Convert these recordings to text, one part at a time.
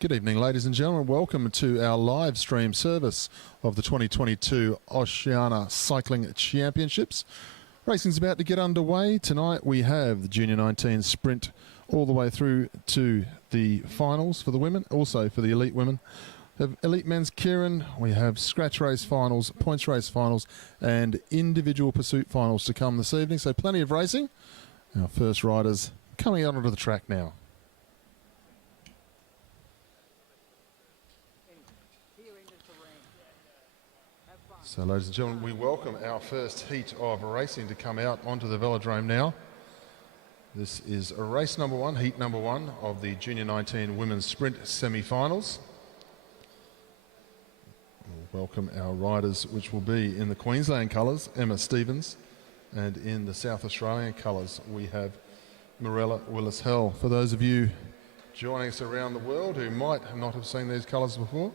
Good evening, ladies and gentlemen. Welcome to our live stream service of the 2022 Oceania Cycling Championships. Racing's about to get underway. Tonight we have the Junior 19 sprint all the way through to the finals for the women, also for the elite women. We have elite men's Keirin, we have scratch race finals, points race finals and individual pursuit finals to come this evening. So plenty of racing. Our first riders coming out onto the track now. So, ladies and gentlemen, we welcome our first heat of racing to come out onto the Velodrome now. This is race number one, heat number one of the Junior 19 Women's Sprint semi-finals. We'll welcome our riders, which will be in the Queensland colours, Emma Stevens, and in the South Australian colours, we have Mirella Willis-Hell. For those of you joining us around the world who might not have seen these colours before,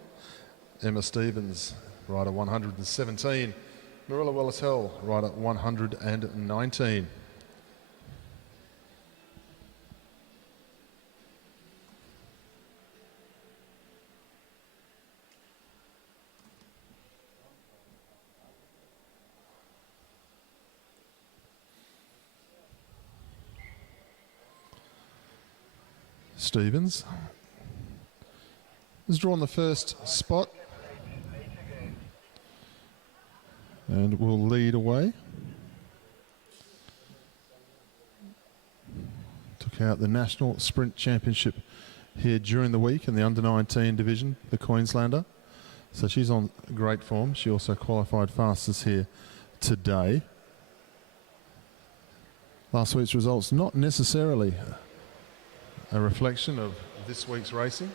Emma Stevens, rider 117, Mirella Willis-Hell, rider 119. Stevens has drawn the first spot and will lead away. Took out the National Sprint Championship here during the week in the under-19 division, the Queenslander. So she's on great form. She also qualified fastest here today. Last week's results not necessarily a reflection of this week's racing.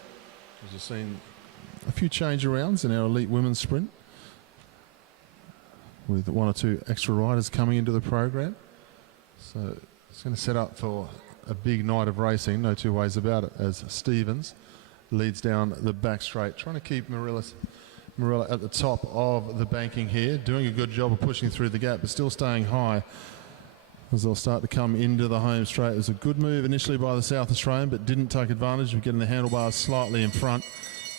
As you've seen a few change arounds in our elite women's sprint, with one or two extra riders coming into the program. So it's going to set up for a big night of racing, no two ways about it, as Stevens leads down the back straight, trying to keep Mirella at the top of the banking here, doing a good job of pushing through the gap, but still staying high as they'll start to come into the home straight. It was a good move initially by the South Australian, but didn't take advantage of getting the handlebars slightly in front.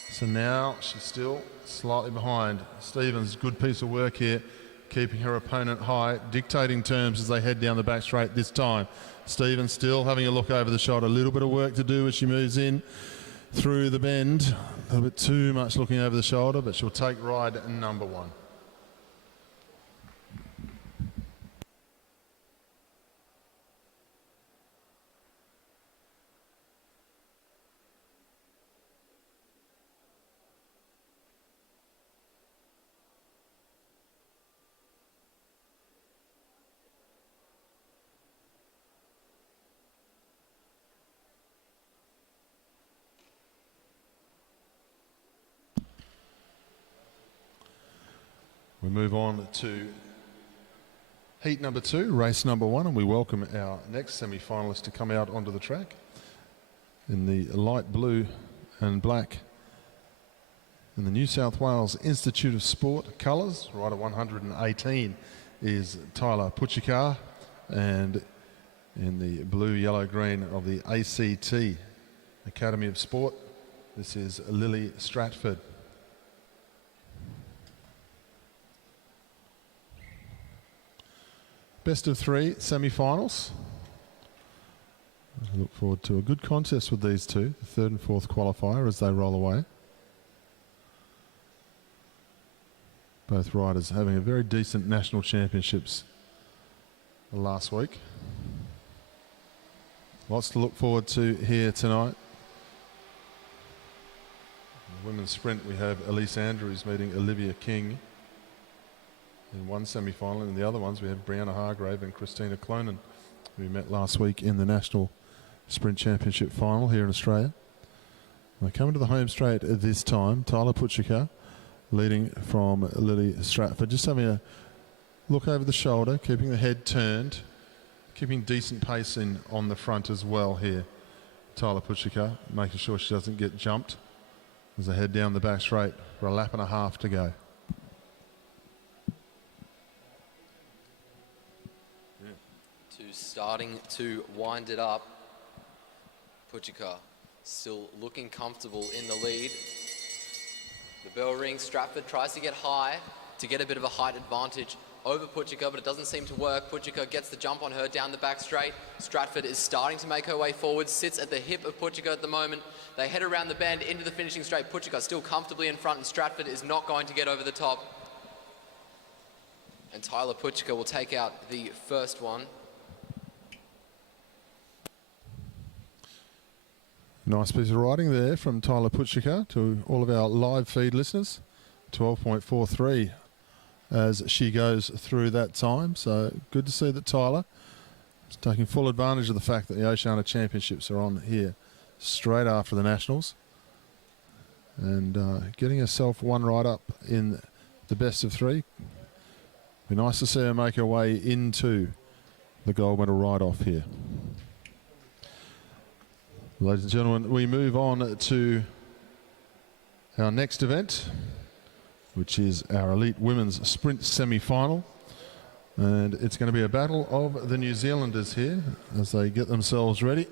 So now she's still slightly behind. Stevens, good piece of work here, keeping her opponent high, dictating terms as they head down the back straight this time. Stevens still having a look over the shoulder, a little bit of work to do as she moves in through the bend. A little bit too much looking over the shoulder, but she'll take ride number one. We move on to heat number two, race number one, and we welcome our next semi-finalist to come out onto the track in the light blue and black in the New South Wales Institute of Sport colours. Rider 118 is Tyler Puchikar, and in the blue, yellow, green of the ACT Academy of Sport, this is Lily Stratford. Best of three semi-finals. I look forward to a good contest with these two, the third and fourth qualifier as they roll away. Both riders having a very decent national championships last week. Lots to look forward to here tonight. In the women's sprint, we have Elise Andrews meeting Olivia King in one semi-final, and in the other ones we have Brianna Hargrave and Christina Clonan, who we met last week in the National Sprint Championship final here in Australia. We're coming to the home straight at this time. Tyler Puchikar leading from Lily Stratford, just having a look over the shoulder, keeping the head turned, keeping decent pace in on the front as well here. Tyler Puchikar making sure she doesn't get jumped as they head down the back straight for a lap and a half to go. Starting to wind it up. Puchikar Still looking comfortable in the lead. The bell rings. Stratford tries to get high to get a bit of a height advantage over Puchika, but it doesn't seem to work. Puchika gets the jump on her down the back straight. Stratford is starting to make her way forward, sits at the hip of Puchika at the moment. They head around the bend into the finishing straight. Puchika still comfortably in front, and Stratford is not going to get over the top. And Tyler Puchika will take out the first one. Nice piece of riding there from Tyler Puchika to all of our live feed listeners. 12.43 as she goes through that time. So good to see that Tyler is taking full advantage of the fact that the Oceania Championships are on here straight after the Nationals. And getting herself one ride up in the best of three. Be nice to see her make her way into the gold medal ride-off here. Ladies and gentlemen, we move on to our next event, which is our Elite Women's Sprint Semi-Final. And it's going to be a battle of the New Zealanders here as they get themselves ready.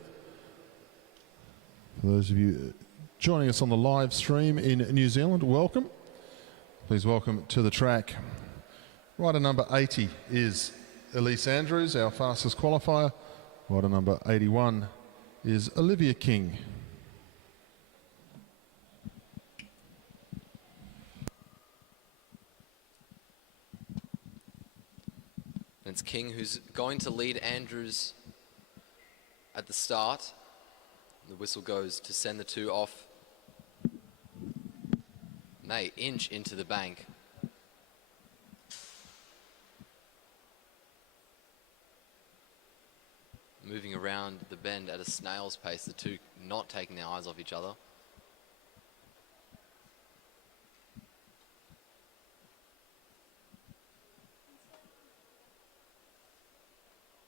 For those of you joining us on the live stream in New Zealand, welcome. Please welcome to the track. Rider number 80 is Elise Andrews, our fastest qualifier. Rider number 81 is Olivia King. It's King who's going to lead Andrews at the start. The whistle goes to send the two off. And they inch into the bank. Moving around the bend at a snail's pace, the two not taking their eyes off each other.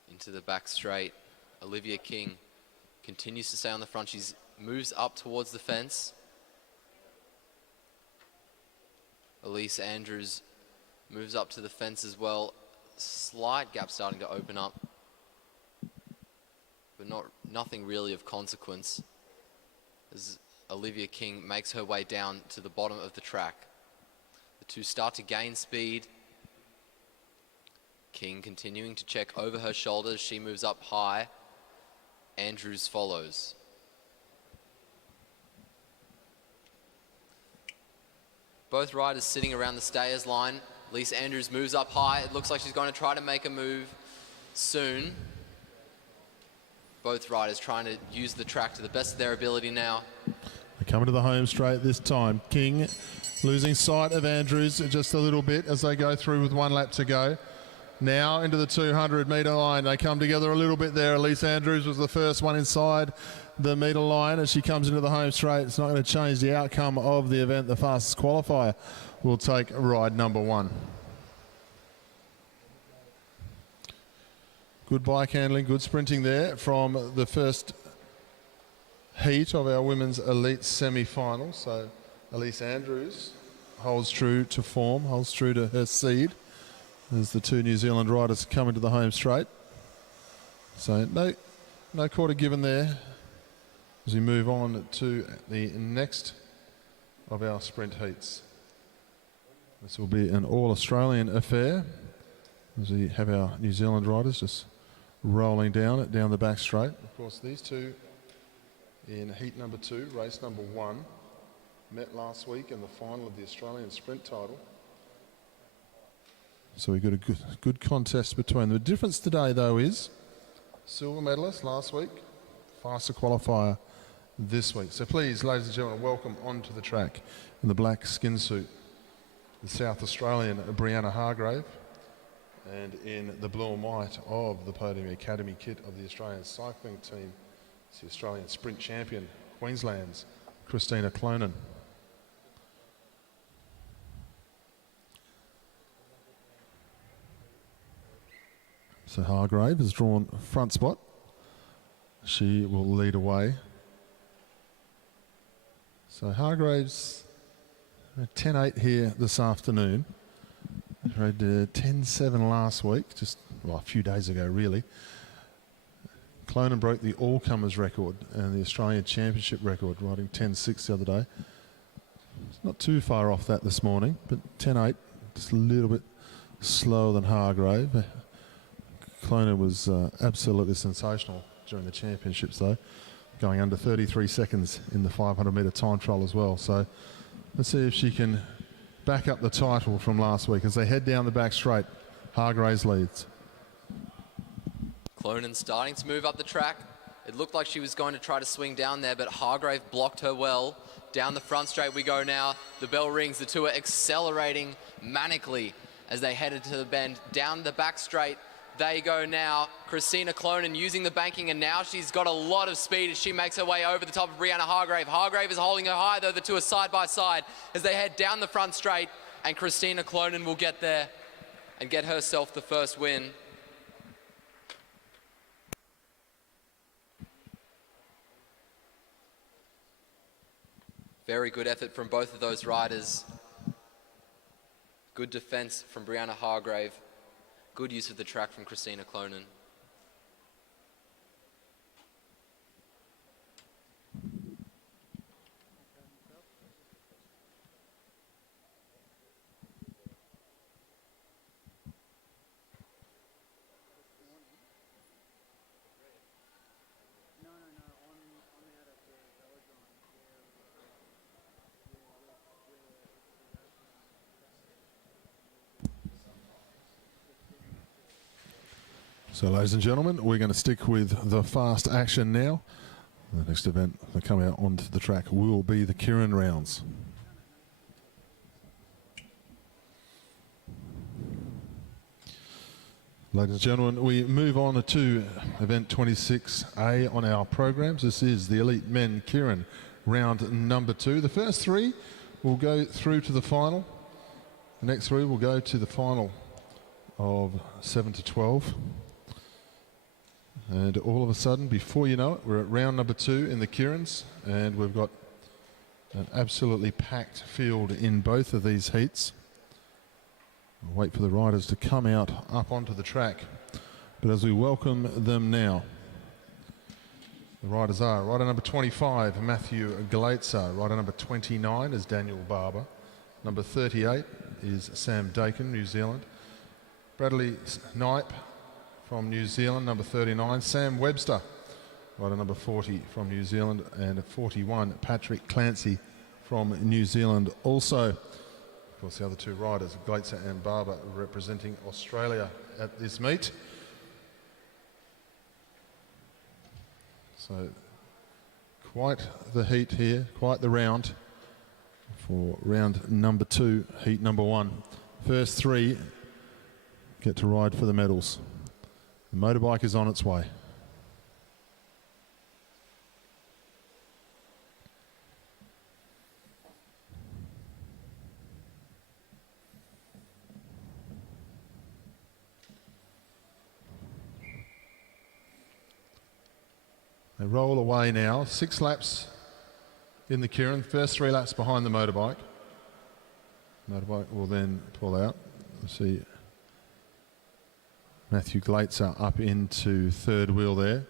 Into the back straight, Olivia King continues to stay on the front. She moves up towards the fence. Elise Andrews moves up to the fence as well. Slight gap starting to open up, but nothing really of consequence as Olivia King makes her way down to the bottom of the track. The two start to gain speed. King continuing to check over her shoulders. She moves up high. Andrews follows. Both riders sitting around the stayers line. Elise Andrews moves up high. It looks like she's going to try to make a move soon. Both riders trying to use the track to the best of their ability now. They're coming to the home straight this time. King losing sight of Andrews just a little bit as they go through with 1 lap to go. Now into the 200-metre line. They come together a little bit there. Elise Andrews was the first one inside the metre line as she comes into the home straight. It's not going to change the outcome of the event. The fastest qualifier will take ride number 1. Good bike handling, good sprinting there from the first heat of our women's elite semi-final. So Elise Andrews holds true to form, holds true to her seed as the two New Zealand riders come into the home straight. So no quarter given there as we move on to the next of our sprint heats. This will be an all-Australian affair as we have our New Zealand riders just rolling down the back straight. Of course, these two in heat number 2, race number 1, met last week in the final of the Australian sprint title. So we've got a good contest between them. The difference today, though, is silver medalist last week, faster qualifier this week. So please, ladies and gentlemen, welcome onto the track in the black skin suit, the South Australian Brianna Hargrave, and in the blue and white of the Podium Academy kit of the Australian cycling team, it's the Australian sprint champion, Queensland's Christina Clonan. So Hargrave has drawn front spot. She will lead away. So Hargrave's 10.8 here this afternoon. Rode 10.7 last week, just a few days ago really. Clonan broke the all-comers record and the Australian Championship record, riding 10.6 the other day. It's not too far off that this morning, but 10.8, just a little bit slower than Hargrave. Clonan was absolutely sensational during the championships though, going under 33 seconds in the 500 metre time trial as well. So let's see if she can back up the title from last week as they head down the back straight. Hargraves leads. Clonan starting to move up the track. It looked like she was going to try to swing down there, but Hargrave blocked her well. Down the front straight we go now. The bell rings. The two are accelerating manically as they headed to the bend. Down the back straight they go now. Christina Clonan using the banking, and now she's got a lot of speed as she makes her way over the top of Brianna Hargrave. Hargrave is holding her high, though the two are side by side as they head down the front straight, and Christina Clonan will get there and get herself the first win. Very good effort from both of those riders. Good defense from Brianna Hargrave. Good use of the track from Christina Clonan. So, ladies and gentlemen, we're going to stick with the fast action now. The next event that come out onto the track will be the Keirin rounds. Ladies and gentlemen, we move on to event 26A on our programs. This is the Elite Men Keirin round number 2. The first 3 will go through to the final. The next 3 will go to the final of 7 to 12. And all of a sudden, before you know it, we're at round number 2 in the Keirins, and we've got an absolutely packed field in both of these heats. I'll wait for the riders to come out up onto the track. But as we welcome them now, the riders are rider number 25, Matthew Gleitzer. Rider number 29 is Daniel Barber. Number 38 is Sam Dakin, New Zealand. Bradley Knipe from New Zealand, number 39. Sam Webster, rider number 40 from New Zealand, and 41, Patrick Clancy from New Zealand also. Of course, the other two riders, Gleitzer and Barber, representing Australia at this meet. So, quite the heat here, quite the round for round number 2, heat number 1. First 3 get to ride for the medals. The motorbike is on its way. They roll away now. 6 laps in the Keirin. First 3 laps behind the motorbike. Motorbike will then pull out. Let's see. Matthew Gleitzer up into third wheel there.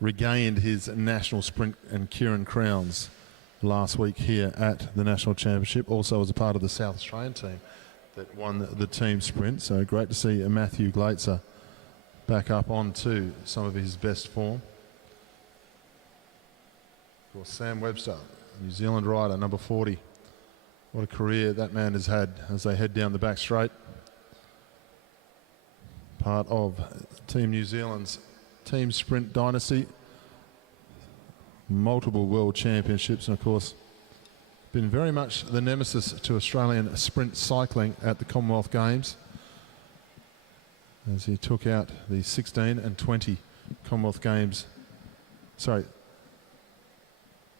Regained his national sprint and Keirin crowns last week here at the National Championship. Also as a part of the South Australian team that won the team sprint. So great to see Matthew Gleitzer back up onto some of his best form. Of course, Sam Webster, New Zealand rider, number 40. What a career that man has had as they head down the back straight. Part of Team New Zealand's team sprint dynasty. Multiple world championships, and of course, been very much the nemesis to Australian sprint cycling at the Commonwealth Games, as he took out the 16 and 20 Commonwealth Games, sorry,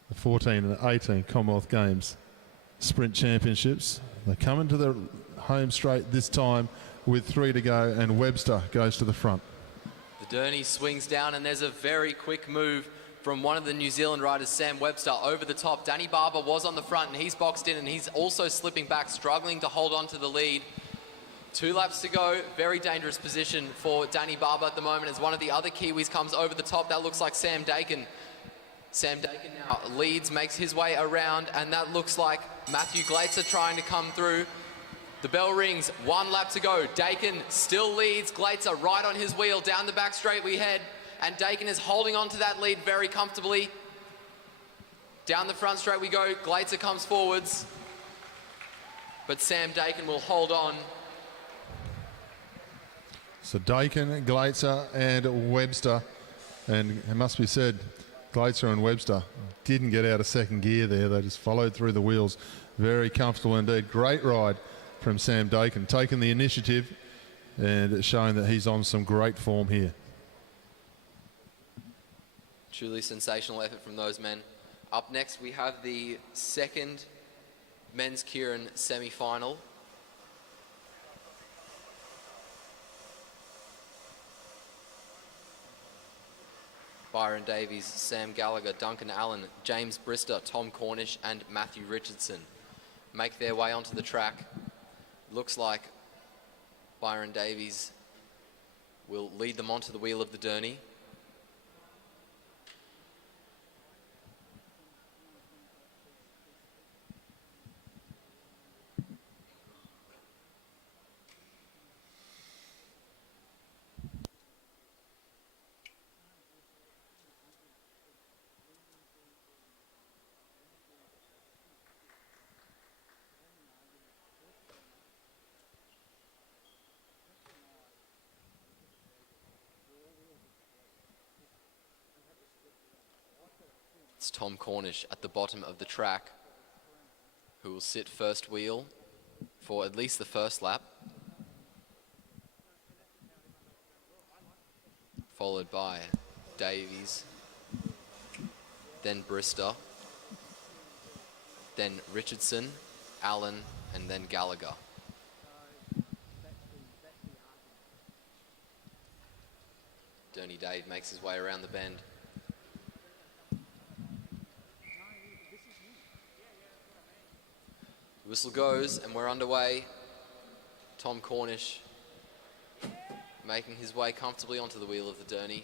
the 14 and 18 Commonwealth Games sprint championships. They come into the home straight this time with 3 to go, and Webster goes to the front. The Derny swings down, and there's a very quick move from one of the New Zealand riders, Sam Webster, over the top. Danny Barber was on the front, and he's boxed in, and he's also slipping back, struggling to hold on to the lead. 2 laps to go. Very dangerous position for Danny Barber at the moment as one of the other Kiwis comes over the top. That looks like Sam Dakin. Sam Dakin now leads, makes his way around, and that looks like Matthew Glaitzer trying to come through. The bell rings, 1 lap to go. Dakin still leads, Glaitzer right on his wheel. Down the back straight we head, and Dakin is holding on to that lead very comfortably. Down the front straight we go, Glaitzer comes forwards, but Sam Dakin will hold on. So Dakin, Glaitzer and Webster, and it must be said, Glaitzer and Webster didn't get out of second gear there. They just followed through the wheels. Very comfortable indeed. Great ride from Sam Dakin, taking the initiative and showing that he's on some great form here. Truly sensational effort from those men. Up next we have the second men's Keirin semi-final. Byron Davies, Sam Gallagher, Duncan Allen, James Brister, Tom Cornish and Matthew Richardson make their way onto the track. Looks like Byron Davies will lead them onto the wheel of the Derny. It's Tom Cornish at the bottom of the track, who will sit first wheel for at least the first lap, followed by Davies, then Brister, then Richardson, Allen, and then Gallagher. Derny Dade makes his way around the bend. The whistle goes and we're underway. Tom Cornish making his way comfortably onto the wheel of the Derny.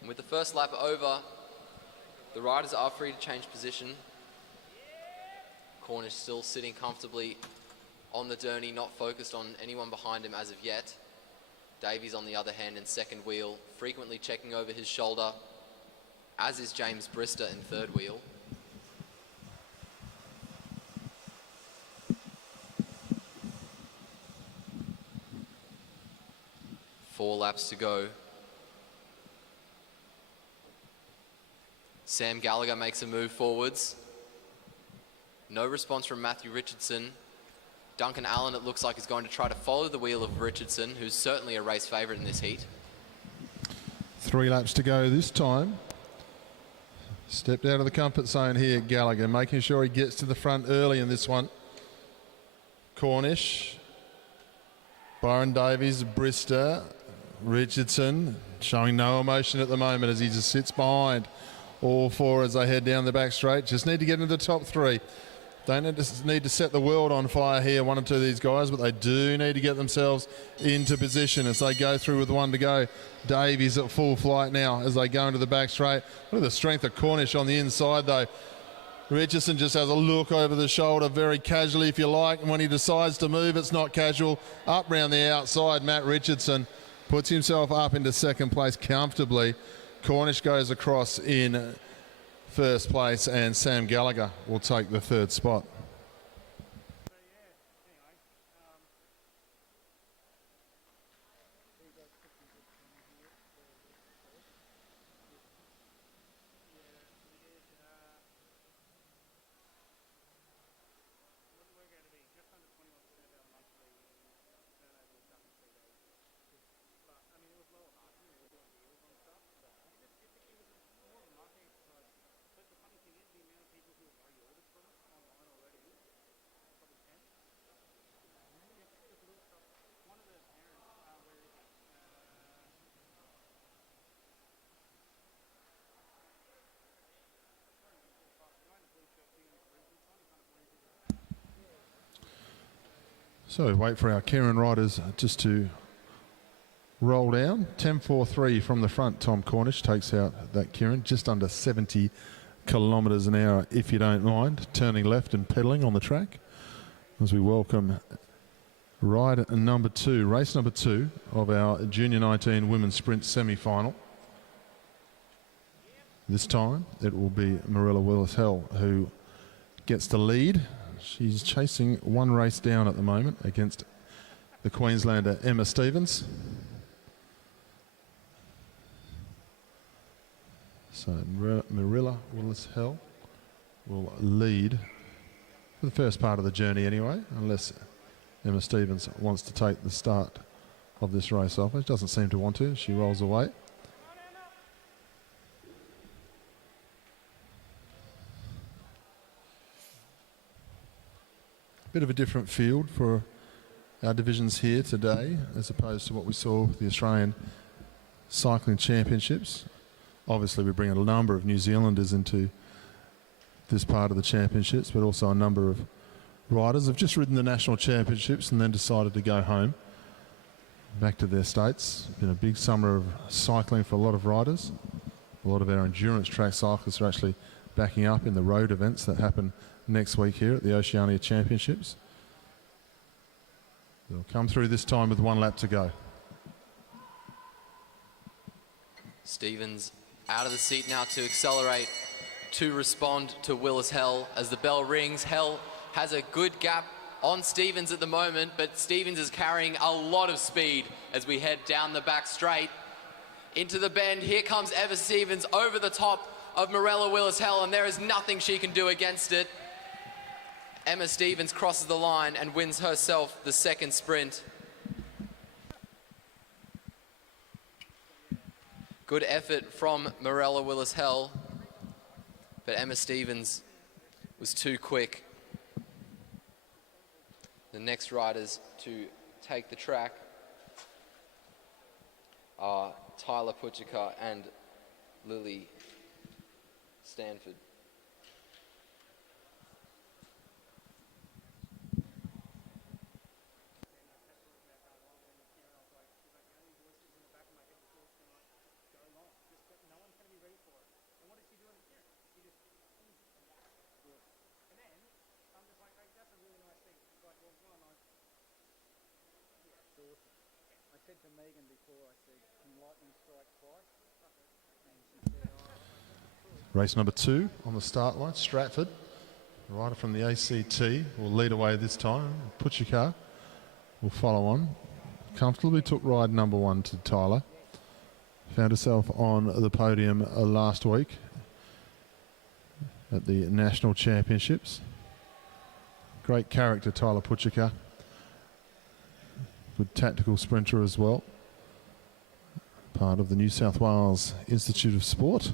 And with the first lap over, the riders are free to change position. Cornish still sitting comfortably on the Derny, not focused on anyone behind him as of yet. Davies, on the other hand, in second wheel, frequently checking over his shoulder, as is James Brister in third wheel. Four laps to go. Sam Gallagher makes a move forwards. No response from Matthew Richardson. Duncan Allen, it looks like, is going to try to follow the wheel of Richardson, who's certainly a race favourite in this heat. 3 laps to go this time. Stepped out of the comfort zone here, Gallagher, making sure he gets to the front early in this one. Cornish, Byron Davies, Brister, Richardson, showing no emotion at the moment as he just sits behind all four as they head down the back straight. Just need to get into the top 3. Don't need to set the world on fire here, 1 or 2 of these guys, but they do need to get themselves into position as they go through with 1 to go. Davies at full flight now as they go into the back straight. Look at the strength of Cornish on the inside though. Richardson just has a look over the shoulder very casually, if you like, and when he decides to move, it's not casual. Up round the outside, Matt Richardson puts himself up into second place comfortably. Cornish goes across in first place and Sam Gallagher will take the 3rd spot. So we wait for our Keirin riders just to roll down. 10.43 from the front. Tom Cornish takes out that Keirin, just under 70 kilometres an hour, if you don't mind, turning left and pedalling on the track as we welcome ride number 2, race number 2 of our Junior 19 Women's Sprint semi-final. This time it will be Marilla Willis-Hell who gets the lead. She's chasing one race down at the moment against the Queenslander Emma Stevens. So Marilla Willis-Hell will lead for the first part of the journey anyway, unless Emma Stevens wants to take the start of this race off. It doesn't seem to want to. She rolls away. Bit of a different field for our divisions here today as opposed to what we saw with the Australian Cycling Championships. Obviously we bring a number of New Zealanders into this part of the championships, but also a number of riders have just ridden the national championships and then decided to go home back to their states. It's been a big summer of cycling for a lot of riders. A lot of our endurance track cyclists are actually backing up in the road events that happen next week here at the Oceania Championships. They'll come through this time with 1 lap to go. Stevens out of the seat now to accelerate, to respond to Willis-Hell as the bell rings. Hell has a good gap on Stevens at the moment, but Stevens is carrying a lot of speed as we head down the back straight into the bend. Here comes Emma Stevens over the top of Marilla Willis-Hell, and there is nothing she can do against it. Emma Stevens crosses the line and wins herself the second sprint. Good effort from Marilla Willis-Hell, but Emma Stevens was too quick. The next riders to take the track are Tyler Puchika and Lily Stanford. I said to Megan before, I said, can lightning strike twice? And she said, Race number 2 on the start line, Stratford. The rider from the ACT will lead away this time. Puchika will follow on. Comfortably took ride number 1 to Tyler. Found herself on the podium last week at the National Championships. Great character, Tyler Puchika. Good tactical sprinter as well. Part of the New South Wales Institute of Sport.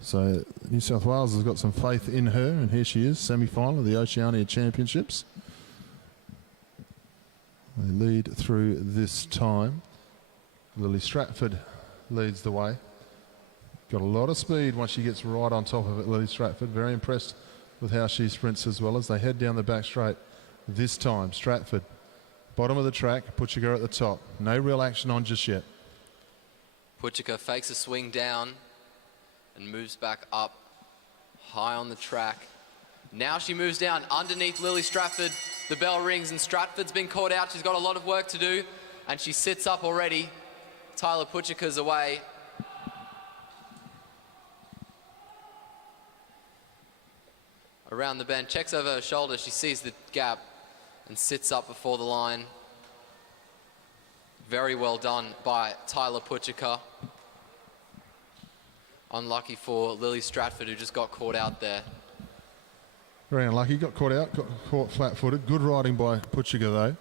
So New South Wales has got some faith in her, and here she is, semi-final of the Oceania Championships. They lead through this time. Lily Stratford leads the way. Got a lot of speed once she gets right on top of it, Lily Stratford. Very impressed with how she sprints as well as they head down the back straight this time. Stratford, bottom of the track, Puchika at the top. No real action on just yet. Puchika fakes a swing down and moves back up high on the track. Now she moves down underneath Lily Stratford. The bell rings and Stratford's been caught out. She's got a lot of work to do and she sits up already. Tyler Puchika's away. Around the bend, checks over her shoulder. She sees the gap and sits up before the line. Very well done by Tyler Puchika. Unlucky for Lily Stratford, who just got caught out there. Very unlucky, got caught out, got caught flat-footed. Good riding by Puchika though.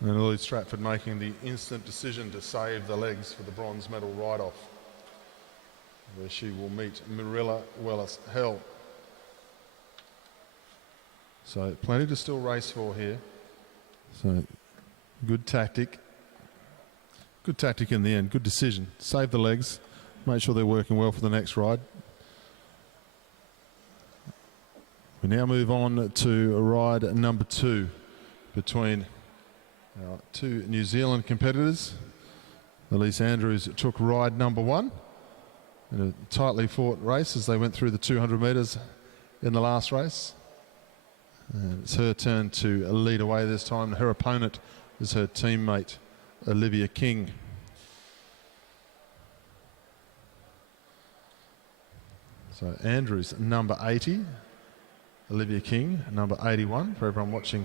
And Lily Stratford making the instant decision to save the legs for the bronze medal ride-off, where she will meet Marilla Willis-Hell. So plenty to still race for here. So good tactic. Good tactic in the end, good decision. Save the legs, make sure they're working well for the next ride. We now move on to ride number 2. between our two New Zealand competitors. Elise Andrews took ride number 1 in a tightly fought race as they went through the 200 metres in the last race. And it's her turn to lead away this time. Her opponent is her teammate, Olivia King. So Andrews, number 80. Olivia King, number 81, for everyone watching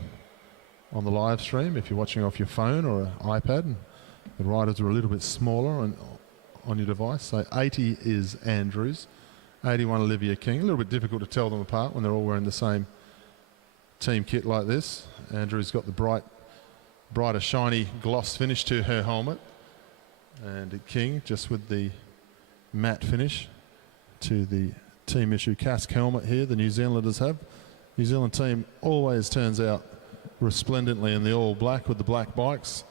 on the live stream. If you're watching off your phone or an iPad, and the riders are a little bit smaller on your device. So 80 is Andrews, 81 Olivia King. A little bit difficult to tell them apart when they're all wearing the same team kit like this. Andrews got the brighter shiny gloss finish to her helmet, and King just with the matte finish to the team issue casque helmet here the New Zealanders have. New Zealand team always turns out resplendently in the all black with the black bikes.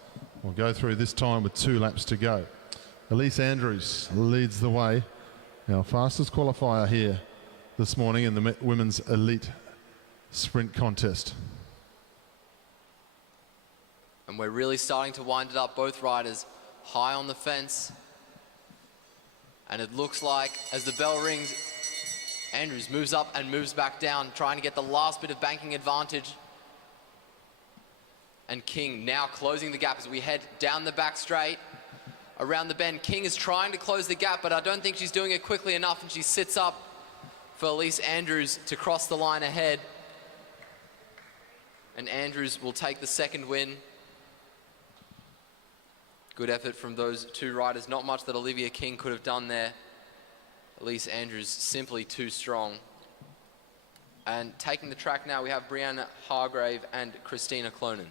We'll go through this time with 2 laps to go. Elise Andrews leads the way. Our fastest qualifier here this morning in the women's elite sprint contest. And we're really starting to wind it up. Both riders high on the fence. And it looks like as the bell rings, Andrews moves up and moves back down, trying to get the last bit of banking advantage. And King now closing the gap as we head down the back straight, around the bend. King is trying to close the gap, but I don't think she's doing it quickly enough, and she sits up for Elise Andrews to cross the line ahead. And Andrews will take the second win. Good effort from those 2 riders. Not much that Olivia King could have done there. Elise Andrews simply too strong. And taking the track now, we have Brianna Hargrave and Christina Clonan.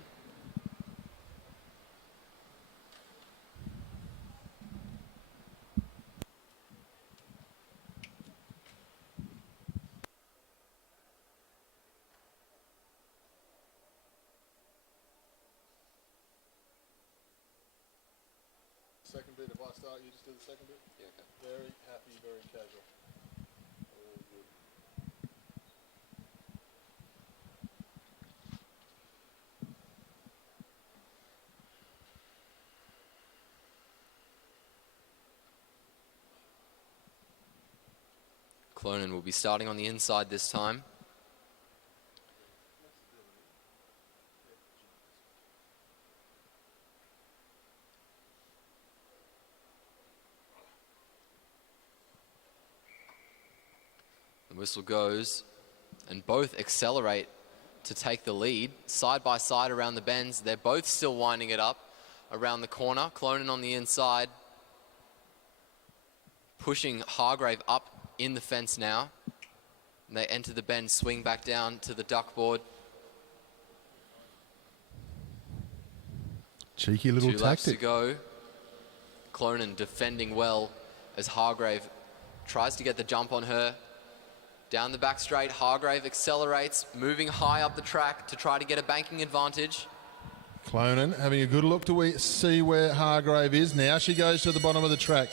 Second bit, if I start, you just do the second bit? Yeah, okay. Very happy, very casual. All good. Clonan will be starting on the inside this time. The whistle goes, and both accelerate to take the lead. Side by side around the bends. They're both still winding it up around the corner. Clonan on the inside, pushing Hargrave up in the fence now. And they enter the bend, swing back down to the duckboard. Cheeky little 2 laps to tactic. go. Clonan defending well as Hargrave tries to get the jump on her. Down the back straight, Hargrave accelerates, moving high up the track to try to get a banking advantage. Clonan having a good look to see where Hargrave is. Now she goes to the bottom of the track.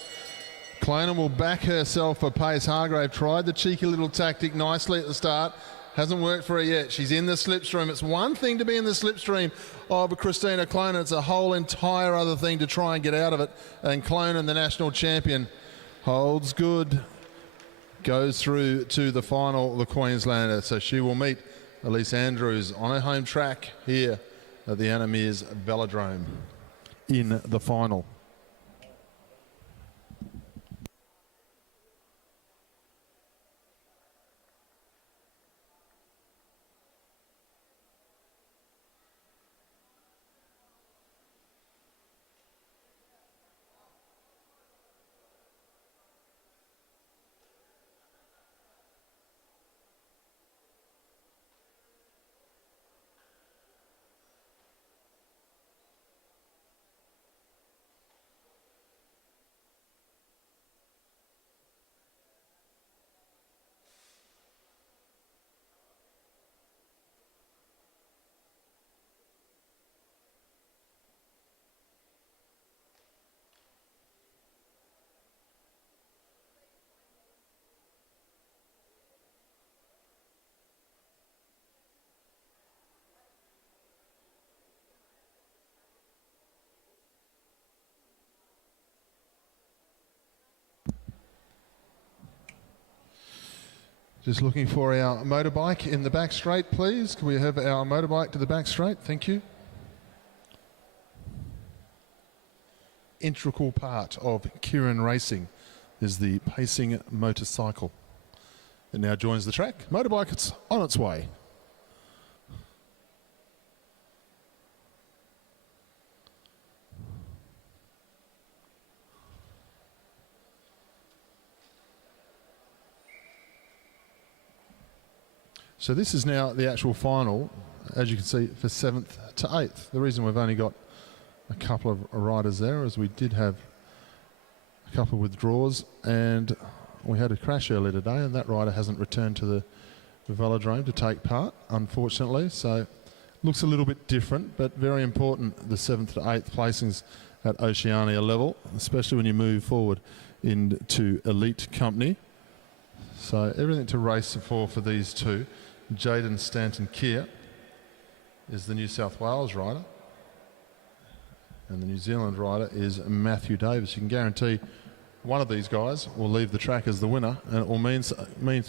Clonan will back herself for pace. Hargrave tried the cheeky little tactic nicely at the start. Hasn't worked for her yet. She's in the slipstream. It's one thing to be in the slipstream of Christina Clonan. It's a whole entire other thing to try and get out of it. And Clonan, the national champion, holds good. Goes through to the final, the Queenslander. So she will meet Elise Andrews on her home track here at the Meares Velodrome in the final. Just looking for our motorbike in the back straight, please. Can we have our motorbike to the back straight? Thank you. Integral part of Keirin racing is the pacing motorcycle. It now joins the track. Motorbike, it's on its way. So this is now the actual final, as you can see, for 7th to 8th. The reason we've only got a couple of riders there is we did have a couple of withdrawals and we had a crash earlier today, and that rider hasn't returned to the Velodrome to take part, unfortunately. So looks a little bit different, but very important, the 7th to 8th placings at Oceania level, especially when you move forward into elite company. So everything to race for these two. Jaden Stanton-Keir is the New South Wales rider, and the New Zealand rider is Matthew Davis. You can guarantee one of these guys will leave the track as the winner, and it will means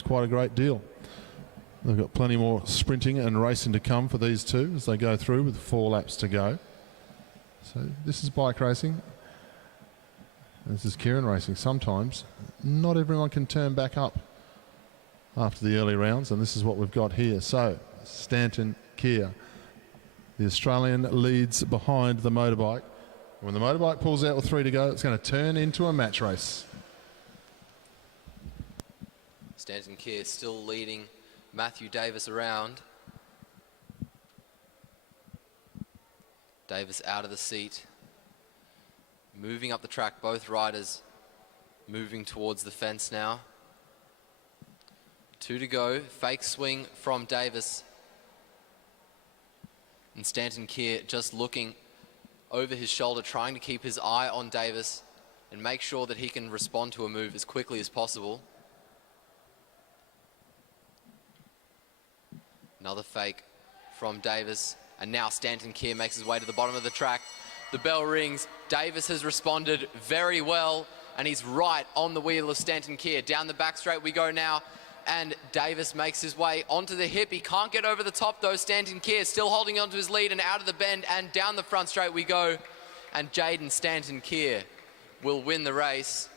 quite a great deal. They've got plenty more sprinting and racing to come for these two as they go through with 4 laps to go. So this is bike racing. This is Keirin racing. Sometimes not everyone can turn back up after the early rounds, and this is what we've got here. So Stanton-Keir, the Australian, leads behind the motorbike. When the motorbike pulls out with 3 to go, it's going to turn into a match race. Stanton-Keir still leading Matthew Davis around. Davis out of the seat. Moving up the track, both riders moving towards the fence now. 2 to go, fake swing from Davis. And Stanton-Keir just looking over his shoulder, trying to keep his eye on Davis and make sure that he can respond to a move as quickly as possible. Another fake from Davis, and now Stanton-Keir makes his way to the bottom of the track. The bell rings. Davis has responded very well, and he's right on the wheel of Stanton-Keir. Down the back straight we go now, and Davis makes his way onto the hip. He can't get over the top though. Stanton-Keir still holding onto his lead, and out of the bend and down the front straight we go. And Jaden Stanton-Keir will win the race.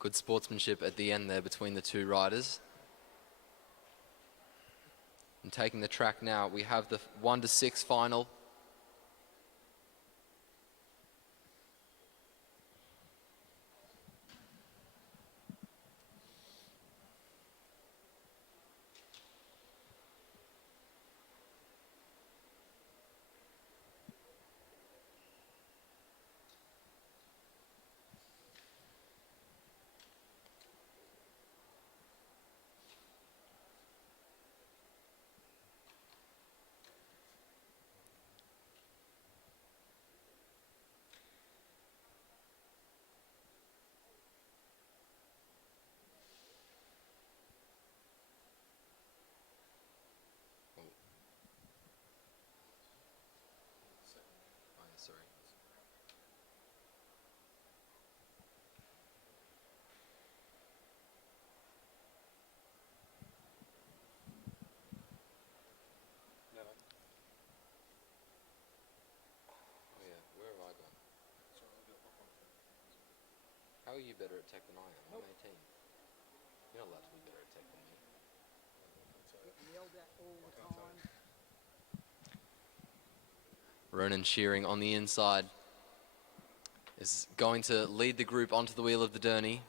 Good sportsmanship at the end there between the two riders. And taking the track now, we have the 1 to 6 final. Sorry. No. Oh yeah, where have I gone? How are you better at tech than I am? I'm 18. You're not allowed to be better at tech than me. Get yelled at all the time. Ronan Shearing on the inside is going to lead the group onto the wheel of the Derny.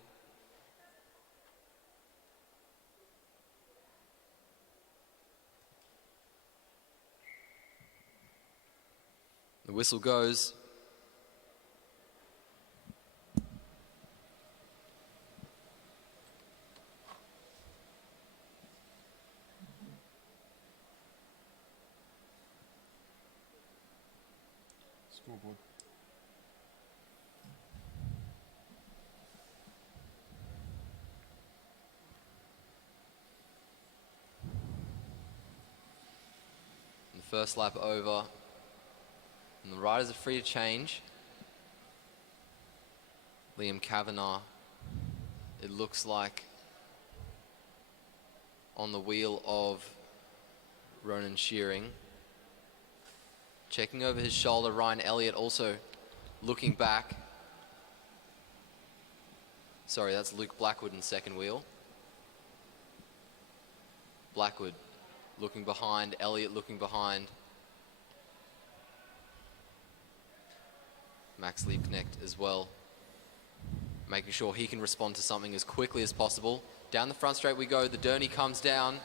The whistle goes. Scoreboard. First lap over. And the riders are free to change. Liam Kavanagh, it looks like, on the wheel of Ronan Shearing. Checking over his shoulder, Ryan Elliott also looking back. Sorry, that's Luke Blackwood in second wheel. Blackwood looking behind, Elliott looking behind. Max Liebknecht as well, making sure he can respond to something as quickly as possible. Down the front straight we go, the Derny comes down.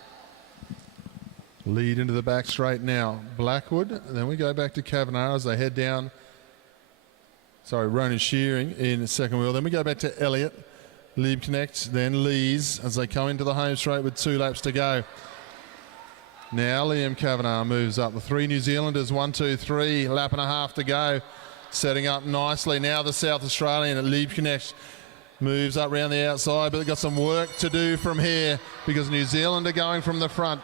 Lead into the back straight now. Blackwood, and then we go back to Kavanagh as they head down. Sorry, Ronan Shearing in the second wheel. Then we go back to Elliott, Liebknecht, then Lees as they come into the home straight with 2 laps to go. Now Liam Kavanagh moves up. The 3 New Zealanders, 1, 2, 3, lap and a half to go. Setting up nicely. Now the South Australian at Liebknecht moves up around the outside, but they've got some work to do from here because New Zealand are going from the front.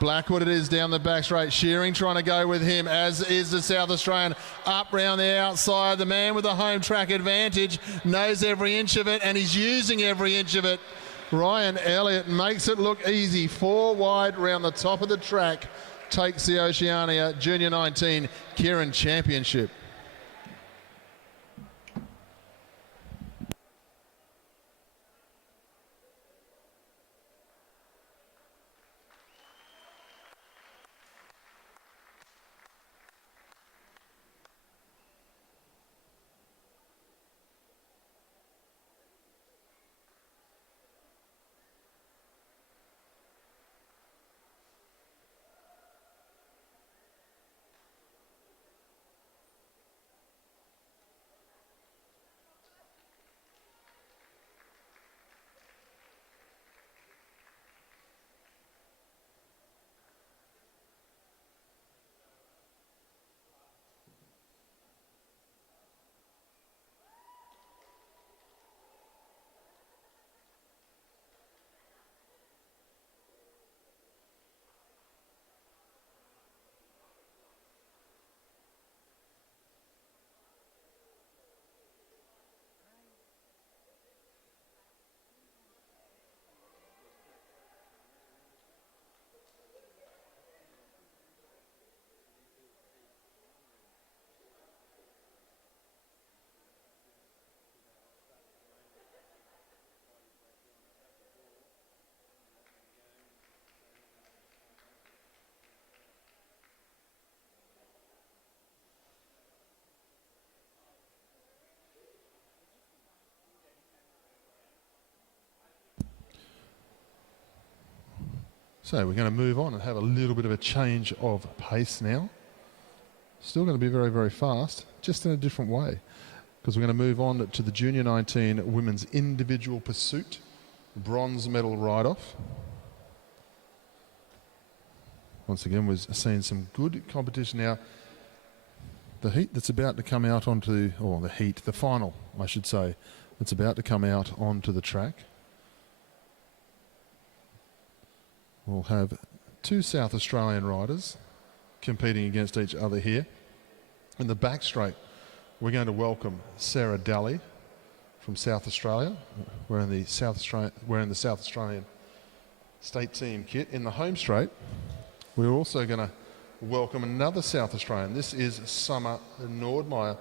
Blackwood it is down the back straight. Shearing trying to go with him, as is the South Australian. Up round the outside. The man with the home track advantage knows every inch of it, and he's using every inch of it. Ryan Elliott makes it look easy. 4 wide round the top of the track. Takes the Oceania Junior 19 Keirin Championship. So we're going to move on and have a little bit of a change of pace now. Still going to be very, very fast, just in a different way, because we're going to move on to the Junior 19 Women's Individual Pursuit Bronze Medal Ride-Off. Once again, we've seen some good competition now. The heat that's about to come out onto, or the final, I should say, that's about to come out onto the track. We'll have 2 South Australian riders competing against each other here. In the back straight, we're going to welcome Sarah Daly from South Australia. We're in the South Australian state team kit. In the home straight, we're also going to welcome another South Australian. This is Summer Nordmeyer.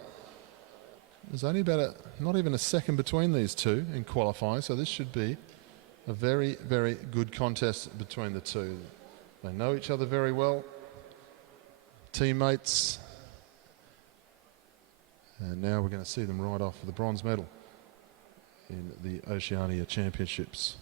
There's only about not even a second between these two in qualifying, so this should be a very, very good contest between the two. They know each other very well, teammates, and now we're going to see them ride off for the bronze medal in the Oceania Championships.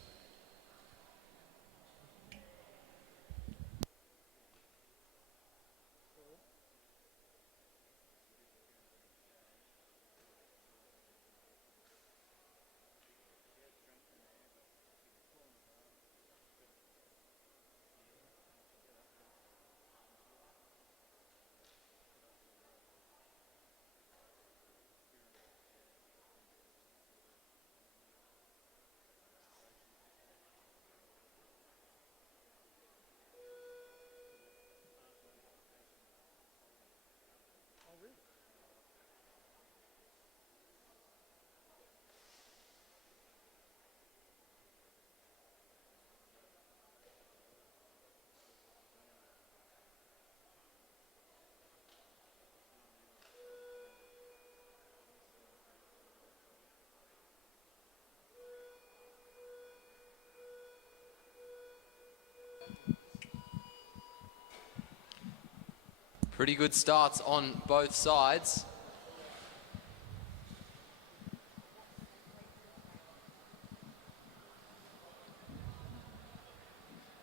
Pretty good starts on both sides.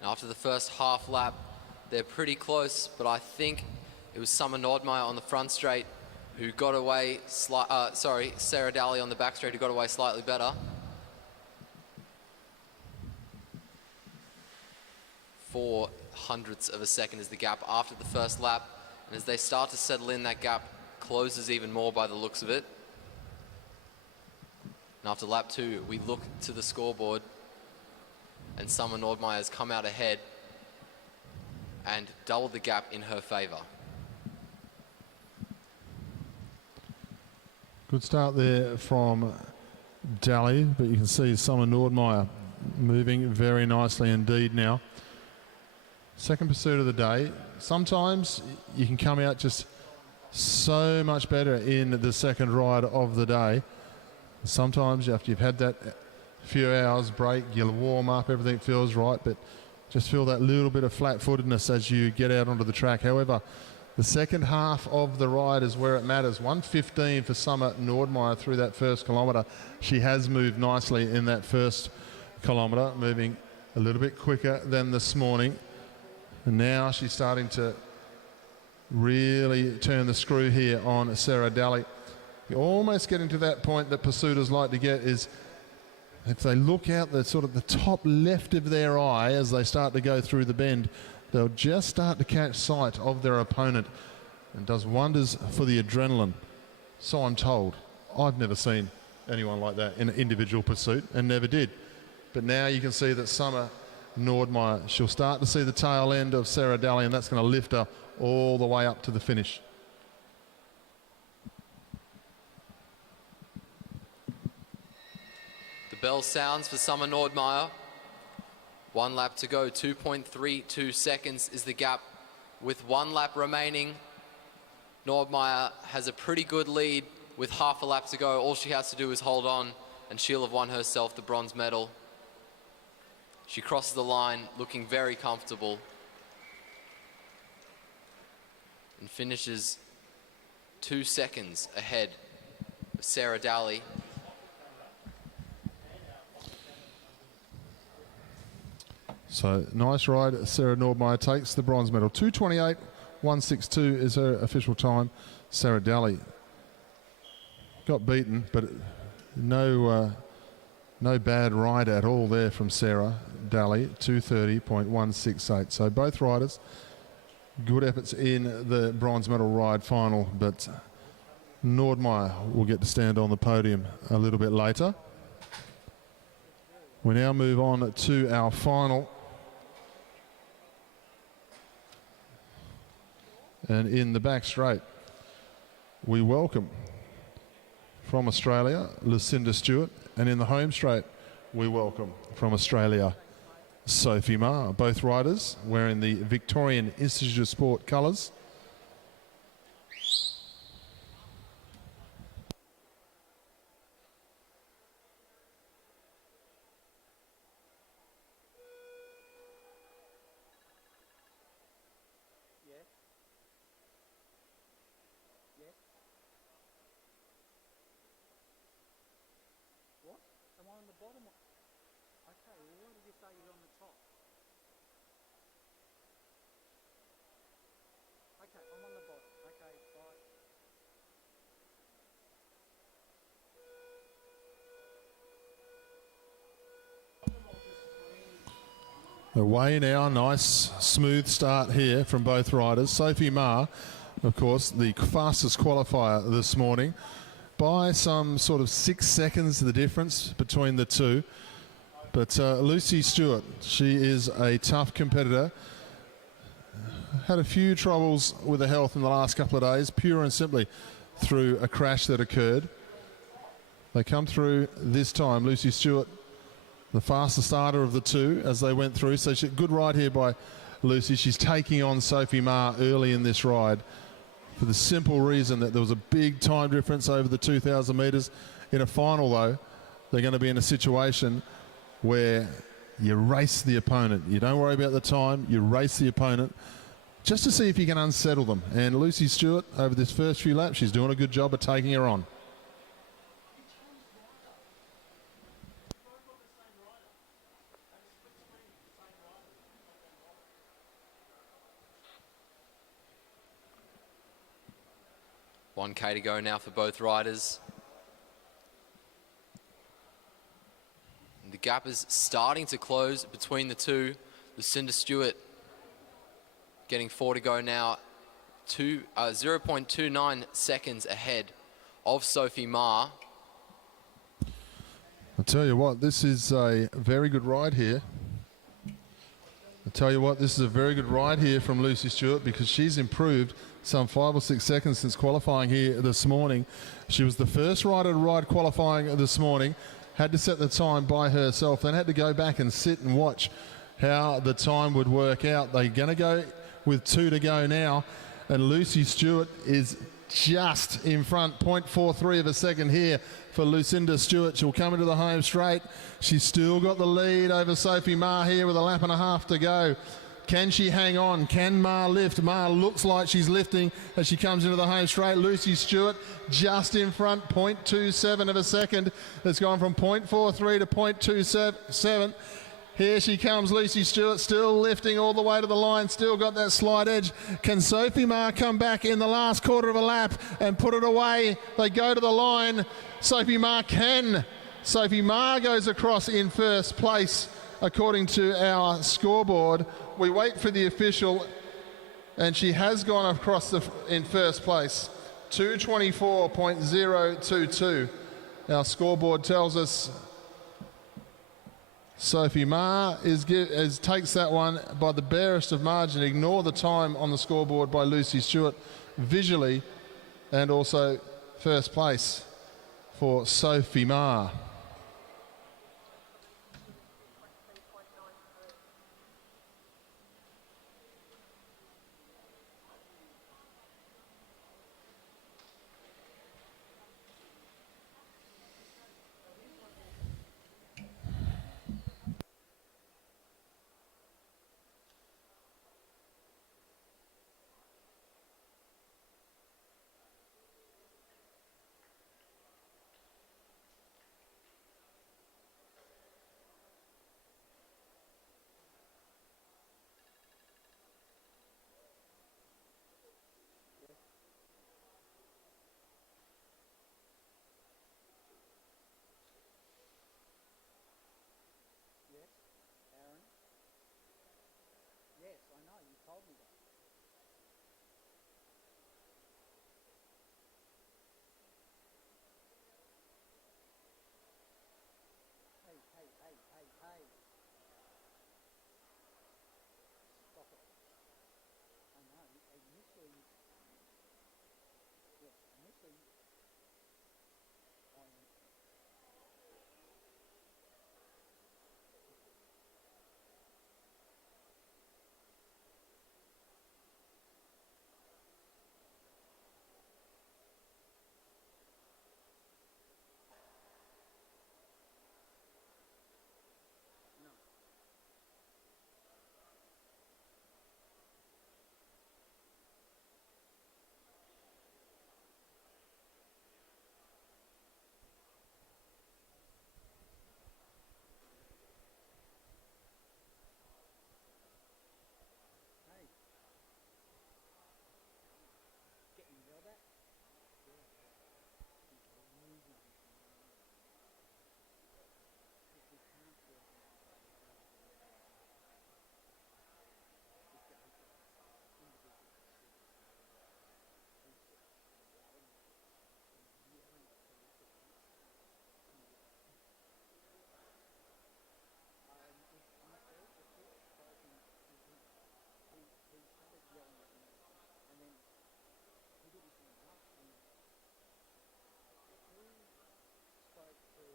After the first half lap, they're pretty close, but I think it was Summer Nordmeyer on the front straight who got away, Sarah Daly on the back straight who got away slightly better. 0.04 of a second is the gap after the first lap, and as they start to settle in, that gap closes even more by the looks of it. And after lap 2, we look to the scoreboard, and Summer Nordmeyer has come out ahead and doubled the gap in her favour. Good start there from Daly, but you can see Summer Nordmeyer moving very nicely indeed now. Second pursuit of the day. Sometimes you can come out just so much better in the second ride of the day. Sometimes after you've had that few hours break, you'll warm up, everything feels right, but just feel that little bit of flat-footedness as you get out onto the track. However, the second half of the ride is where it matters. 1:15 for Summer Nordmeyer through that first kilometre. She has moved nicely in that first kilometre, moving a little bit quicker than this morning. And now she's starting to really turn the screw here on Sarah Daly. You're almost getting to that point that pursuiters like to get is if they look out the sort of the top left of their eye as they start to go through the bend, they'll just start to catch sight of their opponent, and does wonders for the adrenaline. So I'm told. I've never seen anyone like that in an individual pursuit and never did. But now you can see that Summer Nordmeyer, she'll start to see the tail end of Sarah Daly, and that's going to lift her all the way up to the finish. The bell sounds for Summer Nordmeyer. 1 lap to go, 2.32 seconds is the gap. With 1 lap remaining, Nordmeyer has a pretty good lead with half a lap to go. All she has to do is hold on, and she'll have won herself the bronze medal. She crosses the line looking very comfortable and finishes 2 seconds ahead of Sarah Daly. So nice ride. Sarah Nordmeyer takes the bronze medal. 2:28.162 is her official time. Sarah Daly got beaten, but no bad ride at all there from Sarah Daly. 2:30.168. So both riders, good efforts in the bronze medal ride final, but Nordmeyer will get to stand on the podium a little bit later. We now move on to our final. And in the back straight, we welcome from Australia, Lucinda Stewart. And in the home straight, we welcome from Australia, Sophie Ma. Both riders wearing the Victorian Institute of Sport colours. Am I on the bottom? Okay, well, why did you say you're on the top? Okay, I'm on the bottom. Okay, bye. Away now, nice smooth start here from both riders. Sophie Ma, of course, the fastest qualifier this morning, by some sort of 6 seconds the difference between the two. But Lucy Stewart, she is a tough competitor. Had a few troubles with her health in the last couple of days, pure and simply through a crash that occurred. They come through this time. Lucy Stewart, the fastest starter of the two as they went through. So good ride here by Lucy. She's taking on Sophie Ma early in this ride for the simple reason that there was a big time difference over the 2,000 metres. In a final, though, they're going to be in a situation where you race the opponent. You don't worry about the time, you race the opponent just to see if you can unsettle them. And Lucy Stewart, over this first few laps, she's doing a good job of taking her on. One K to go now for both riders. And the gap is starting to close between the two. Lucinda Stewart getting 4 to go now. 0.29 seconds ahead of Sophie Ma. I'll tell you what, this is a very good ride here. This is a very good ride here from Lucy Stewart, because she's improved some 5 or 6 seconds since qualifying here this morning. She was the first rider to ride qualifying this morning, had to set the time by herself, then had to go back and sit and watch how the time would work out. They're going to go with 2 to go now, and Lucy Stewart is just in front, 0.43 of a second here for Lucinda Stewart. She'll come into the home straight. She's still got the lead over Sophie Ma here with a lap and a half to go. Can she hang on? Can Ma lift? Ma looks like she's lifting as she comes into the home straight. Lucy Stewart just in front, 0.27 of a second. It's gone from 0.43 to 0.27. Here she comes, Lucy Stewart, still lifting all the way to the line, still got that slight edge. Can Sophie Ma come back in the last quarter of a lap and put it away? They go to the line. Sophie Ma can. Sophie Ma goes across in first place, according to our scoreboard. We wait for the official, and she has gone across in first place. 2:24.022. Our scoreboard tells us Sophie Ma takes that one by the barest of margin. Ignore the time on the scoreboard by Lucy Stewart visually, and also first place for Sophie Ma. Yes, I know, you told me that. Hey, hey, hey, hey, hey. Stop it. I know, initially, yeah, initially, getting yelled at? Yeah. He's losing. He can't do it. He started yelling at me, and then he didn't hang up, and who spoke to,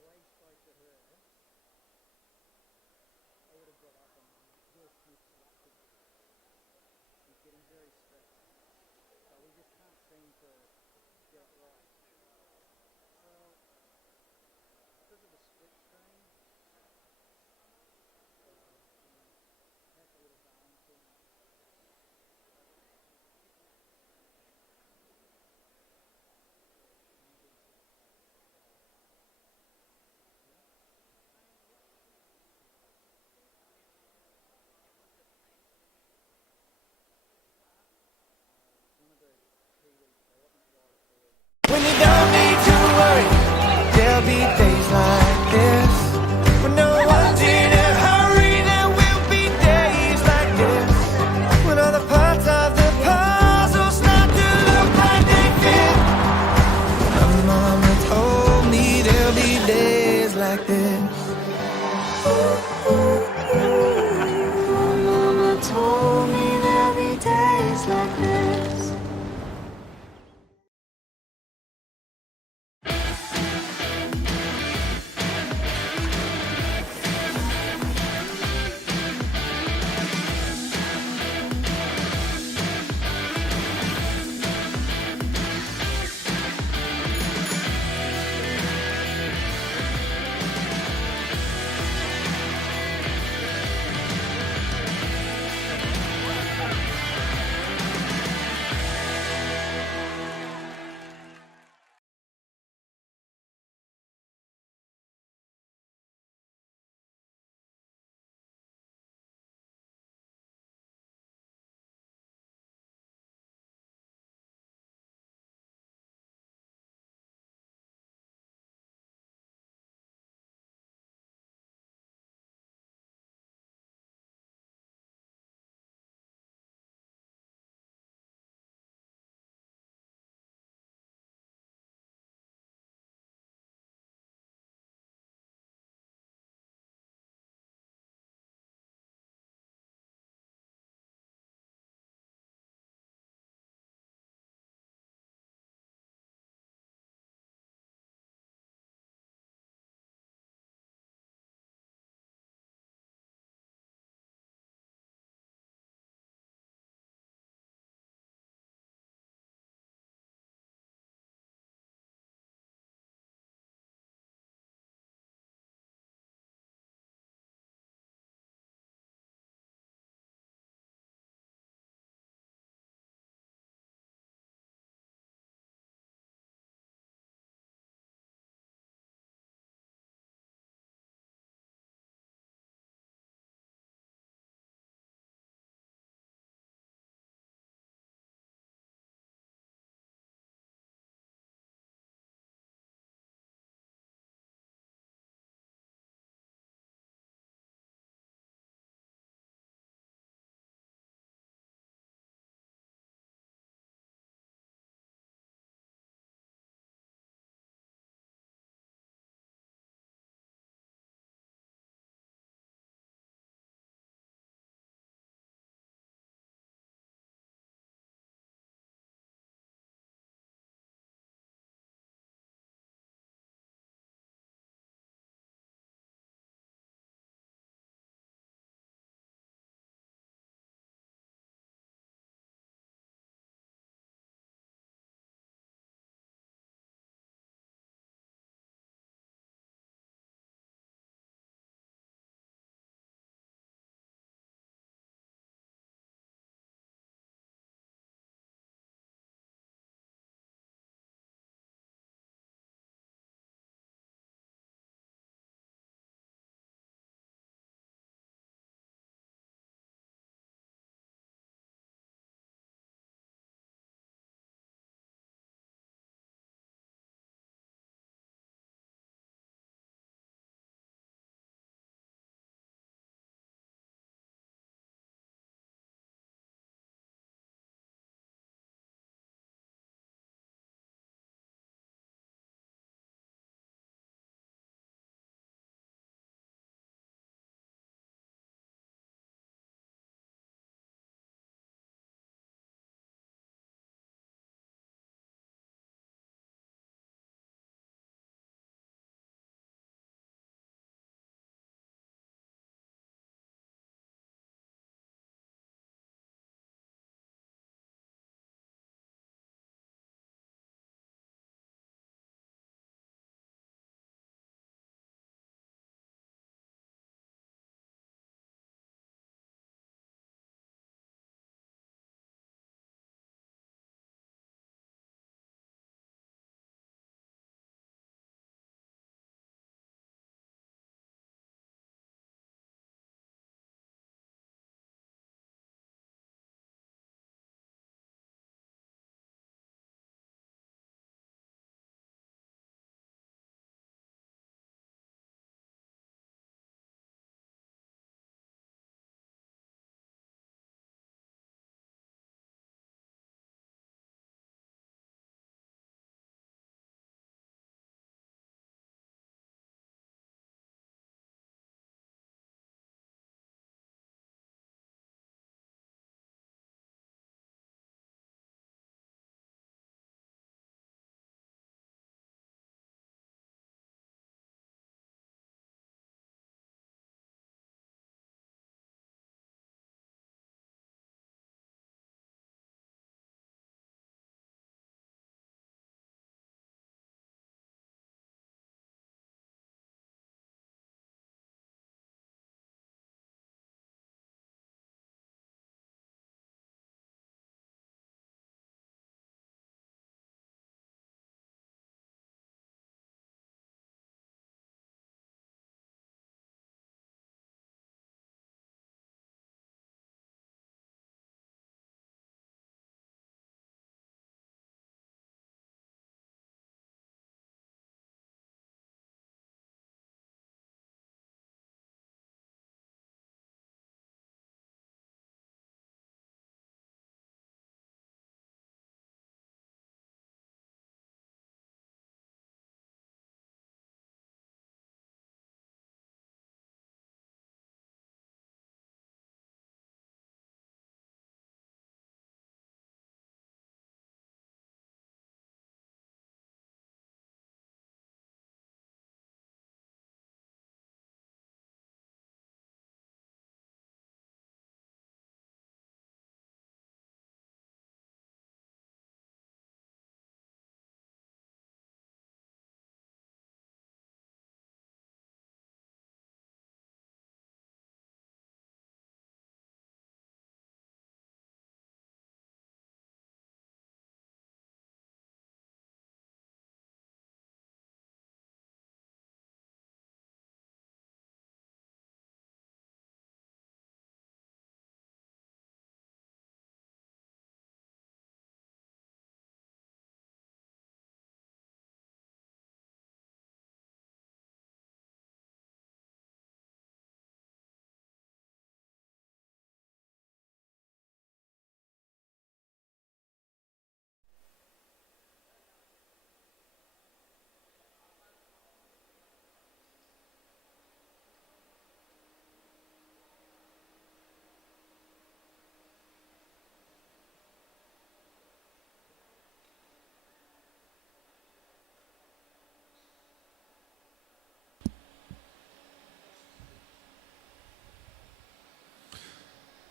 Gray spoke to her, I would have got up and Will Smith slapped him. He's getting very stressed. So we just can't seem to get it right. Well, because of the split screen, that's a little balancing. Mama told me there'll be days like this.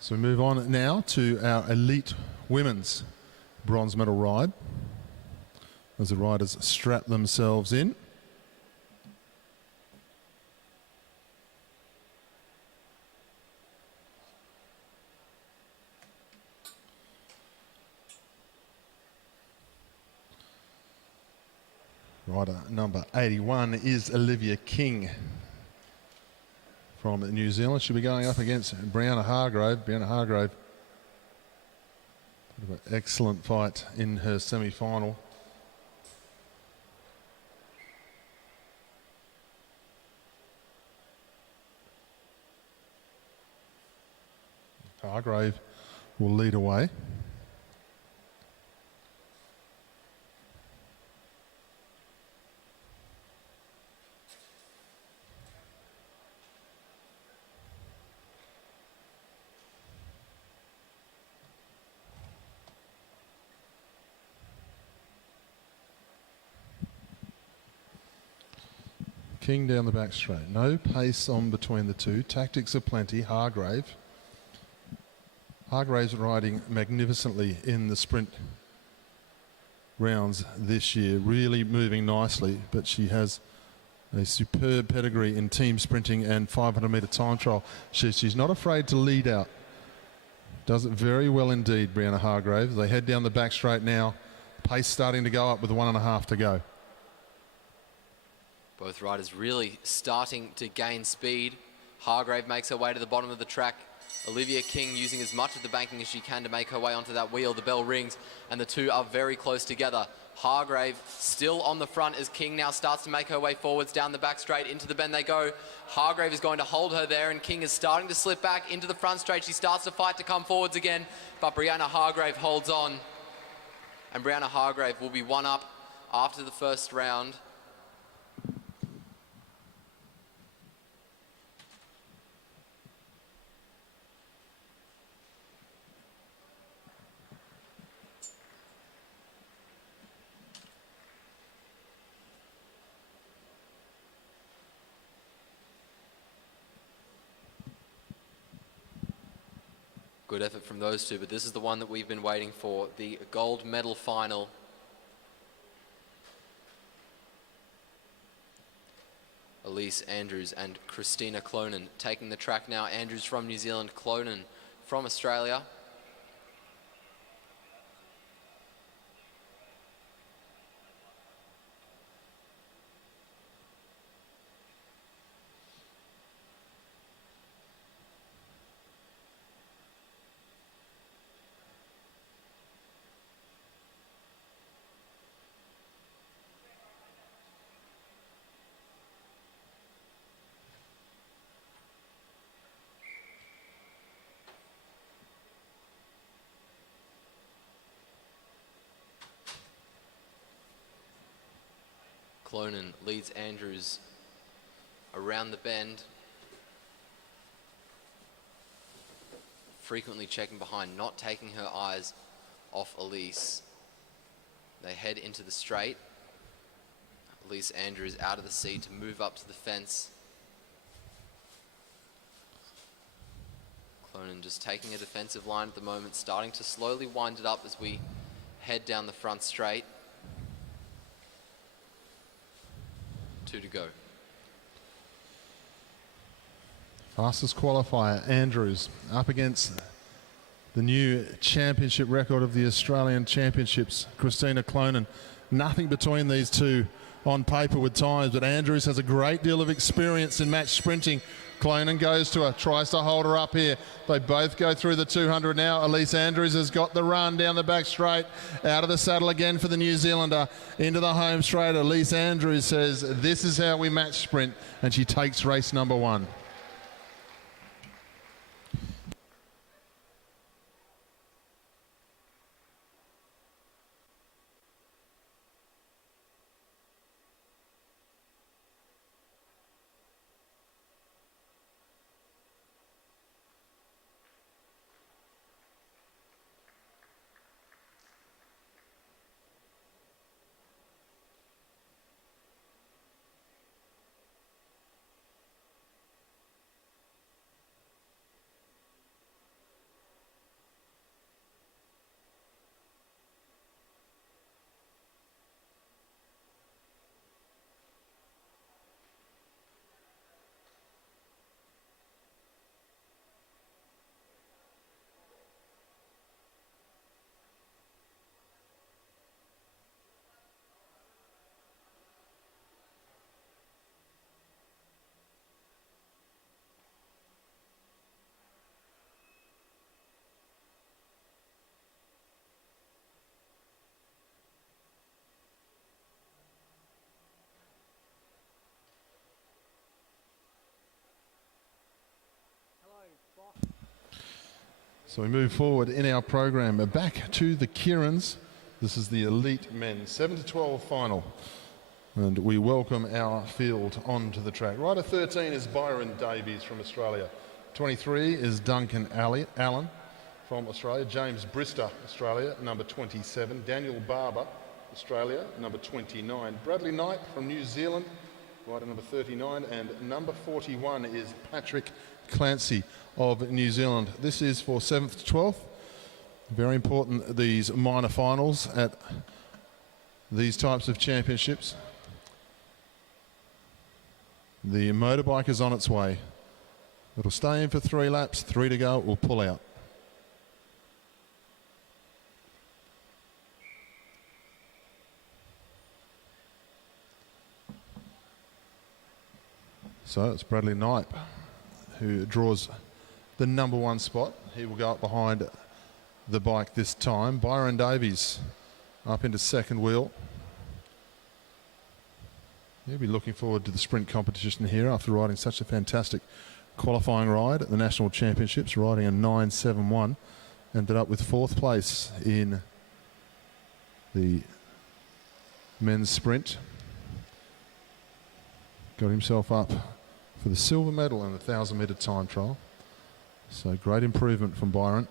So we move on now to our elite women's bronze medal ride as the riders strap themselves in. Rider number 81 is Olivia King from New Zealand. She'll be going up against Brianna Hargrave. Brianna Hargrave, an excellent fight in her semi-final. Hargrave will lead away. King down the back straight. No pace on between the two. Tactics are plenty. Hargrave's riding magnificently in the sprint rounds this year, really moving nicely, but she has a superb pedigree in team sprinting and 500-metre time trial. She's not afraid to lead out. Does it very well indeed, Brianna Hargrave. They head down the back straight now. Pace starting to go up with 1.5 to go. Both riders really starting to gain speed. Hargrave makes her way to the bottom of the track. Olivia King using as much of the banking as she can to make her way onto that wheel. The bell rings and the two are very close together. Hargrave still on the front as King now starts to make her way forwards down the back straight. Into the bend they go. Hargrave is going to hold her there and King is starting to slip back into the front straight. She starts to fight to come forwards again, but Brianna Hargrave holds on. And Brianna Hargrave will be one up after the first round. Good effort from those two, but this is the one that we've been waiting for, the gold medal final. Elise Andrews and Christina Clonan taking the track now. Andrews from New Zealand, Clonan from Australia. Clonan leads Andrews around the bend, frequently checking behind, not taking her eyes off Elise. They head into the straight. Elise Andrews out of the seat to move up to the fence. Clonan just taking a defensive line at the moment, starting to slowly wind it up as we head down the front straight. 2 to go. Fastest qualifier, Andrews, up against the new championship record of the Australian Championships, Christina Clonan. Nothing between these two on paper with times, but Andrews has a great deal of experience in match sprinting. Clonan goes to her, tries to hold her up here. They both go through the 200 now. Elise Andrews has got the run down the back straight. Out of the saddle again for the New Zealander. Into the home straight. Elise Andrews says, this is how we match sprint. And she takes race number 1. So we move forward in our program back to the Keirins. This is the elite men 7 to 12 final. And we welcome our field onto the track. Rider 13 is Byron Davies from Australia. 23 is Duncan Allen from Australia. James Brister, Australia, number 27. Daniel Barber, Australia, number 29. Bradley Knight from New Zealand, rider number 39. And number 41 is Patrick Clancy of New Zealand. This is for 7th to 12th. Very important, these minor finals at these types of championships. The motorbike is on its way. It'll stay in for 3 laps, 3 to go, it will pull out. So it's Bradley Knight who draws the number 1 spot. He will go up behind the bike this time. Byron Davies up into second wheel. He'll be looking forward to the sprint competition here after riding such a fantastic qualifying ride at the National Championships, riding a 9.71. Ended up with 4th place in the men's sprint. Got himself up for the silver medal in the 1,000 metre time trial. So great improvement from Byron.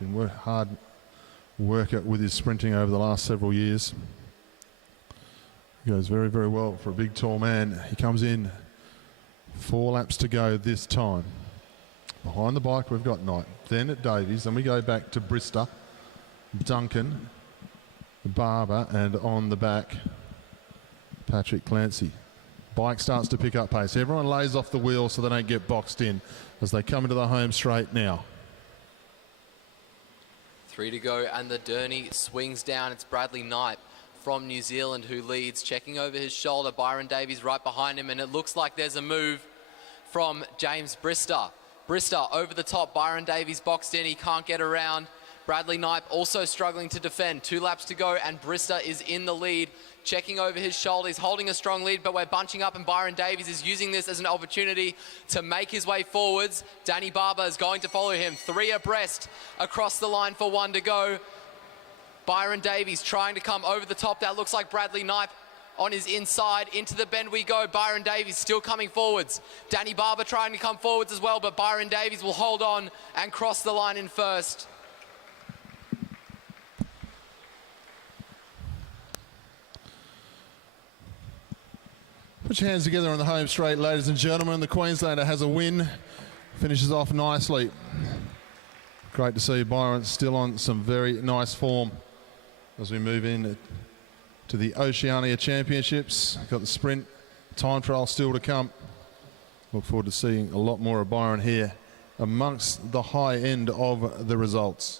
Been hard worker with his sprinting over the last several years. Goes very, very well for a big, tall man. He comes in 4 laps to go this time. Behind the bike, we've got Knight. Then at Davies, then we go back to Brister, Duncan, Barber, and on the back, Patrick Clancy. Bike starts to pick up pace. Everyone lays off the wheel so they don't get boxed in as they come into the home straight now. 3 to go, and the Derny swings down. It's Bradley Knight from New Zealand who leads, checking over his shoulder. Byron Davies right behind him, and it looks like there's a move from James Brister. Brister over the top, Byron Davies boxed in, he can't get around. Bradley Knight also struggling to defend. 2 laps to go, and Brister is in the lead, checking over his shoulder. He's holding a strong lead, but we're bunching up, and Byron Davies is using this as an opportunity to make his way forwards. Danny Barber is going to follow him. 3 abreast across the line for 1 to go. Byron Davies trying to come over the top. That looks like Bradley Knight on his inside. Into the bend we go. Byron Davies still coming forwards. Danny Barber trying to come forwards as well, but Byron Davies will hold on and cross the line in first. Put your hands together on the home straight, ladies and gentlemen. The Queenslander has a win. Finishes off nicely. Great to see Byron still on some very nice form as we move in to the Oceania Championships. Got the sprint time trial still to come. Look forward to seeing a lot more of Byron here amongst the high end of the results.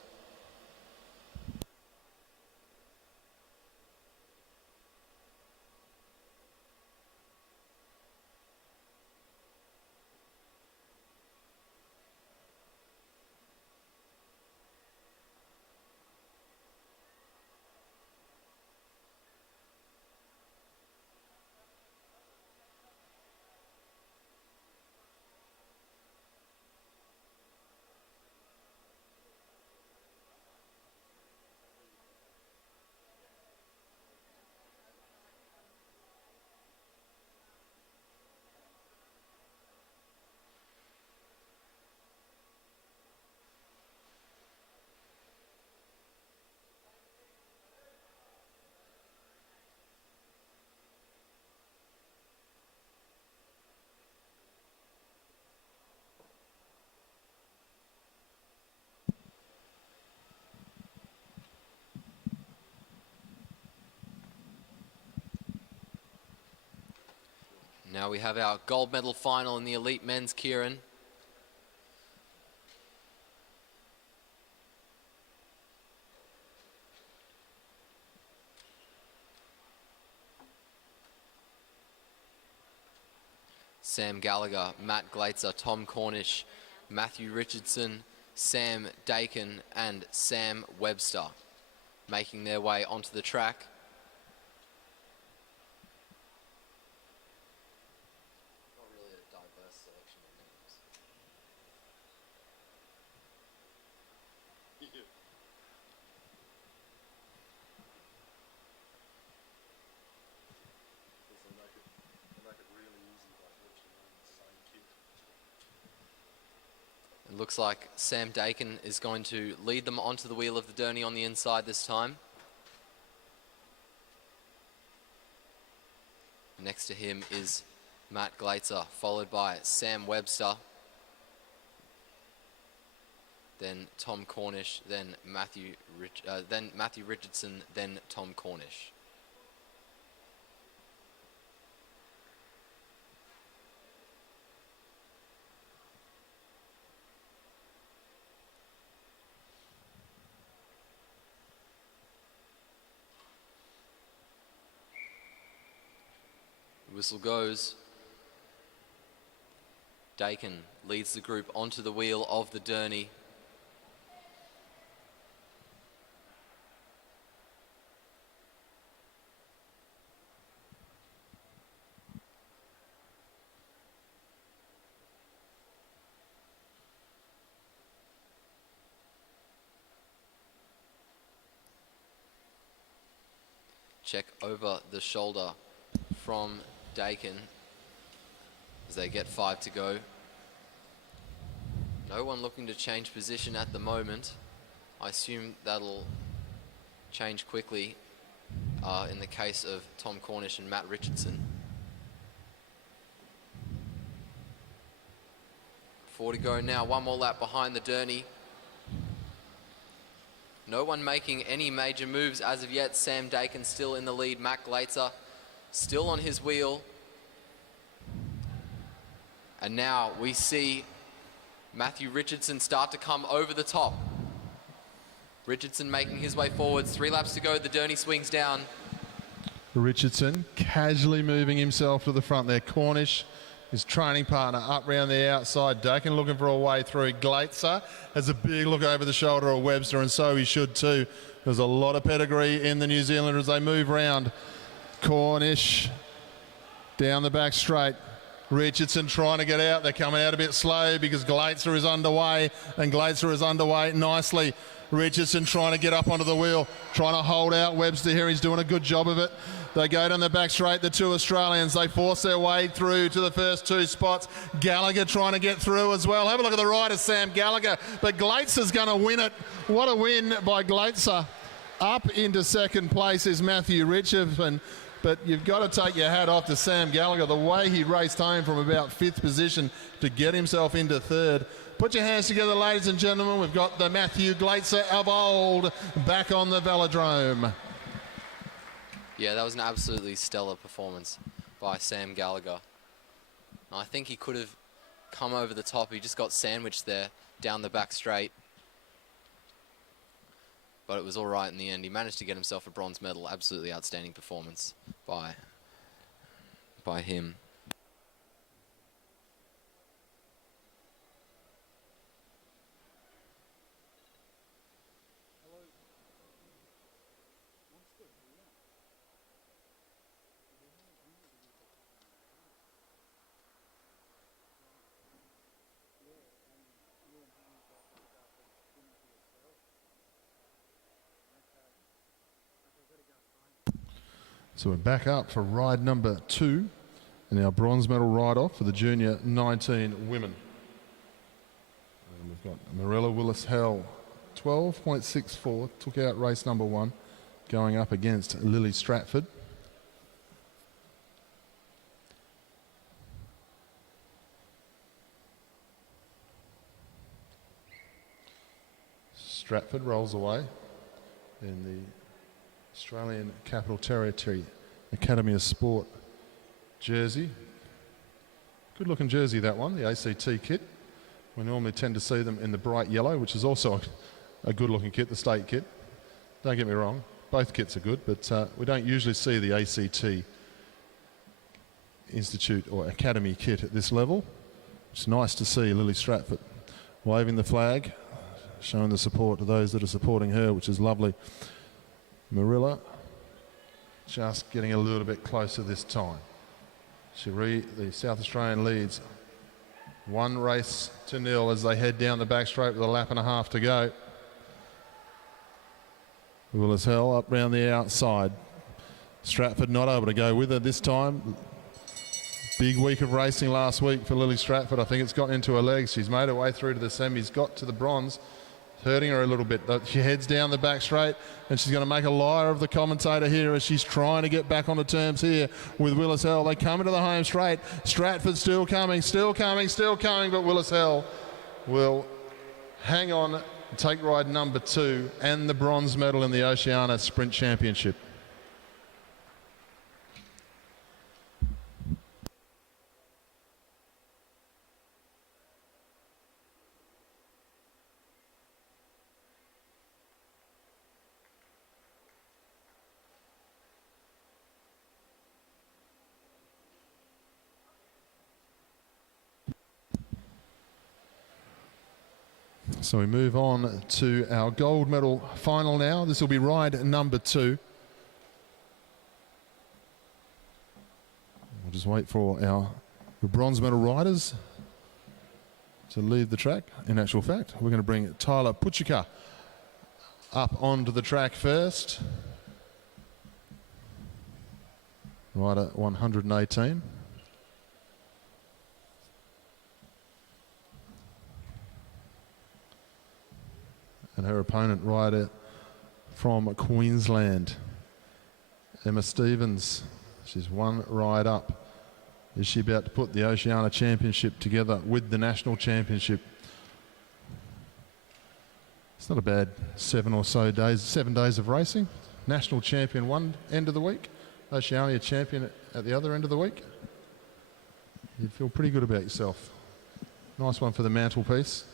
Now we have our gold medal final in the elite men's Keirin. Sam Gallagher, Matt Glaitzer, Tom Cornish, Matthew Richardson, Sam Dakin and Sam Webster making their way onto the track. Not really a diverse selection of names. Looks like Sam Dakin is going to lead them onto the wheel of the Derny on the inside this time. Next to him is Matt Glaetzer, followed by Sam Webster, then Tom Cornish, then Matthew Richardson, then Tom Cornish. Whistle goes. Dakin leads the group onto the wheel of the Derny. Check over the shoulder from Dakin as they get 5 to go. No one looking to change position at the moment. I assume that'll change quickly in the case of Tom Cornish and Matt Richardson. 4 to go now, one more lap behind the Derny. No one making any major moves as of yet. Sam Dakin still in the lead. Matt Glaetzer still on his wheel. And now we see Matthew Richardson start to come over the top. Richardson making his way forwards. 3 laps to go. The Derny swings down. Richardson casually moving himself to the front there. Cornish, his training partner, up round the outside. Dakin looking for a way through. Glaetzer has a big look over the shoulder of Webster, and so he should too. There's a lot of pedigree in the New Zealanders as they move round. Cornish down the back straight. Richardson trying to get out. They're coming out a bit slow because Glaetzer is underway, and Glaetzer is underway nicely. Richardson trying to get up onto the wheel, trying to hold out Webster here. He's doing a good job of it. They go down the back straight, the 2 Australians. They force their way through to the first 2 spots. Gallagher trying to get through as well. Have a look at the right of Sam Gallagher, but Glaetzer's going to win it. What a win by Glaetzer. Up into second place is Matthew Richardson. But you've got to take your hat off to Sam Gallagher, the way he raced home from about 5th position to get himself into 3rd. Put your hands together, ladies and gentlemen. We've got the Matthew Glaetzer of old back on the Velodrome. Yeah, that was an absolutely stellar performance by Sam Gallagher. I think he could have come over the top. He just got sandwiched there down the back straight. But it was all right in the end. He managed to get himself a bronze medal. Absolutely outstanding performance by him. So we're back up for ride number 2 in our bronze medal ride-off for the Junior 19 women. And we've got Mirella Willis-Hell, 12.64, took out race number 1, going up against Lily Stratford. Stratford rolls away in the Australian Capital Territory Academy of Sport jersey. Good looking jersey, that one, the ACT kit. We normally tend to see them in the bright yellow, which is also a good looking kit, the state kit. Don't get me wrong, both kits are good, but we don't usually see the ACT Institute or Academy kit at this level. It's nice to see Lily Stratford waving the flag, showing the support to those that are supporting her, which is lovely. Marilla just getting a little bit closer this time. The South Australian leads 1-0 as they head down the back straight with a lap and a half to go. Willis-Hell up round the outside. Stratford not able to go with her this time. Big week of racing last week for Lily Stratford. I think it's gotten into her legs. She's made her way through to the semis, got to the bronze, hurting her a little bit. She heads down the back straight, and she's going to make a liar of the commentator here as she's trying to get back on the terms here with Willis Hell. They come into the home straight. Stratford still coming, but Willis Hell will hang on and take ride number 2 and the bronze medal in the Oceania Sprint Championship. So we move on to our gold medal final now. This will be ride number 2. We'll just wait for our bronze medal riders to leave the track. In actual fact, we're going to bring Tyler Puchika up onto the track first. Rider 118. And her opponent rider from Queensland, Emma Stevens. She's one ride up. Is she about to put the Oceania Championship together with the National Championship? It's not a bad 7 days of racing. National champion one end of the week, Oceania champion at the other end of the week. You'd feel pretty good about yourself. Nice one for the mantelpiece.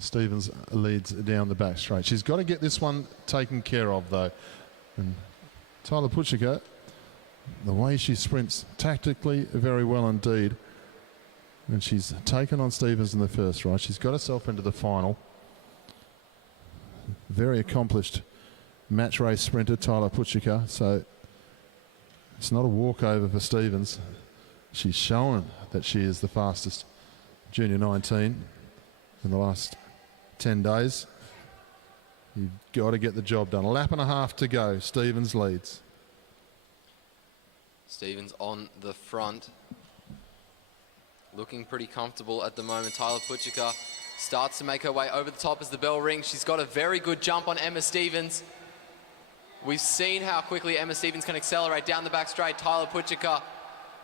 Stevens leads down the back straight. She's got to get this one taken care of, though. And Tyler Puchika, the way she sprints tactically very well indeed. And she's taken on Stevens in the first ride. She's got herself into the final. Very accomplished match race sprinter, Tyler Puchika. So it's not a walkover for Stevens. She's shown that she is the fastest junior 19 in the last 10 days. You've got to get the job done. A lap and a half to go. Stevens leads. Stevens on the front. Looking pretty comfortable at the moment. Tyler Puchika starts to make her way over the top as the bell rings. She's got a very good jump on Emma Stevens. We've seen how quickly Emma Stevens can accelerate down the back straight. Tyler Puchika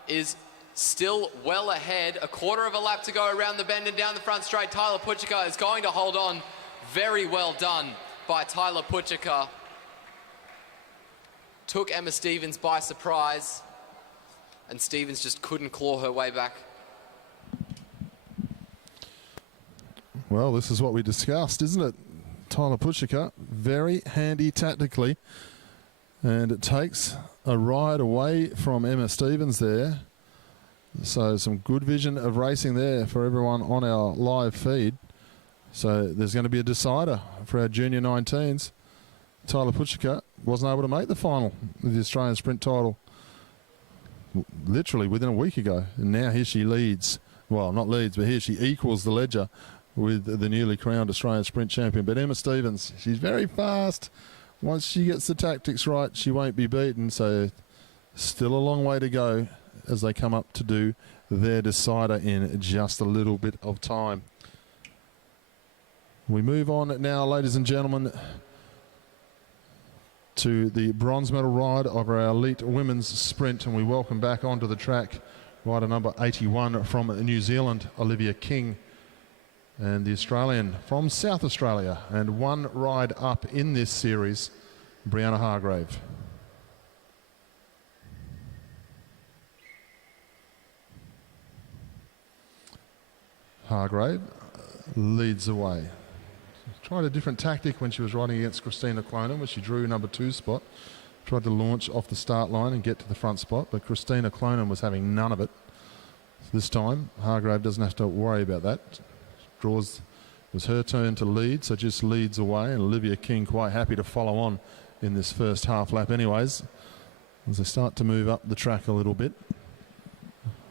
is still well ahead. A quarter of a lap to go around the bend and down the front straight. Tyler Puchika is going to hold on. Very well done by Tyler Puchika. Took Emma Stevens by surprise, and Stevens just couldn't claw her way back. Well, this is what we discussed, isn't it? Tyler Puchika, very handy tactically, and it takes a ride away from Emma Stevens there. So some good vision of racing there for everyone on our live feed. So there's going to be a decider for our junior 19s. Tyler Puchika wasn't able to make the final with the Australian Sprint title literally within a week ago. And now here she leads. Well, not leads, but here she equals the ledger with the newly crowned Australian Sprint champion. But Emma Stevens, she's very fast. Once she gets the tactics right, she won't be beaten. So still a long way to go as they come up to do their decider in just a little bit of time. We move on now, ladies and gentlemen, to the bronze medal ride of our elite women's sprint, and we welcome back onto the track rider number 81 from New Zealand, Olivia King, and the Australian from South Australia, and one ride up in this series, Brianna Hargrave. Hargrave leads the way. Tried a different tactic when she was riding against Christina Clonan, where she drew number 2 spot. Tried to launch off the start line and get to the front spot, but Christina Clonan was having none of it. This time, Hargrave doesn't have to worry about that. Draws, it was her turn to lead, so just leads away, and Olivia King quite happy to follow on in this first half lap anyways, as they start to move up the track a little bit.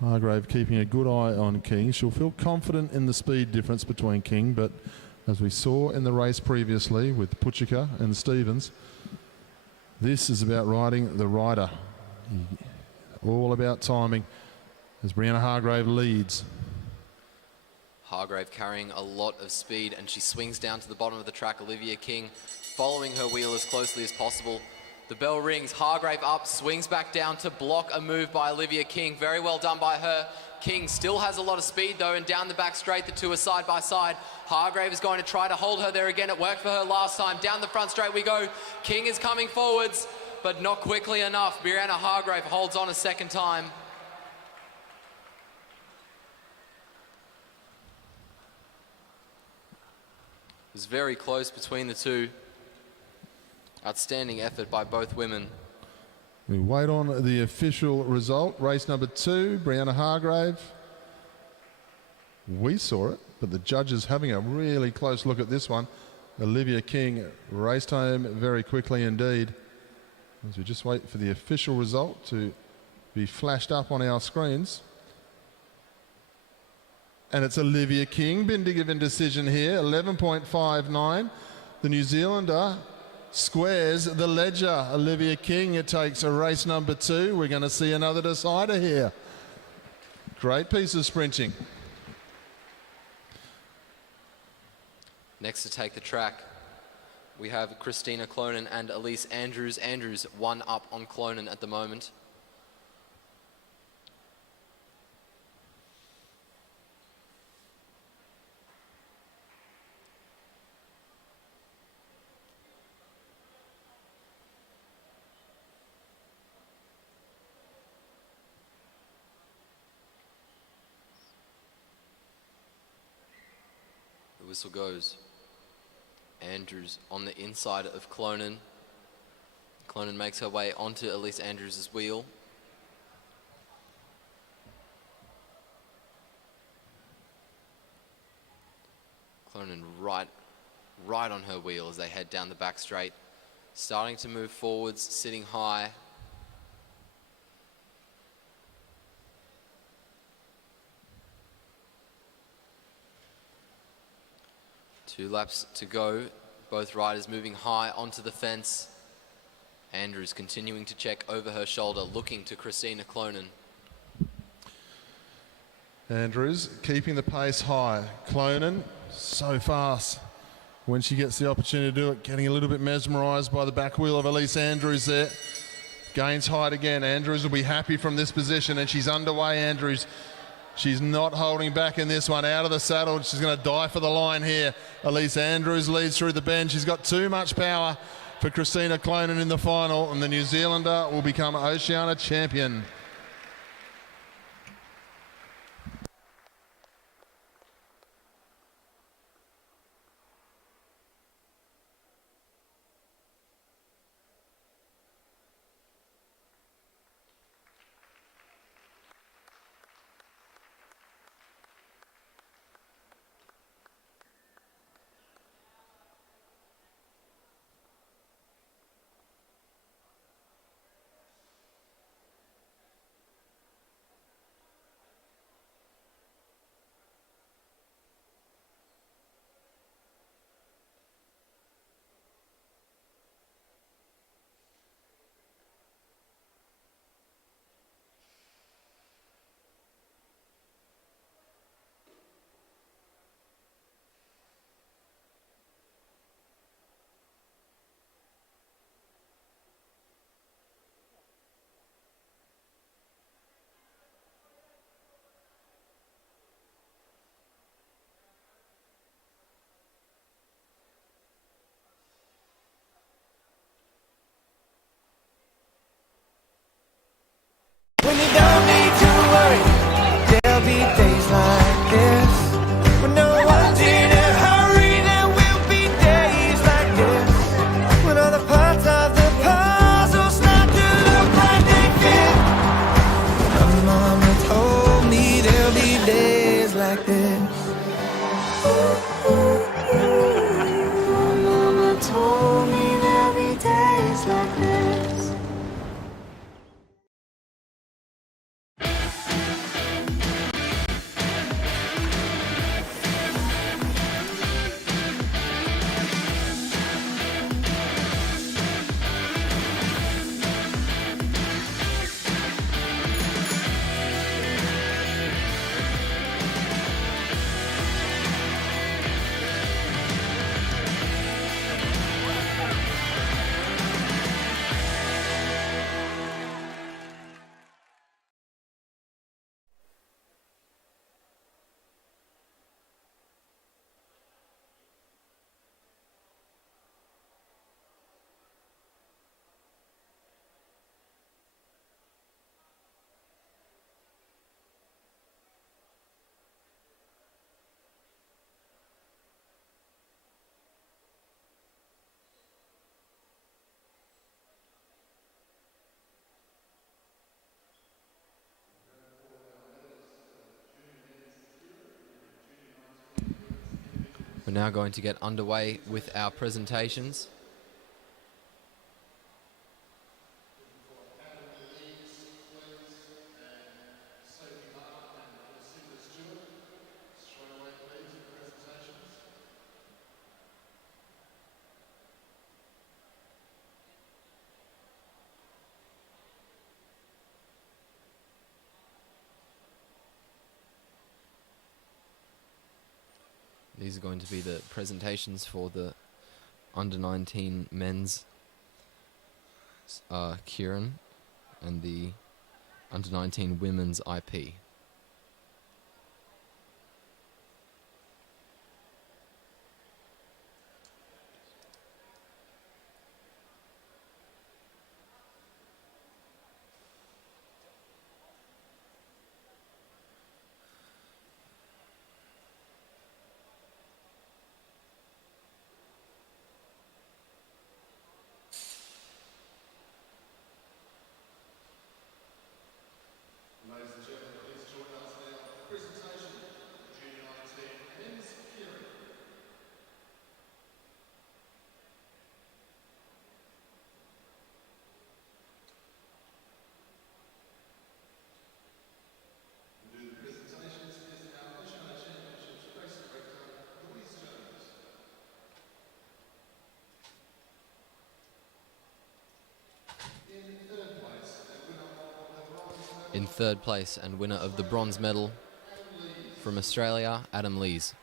Hargrave keeping a good eye on King. She'll feel confident in the speed difference between King, but As we saw in the race previously with Puchika and Stevens, this is about riding the rider. All about timing as Brianna Hargrave leads. Hargrave carrying a lot of speed, and she swings down to the bottom of the track. Olivia King following her wheel as closely as possible. The bell rings, Hargrave up, swings back down to block a move by Olivia King. Very well done by her. King still has a lot of speed though, and down the back straight, the two are side by side. Hargrave is going to try to hold her there again. It worked for her last time. Down the front straight we go. King is coming forwards, but not quickly enough. Brianna Hargrave holds on a second time. It was very close between the two. Outstanding effort by both women. We wait on the official result. Race number 2, Brianna Hargrave. We saw it, but the judges having a really close look at this one. Olivia King raced home very quickly indeed. As we just wait for the official result to be flashed up on our screens. And it's Olivia King been given decision here, 11.59. The New Zealander squares the ledger. Olivia King, it takes a race number 2. We're going to see another decider here. Great piece of sprinting. Next to take the track, we have Christina Clonan and Elise Andrews. Andrews one up on Clonan at the moment. The whistle goes. Andrews on the inside of Clonan. Clonan makes her way onto Elise Andrews' wheel. Clonan right on her wheel as they head down the back straight. Starting to move forwards, sitting high. Two laps to go. Both riders moving high onto the fence. Andrews continuing to check over her shoulder, looking to Christina Clonan. Andrews keeping the pace high. Clonan so fast when she gets the opportunity to do it, getting a little bit mesmerised by the back wheel of Elise Andrews there. Gains height again. Andrews will be happy from this position, and she's underway. Andrews, she's not holding back in this one. Out of the saddle, she's going to die for the line here. Elise Andrews leads through the bend. She's got too much power for Christina Clonan in the final, and the New Zealander will become Oceania champion. When you don't need to worry, there'll be days like this. When no one's in a hurry, there will be days like this. When all the parts of the puzzle start to look like they fit. My mama told me there'll be days like this. My mama told me there'll be days like this. We're now going to get underway with our presentations. These are going to be the presentations for the under-19 men's Keirin and the under-19 women's IP. Ladies and gentlemen, please join us now for the presentation of Junior 19 Men's Keirin. To do the presentations is our Oceania Championships race director, Louise Jones. In third place and winner of the bronze medal from Australia, Adam Lees.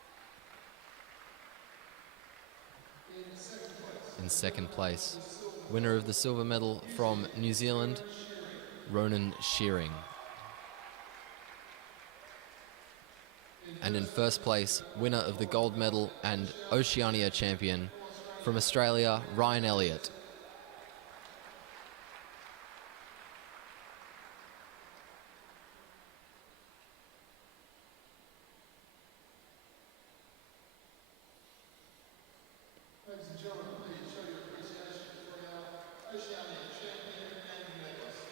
In second place, winner of the silver medal from New Zealand, Ronan Shearing. And in first place, winner of the gold medal and Oceania champion from Australia, Ryan Elliott. Ladies and gentlemen, please show your appreciation for our Oceania champion and medalist.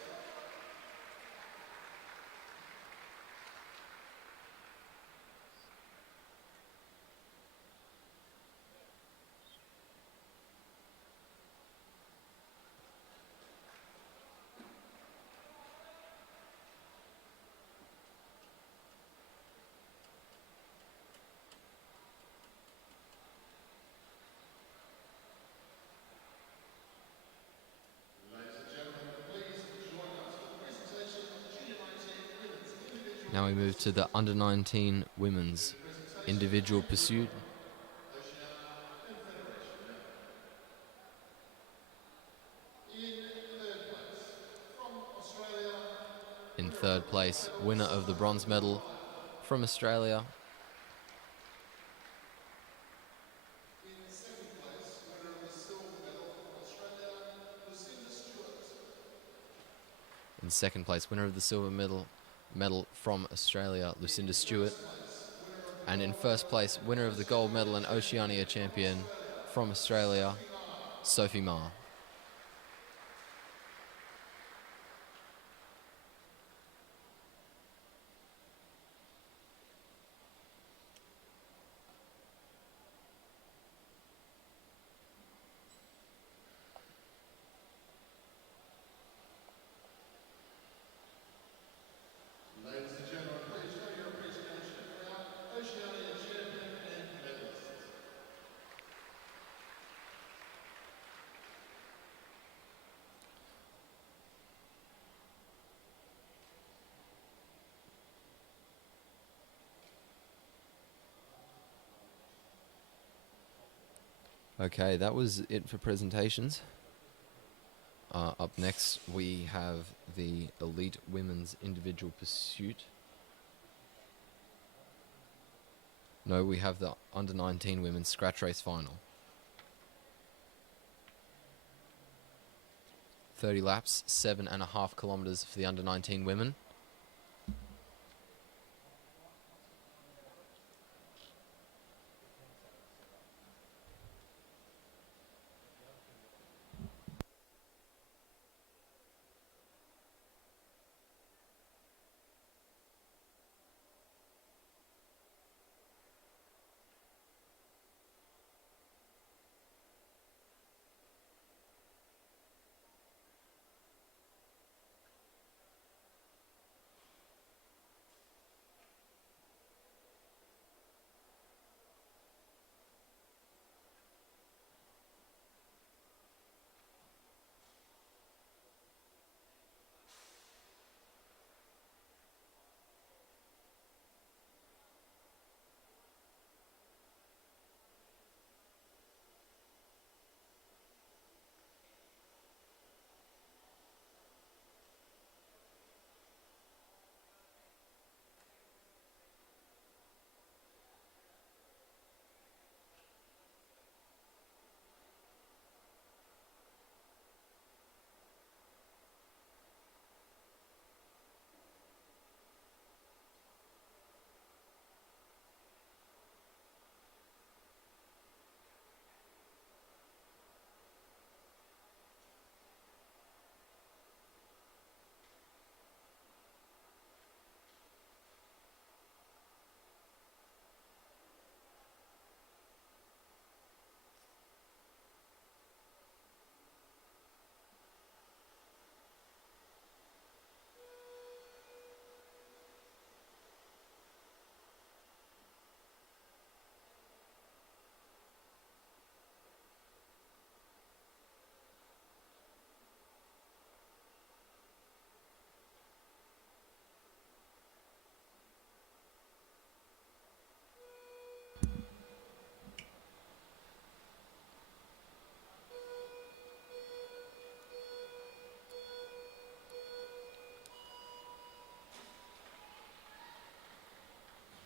Now we move to the under-19 women's individual pursuit. In third place, winner of the bronze medal from Australia. In second place, winner of the silver medal from Australia, Lucinda Stewart. And in first place, winner of the gold medal and Oceania champion from Australia, Sophie Ma. Ladies and gentlemen, please show your appreciation for our Oceania champion and medalist. Okay, that was it for presentations. Up next, we have the elite women's individual pursuit. No, we have the under-19 women's scratch race final. 30 laps, 7.5 kilometers for the under-19 women.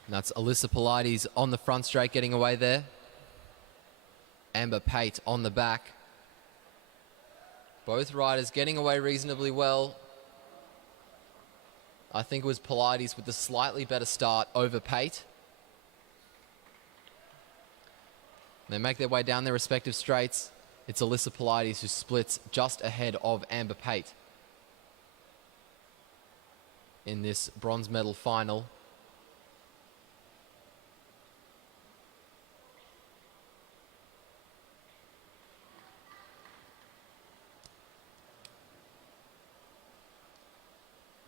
And that's Alyssa Pilates on the front straight getting away there. Amber Pate on the back. Both riders getting away reasonably well. I think it was Pilates with the slightly better start over Pate. They make their way down their respective straights. It's Alyssa Pilates who splits just ahead of Amber Pate in this bronze medal final.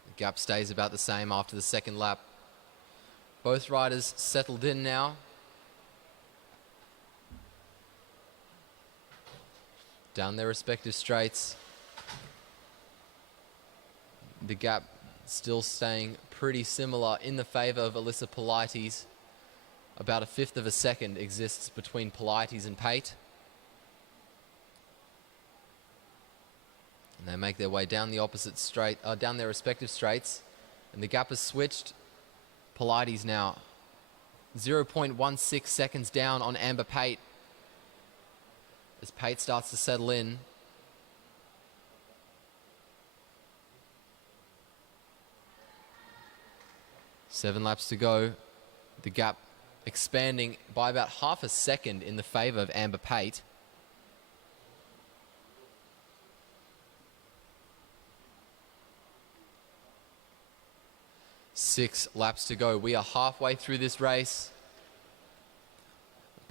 The gap stays about the same after the second lap. Both riders settled in now. Down their respective straights. The gap still staying pretty similar in the favor of Alyssa Pilates. About a fifth of a second exists between Pilates and Pate. And they make their way down the opposite straight, down their respective straights. And the gap has switched. Pilates now 0.16 seconds down on Amber Pate as Pate starts to settle in. Seven laps to go. The gap expanding by about half a second in the favor of Amber Pate. Six laps to go. We are halfway through this race.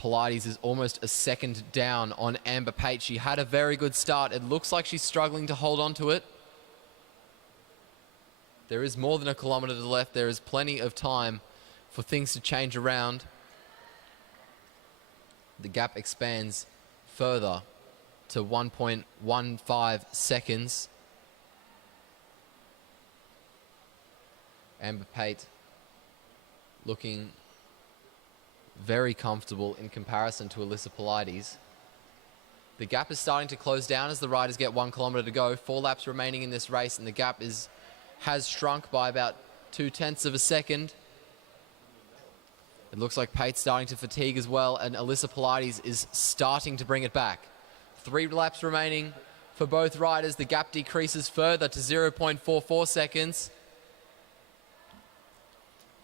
Pilates is almost a second down on Amber Pate. She had a very good start. It looks like she's struggling to hold on to it. There is more than a kilometre to the left. There is plenty of time for things to change around. The gap expands further to 1.15 seconds. Amber Pate looking very comfortable in comparison to Alyssa Pilates. The gap is starting to close down as the riders get 1 kilometre to go. 4 laps remaining in this race, and the gap has shrunk by about 0.2 of a second. It looks like Pate's starting to fatigue as well, and Alyssa Pilates is starting to bring it back. 3 laps remaining for both riders. The gap decreases further to 0.44 seconds.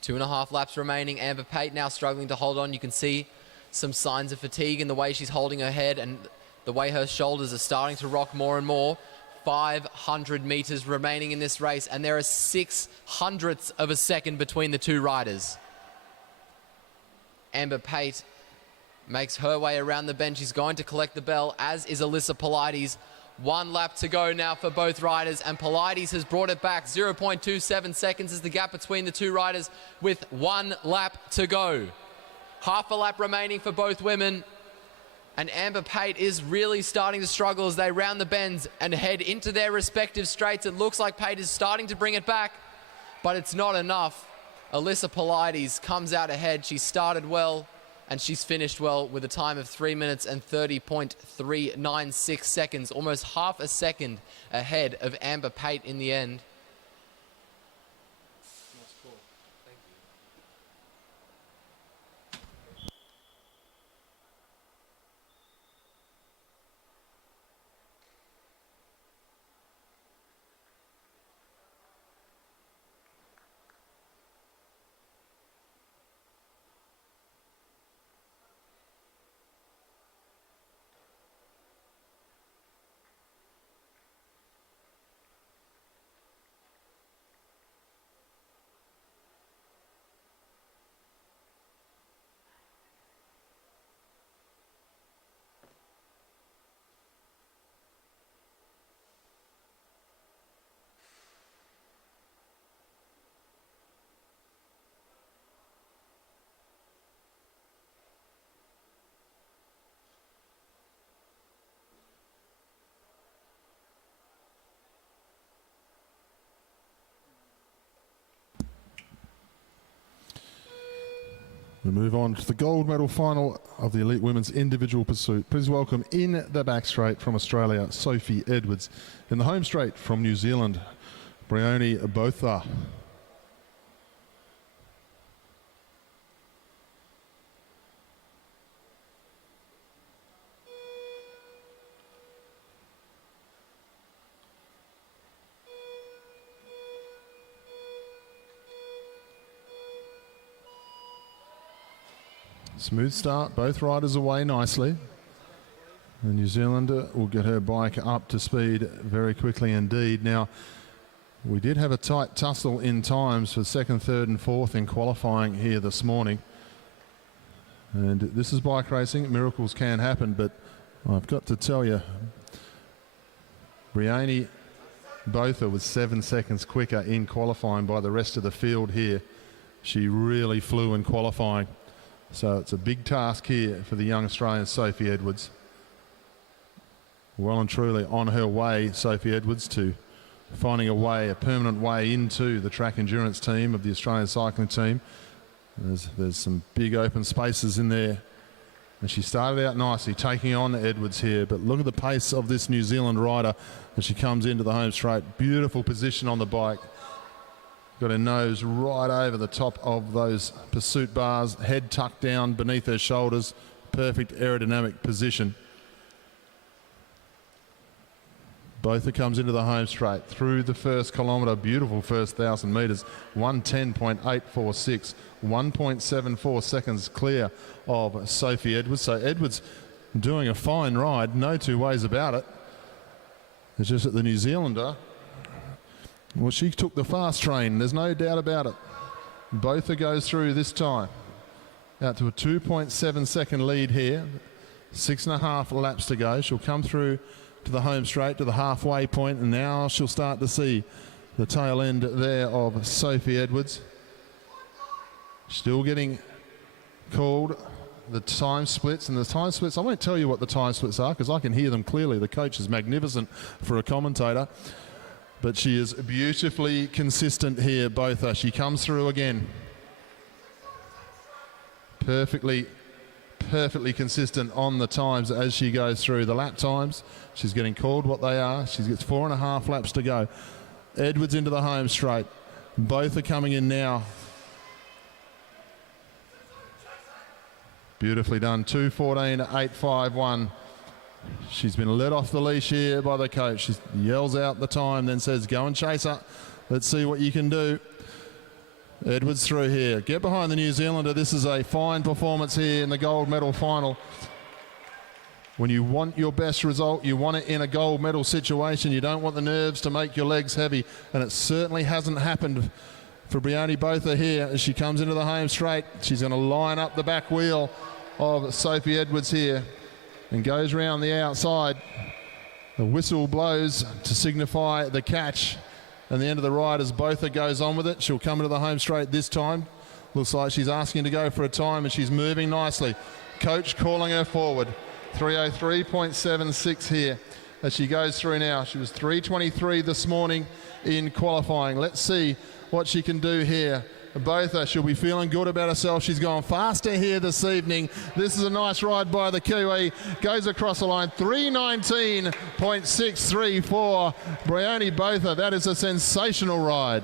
2.5 laps remaining. Amber Pate now struggling to hold on. You can see some signs of fatigue in the way she's holding her head and the way her shoulders are starting to rock more and more. 500 meters remaining in this race, and there are 0.06 of a second between the two riders. Amber Pate makes her way around the bend. She's going to collect the bell, as is Alyssa Pilates. 1 lap to go now for both riders, and Pilates has brought it back. 0.27 seconds is the gap between the two riders with 1 lap to go. Half a lap remaining for both women, and Amber Pate is really starting to struggle as they round the bends and head into their respective straights. It looks like Pate is starting to bring it back, but it's not enough. Alyssa Pilates comes out ahead. She started well, and she's finished well with a time of 3 minutes and 30.396 seconds, almost half a second ahead of Amber Pate in the end. We move on to the gold medal final of the elite women's individual pursuit. Please welcome in the back straight from Australia, Sophie Edwards. In the home straight from New Zealand, Brioni Botha. Smooth start, both riders away nicely. The New Zealander will get her bike up to speed very quickly indeed. Now, we did have a tight tussle in times for second, third and fourth in qualifying here this morning. And this is bike racing, miracles can happen, but I've got to tell you, Brianne Botha was 7 seconds quicker in qualifying by the rest of the field here. She really flew in qualifying. So it's a big task here for the young Australian Sophie Edwards. Well and truly on her way, Sophie Edwards, to finding a way, a permanent way into the track endurance team of the Australian cycling team. There's some big open spaces in there. And she started out nicely, taking on Edwards here. But look at the pace of this New Zealand rider as she comes into the home straight. Beautiful position on the bike. Got her nose right over the top of those pursuit bars, head tucked down beneath her shoulders. Perfect aerodynamic position. Botha comes into the home straight through the first kilometre. Beautiful first 1,000 metres. 1:10.846. 1.74 seconds clear of Sophie Edwards. So Edwards doing a fine ride. No two ways about it. It's just that the New Zealander, well, she took the fast train. There's no doubt about it. Botha goes through this time. Out to a 2.7 second lead here. 6.5 laps to go. She'll come through to the home straight, to the halfway point, and now she'll start to see the tail end there of Sophie Edwards. Still getting called the time splits, and the time splits, I won't tell you what the time splits are because I can hear them clearly. The coach is magnificent for a commentator, but she is beautifully consistent here, Botha. She comes through again. Perfectly consistent on the times as she goes through. The lap times, she's getting called what they are. She gets 4.5 laps to go. Edwards into the home straight. Both are coming in now. Beautifully done. 2:14.851. She's been let off the leash here by the coach. She yells out the time, then says, go and chase her. Let's see what you can do. Edwards through here. Get behind the New Zealander. This is a fine performance here in the gold medal final. When you want your best result, you want it in a gold medal situation. You don't want the nerves to make your legs heavy, and it certainly hasn't happened for Brianne Botha here as she comes into the home straight. She's going to line up the back wheel of Sophie Edwards here and goes round the outside. The whistle blows to signify the catch. And the end of the ride as Botha goes on with it. She'll come into the home straight this time. Looks like she's asking to go for a time, and she's moving nicely. Coach calling her forward. 3:03.76 here as she goes through now. She was 3:23 this morning in qualifying. Let's see what she can do here. Botha, she'll be feeling good about herself. She's gone faster here this evening. This is a nice ride by the Kiwi. Goes across the line. 3:19.634. Brianne Botha, that is a sensational ride.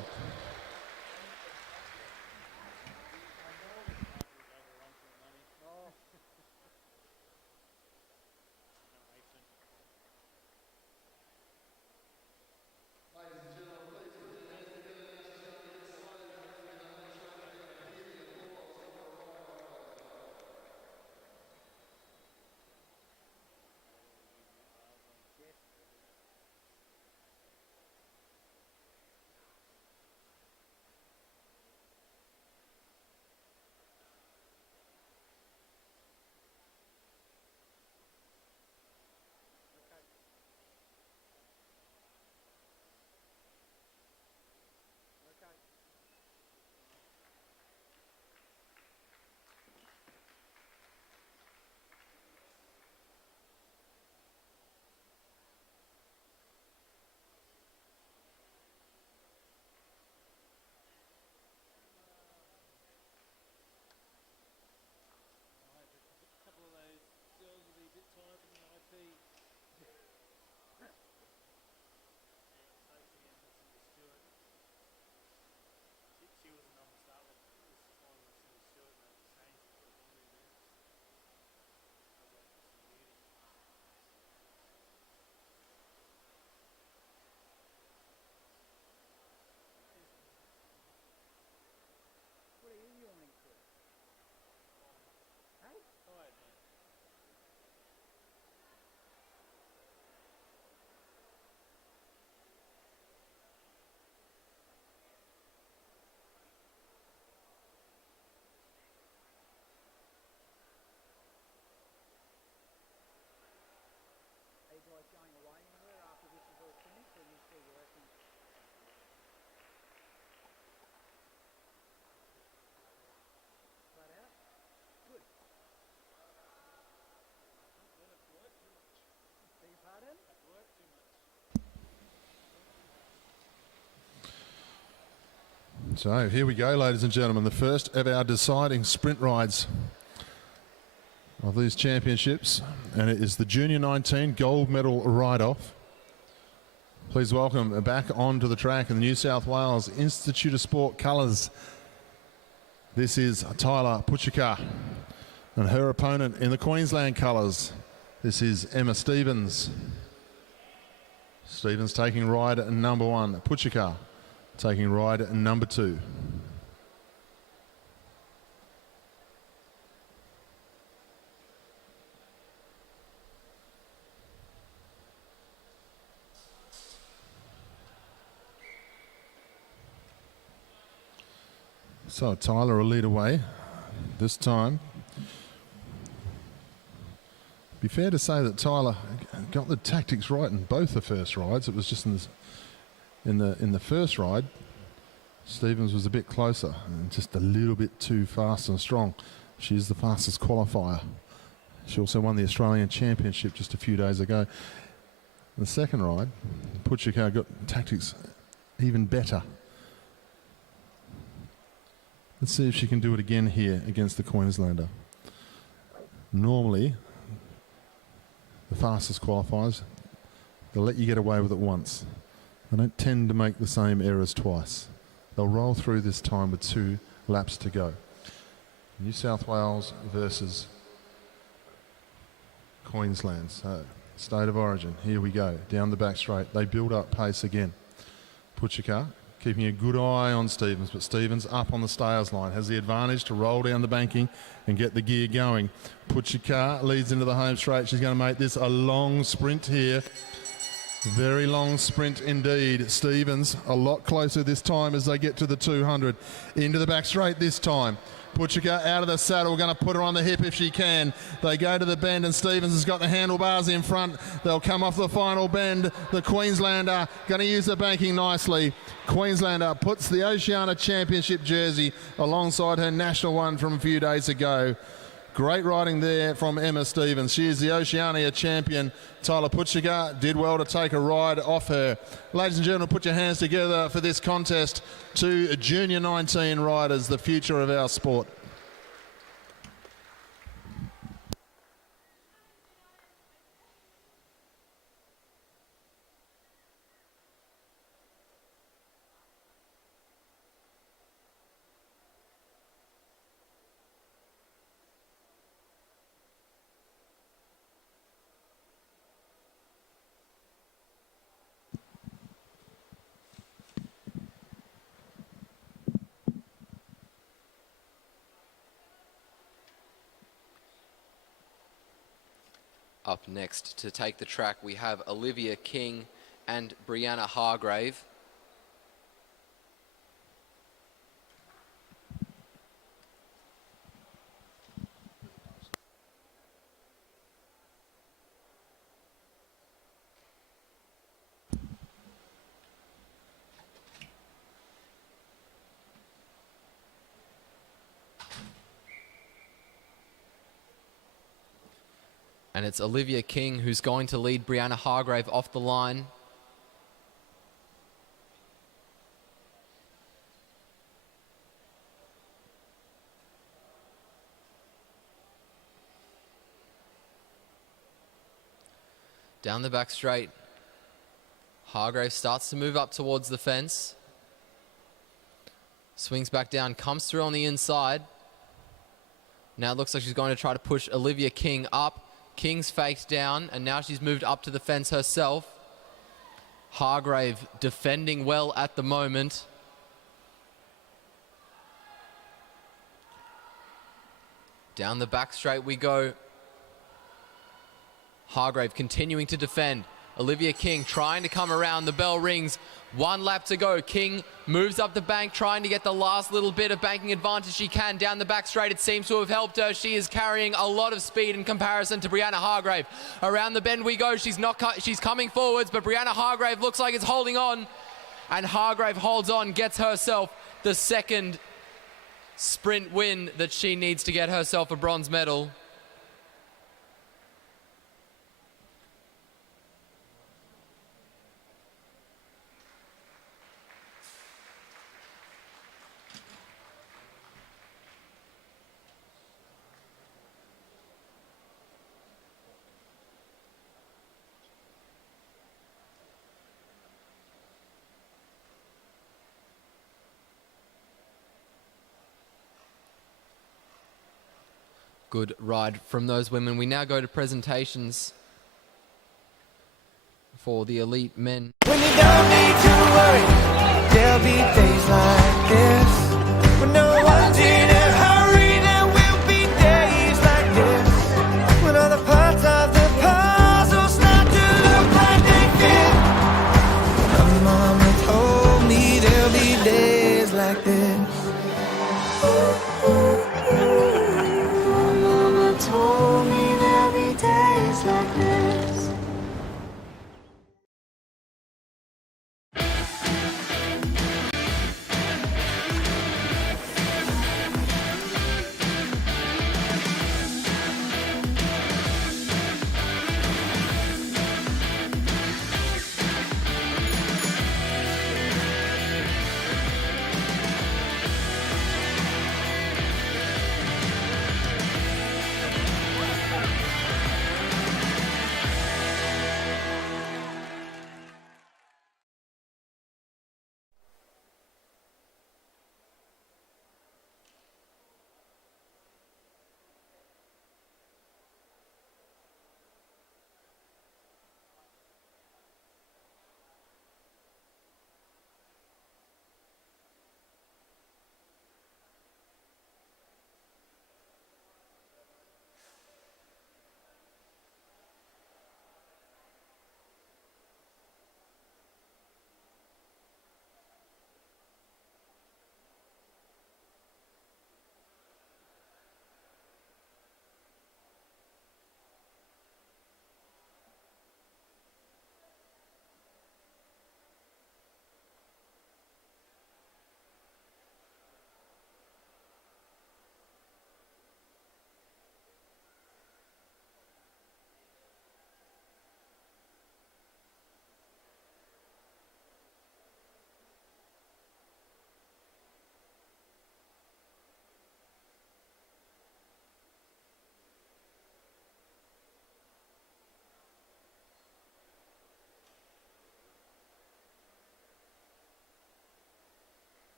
So here we go, ladies and gentlemen, the first of our deciding sprint rides of these championships, and it is the Junior 19 gold medal ride-off. Please welcome back onto the track in the New South Wales Institute of Sport colours. This is Tyler Puchika, and her opponent in the Queensland colours. This is Emma Stevens. Stevens taking ride at number 1, Puchika taking ride at number 2. So Tyler will lead away this time. Be fair to say that Tyler got the tactics right in both the first rides. It was just in the first ride, Stevens was a bit closer and just a little bit too fast and strong. She is the fastest qualifier. She also won the Australian Championship just a few days ago. The second ride, Puchika got tactics even better. Let's see if she can do it again here against the Queenslander. Normally, the fastest qualifiers, they'll let you get away with it once. They don't tend to make the same errors twice. They'll roll through this time with 2 laps to go. New South Wales versus Queensland. So, state of origin, here we go, down the back straight. They build up pace again. Puchika keeping a good eye on Stevens, but Stevens up on the stayers line, has the advantage to roll down the banking and get the gear going. Puchika leads into the home straight. She's going to make this a long sprint here. Very long sprint indeed. Stevens a lot closer this time as they get to the 200. Into the back straight this time. Puchika out of the saddle, going to put her on the hip if she can. They go to the bend and Stevens has got the handlebars in front. They'll come off the final bend. The Queenslander going to use the banking nicely. Queenslander puts the Oceania Championship jersey alongside her national one from a few days ago. Great riding there from Emma Stevens. She is the Oceania champion. Tyler Puchika did well to take a ride off her. Ladies and gentlemen, put your hands together for this contest. 2 Junior 19 riders, the future of our sport. Up next to take the track, we have Olivia King and Brianna Hargrave. And it's Olivia King who's going to lead Brianna Hargrave off the line. Down the back straight. Hargrave starts to move up towards the fence. Swings back down, comes through on the inside. Now it looks like she's going to try to push Olivia King up. King's faked down, and now she's moved up to the fence herself. Hargrave defending well at the moment. Down the back straight we go. Hargrave continuing to defend. Olivia King trying to come around. The bell rings. 1 lap to go. King moves up the bank, trying to get the last little bit of banking advantage she can. Down the back straight, it seems to have helped her. She is carrying a lot of speed in comparison to Brianna Hargrave. Around the bend we go. She's coming forwards, but Brianna Hargrave looks like it's holding on. And Hargrave holds on, gets herself the second sprint win that she needs to get herself a bronze medal. good ride from those women. We now go to presentations for the elite men. When you don't need to worry, there'll be days like this. When no one's in a hurry, there will be days like this. When all the parts of the puzzle start to look like they fit. My mama told me there'll be days like this. My mama told me there'll be days like this.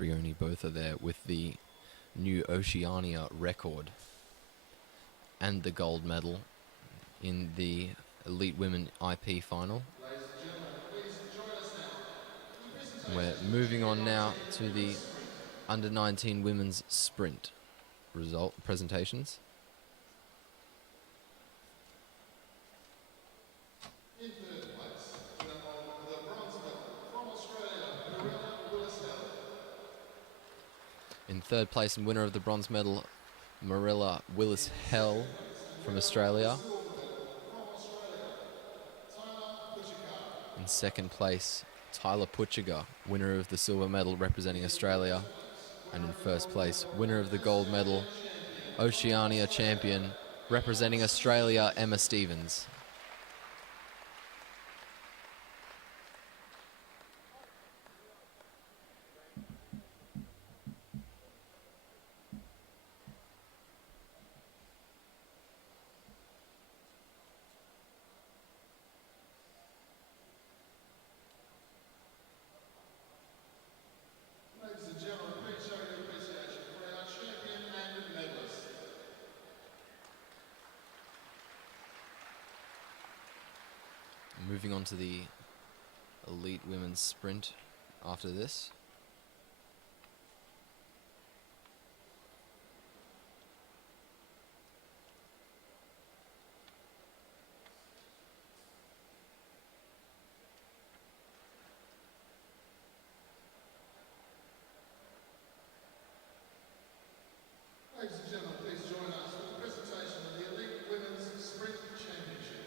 Brioni both are there with the new Oceania record and the gold medal in the Elite Women IP final. We're moving on now to the under 19 women's sprint result presentations. In third place and winner of the bronze medal, Marilla Willis-Hell from Australia. In second place, Tyler Puchiga, winner of the silver medal representing Australia. And in first place, winner of the gold medal, Oceania champion representing Australia, Emma Stevens. Moving on to the elite women's sprint after this. Ladies and gentlemen, please join us for the presentation of the Elite Women's Sprint Championship.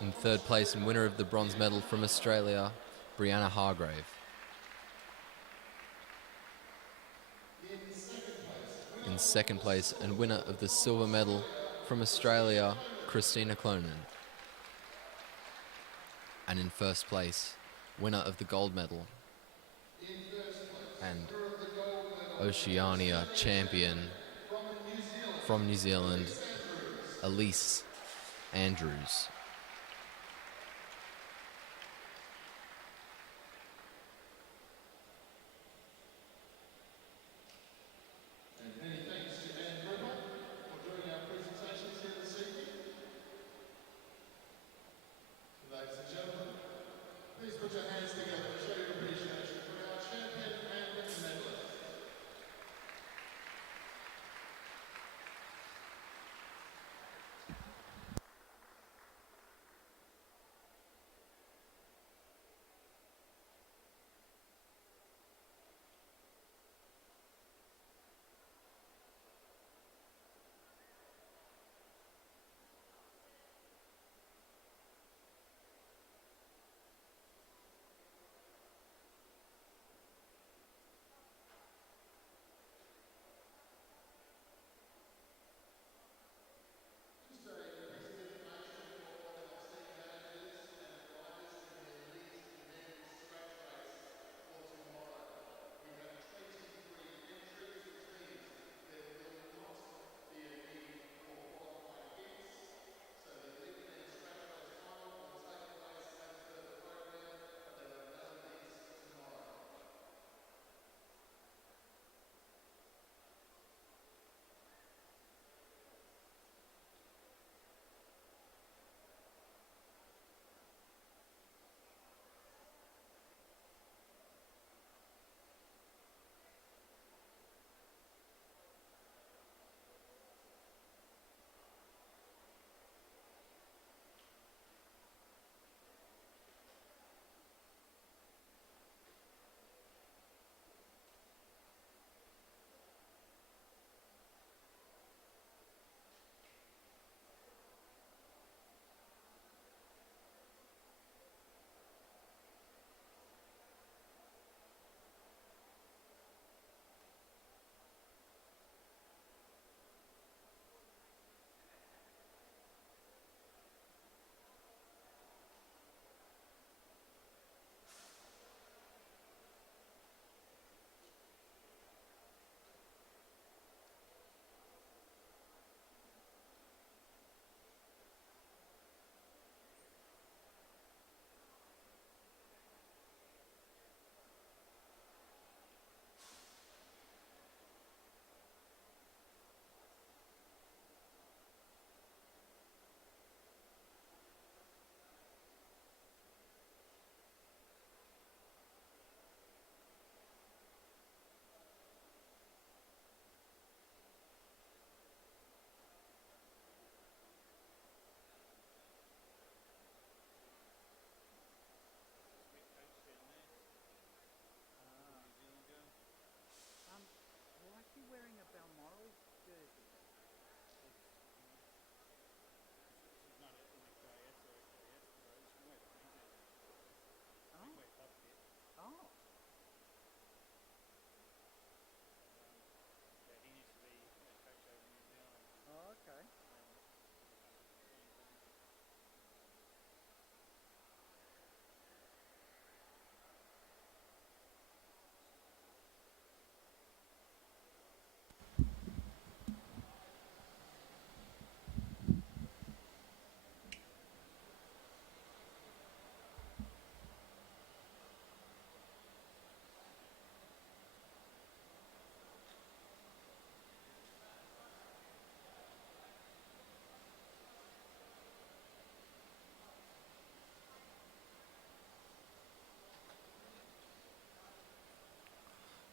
In third place and winner of the bronze medal from Australia, Brianna Hargrave. In second place and winner of the silver medal from Australia, Christina Clonan. And in first place, winner of the gold medal and Oceania champion from New Zealand, Elise Andrews.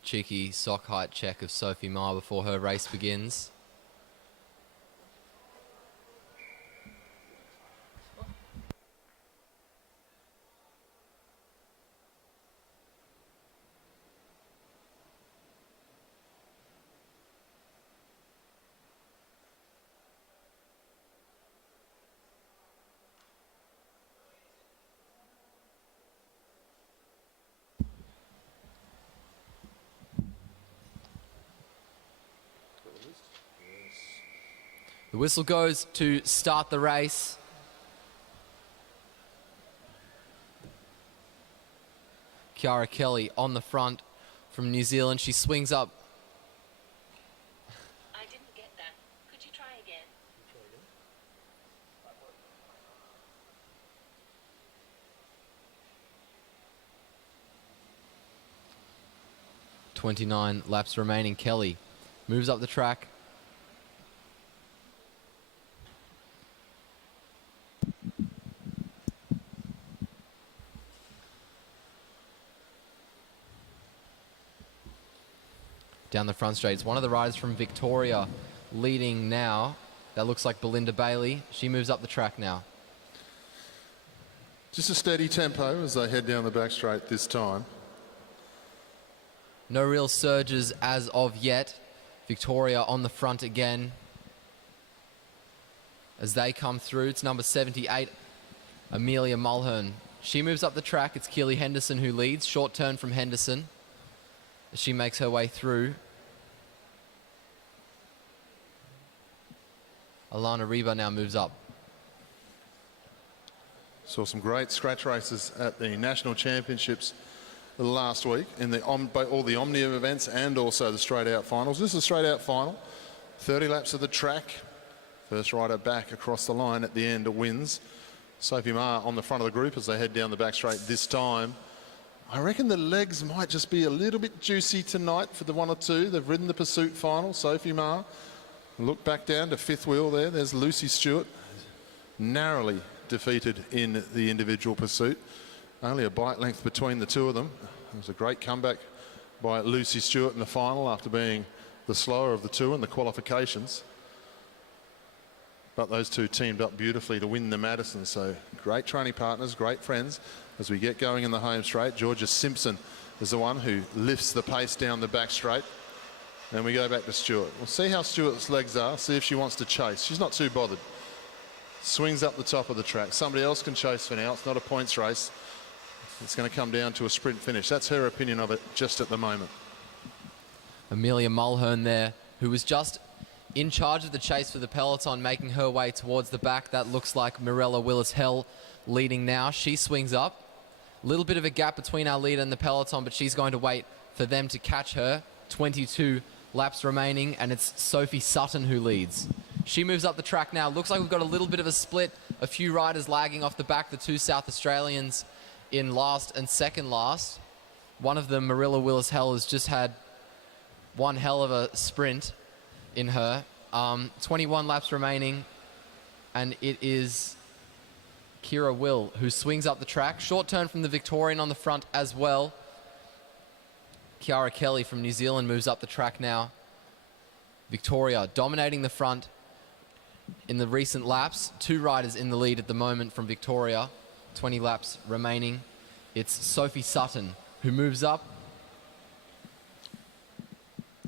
cheeky sock height check of Sophie Ma before her race begins. The whistle goes to start the race. Kiara Kelly on the front from New Zealand. She swings up. I didn't get that. Could you try again? 29 laps remaining. Kelly moves up the track. Down the front straight. It's one of the riders from Victoria leading now. That looks like Belinda Bailey. She moves up the track now. Just a steady tempo as they head down the back straight this time. No real surges as of yet. Victoria on the front again. As they come through, it's number 78, Amelia Mulhern. She moves up the track. It's Keely Henderson who leads. Short turn from Henderson as she makes her way through. Alana Reba now moves up. Saw some great scratch races at the National Championships last week in the all the Omnium events and also the straight out finals. This is a straight out final. 30 laps of the track. First rider back across the line at the end wins. Sophie Ma on the front of the group as they head down the back straight this time. I reckon the legs might just be a little bit juicy tonight for the one or two. They've ridden the pursuit final. Sophie Ma, look back down to fifth wheel there. There's Lucy Stewart, narrowly defeated in the individual pursuit. Only a bike length between the two of them. It was a great comeback by Lucy Stewart in the final after being the slower of the two in the qualifications. But those two teamed up beautifully to win the Madison. So great training partners, great friends. As we get going in the home straight, Georgia Simpson is the one who lifts the pace down the back straight. And we go back to Stewart. We'll see how Stewart's legs are, see if she wants to chase. She's not too bothered. Swings up the top of the track. Somebody else can chase for now. It's not a points race. It's going to come down to a sprint finish. That's her opinion of it just at the moment. Amelia Mulhern there, who was just in charge of the chase for the peloton, making her way towards the back. That looks like Mirella Willis-Hell leading now. She swings up. A little bit of a gap between our leader and the peloton, but she's going to wait for them to catch her. 22 laps remaining, and it's Sophie Sutton who leads. She moves up the track now. Looks like we've got a little bit of a split. A few riders lagging off the back. The two South Australians in last and second last. One of them, Marilla Willis-Hell, has just had one hell of a sprint in her. 21 laps remaining, and it is Kira Will who swings up the track. Short turn from the Victorian on the front as well. Kiara Kelly from New Zealand moves up the track now. Victoria dominating the front in the recent laps. Two riders in the lead at the moment from Victoria. 20 laps remaining. It's Sophie Sutton who moves up.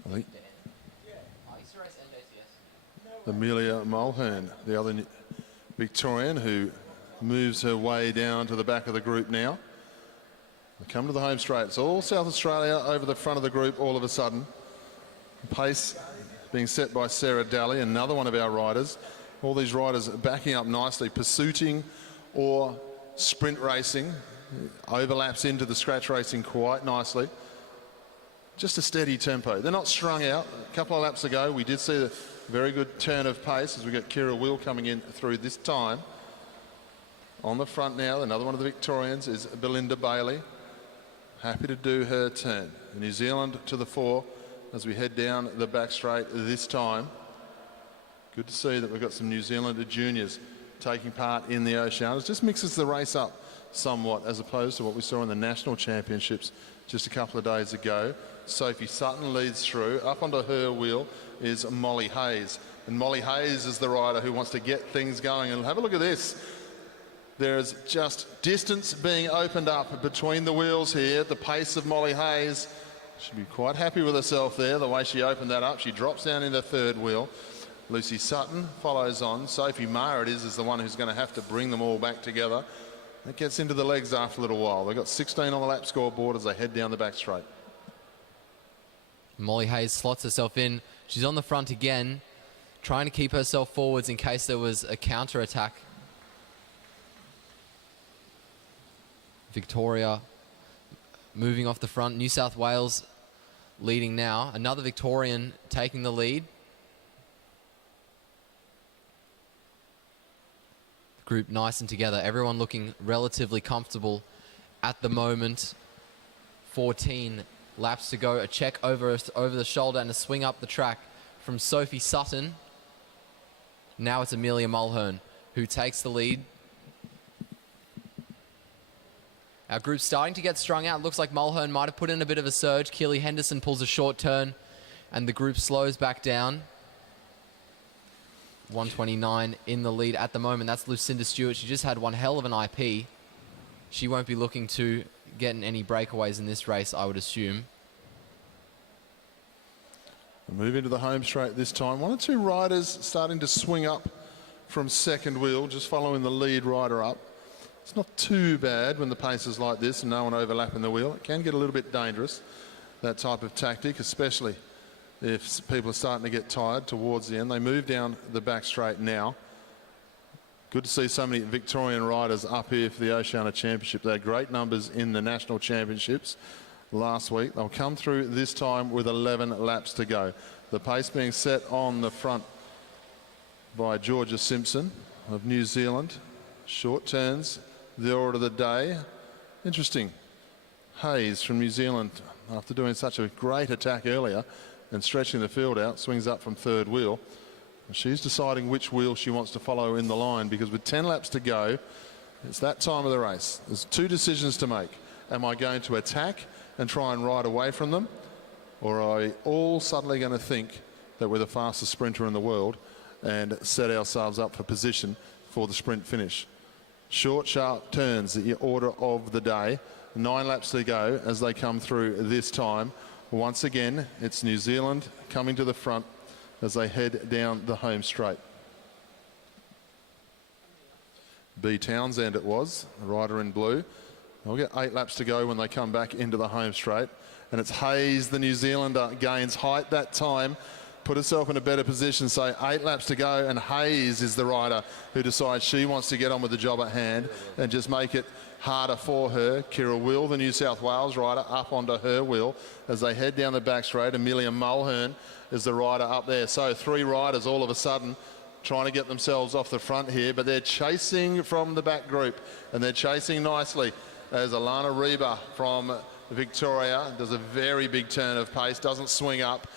I think Amelia Mulhern, the other Victorian, who moves her way down to the back of the group now. We come to the home straight. It's all South Australia over the front of the group all of a sudden. Pace being set by Sarah Daly, another one of our riders. All these riders backing up nicely, pursuiting or sprint racing. Overlaps into the scratch racing quite nicely. Just a steady tempo. They're not strung out. A couple of laps ago, we did see a very good turn of pace as we got Kira Will coming in through this time. On the front now, another one of the Victorians is Belinda Bailey. Happy to do her turn. New Zealand to the fore as we head down the back straight this time. Good to see that we've got some New Zealander juniors taking part in the Oceania. It just mixes the race up somewhat as opposed to what we saw in the National Championships just a couple of days ago. Sophie Sutton leads through. Up onto her wheel is Molly Hayes. And Molly Hayes is the rider who wants to get things going. And have a look at this. There's just distance being opened up between the wheels here at the pace of Molly Hayes. She'll be quite happy with herself there, the way she opened that up. She drops down in the third wheel. Lucy Sutton follows on. Sophie Meares is the one who's going to have to bring them all back together. It gets into the legs after a little while. They've got 16 on the lap scoreboard as they head down the back straight. Molly Hayes slots herself in. She's on the front again, trying to keep herself forwards in case there was a counter-attack. Victoria moving off the front. New South Wales leading now. Another Victorian taking the lead. Group nice and together. Everyone looking relatively comfortable at the moment. 14 laps to go. A check over the shoulder and a swing up the track from Sophie Sutton. Now it's Amelia Mulhern who takes the lead. Our group's starting to get strung out. Looks like Mulhern might have put in a bit of a surge. Keely Henderson pulls a short turn and the group slows back down. 129 in the lead at the moment. That's Lucinda Stewart. She just had one hell of an IP. She won't be looking to get any breakaways in this race, I would assume. We'll move into the home straight this time. One or two riders starting to swing up from second wheel, just following the lead rider up. It's not too bad when the pace is like this and no one overlapping the wheel. It can get a little bit dangerous, that type of tactic, especially if people are starting to get tired towards the end. They move down the back straight now. Good to see so many Victorian riders up here for the Oceania Championship. They had great numbers in the National Championships last week. They'll come through this time with 11 laps to go. The pace being set on the front by Georgia Simpson of New Zealand. Short turns, the order of the day. Interesting. Hayes from New Zealand, after doing such a great attack earlier and stretching the field out, swings up from third wheel. She's deciding which wheel she wants to follow in the line, because with 10 laps to go, it's that time of the race. There's two decisions to make. Am I going to attack and try and ride away from them, or are we all suddenly going to think that we're the fastest sprinter in the world and set ourselves up for position for the sprint finish? Short, sharp turns, the order of the day. 9 laps to go as they come through this time. Once again, it's New Zealand coming to the front as they head down the home straight. B. Townsend it was, the rider in blue. They'll get 8 laps to go when they come back into the home straight. And it's Hayes, the New Zealander, gains height that time, put herself in a better position. So 8 laps to go, and Hayes is the rider who decides she wants to get on with the job at hand and just make it harder for her. Kira Will, the New South Wales rider, up onto her wheel as they head down the back straight. Amelia Mulhern is the rider up there. So 3 riders all of a sudden trying to get themselves off the front here, but they're chasing from the back group, and they're chasing nicely as Alana Reba from Victoria does a very big turn of pace, doesn't swing up,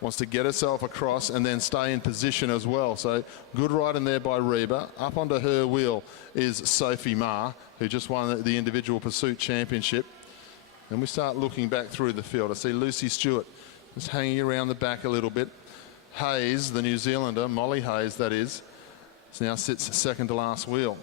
wants to get herself across and then stay in position as well. So good riding there by Reba. Up onto her wheel is Sophie Ma, who just won the individual pursuit championship. And we start looking back through the field. I see Lucy Stewart just hanging around the back a little bit. Hayes, the New Zealander, Molly Hayes that is, now sits second to last wheel.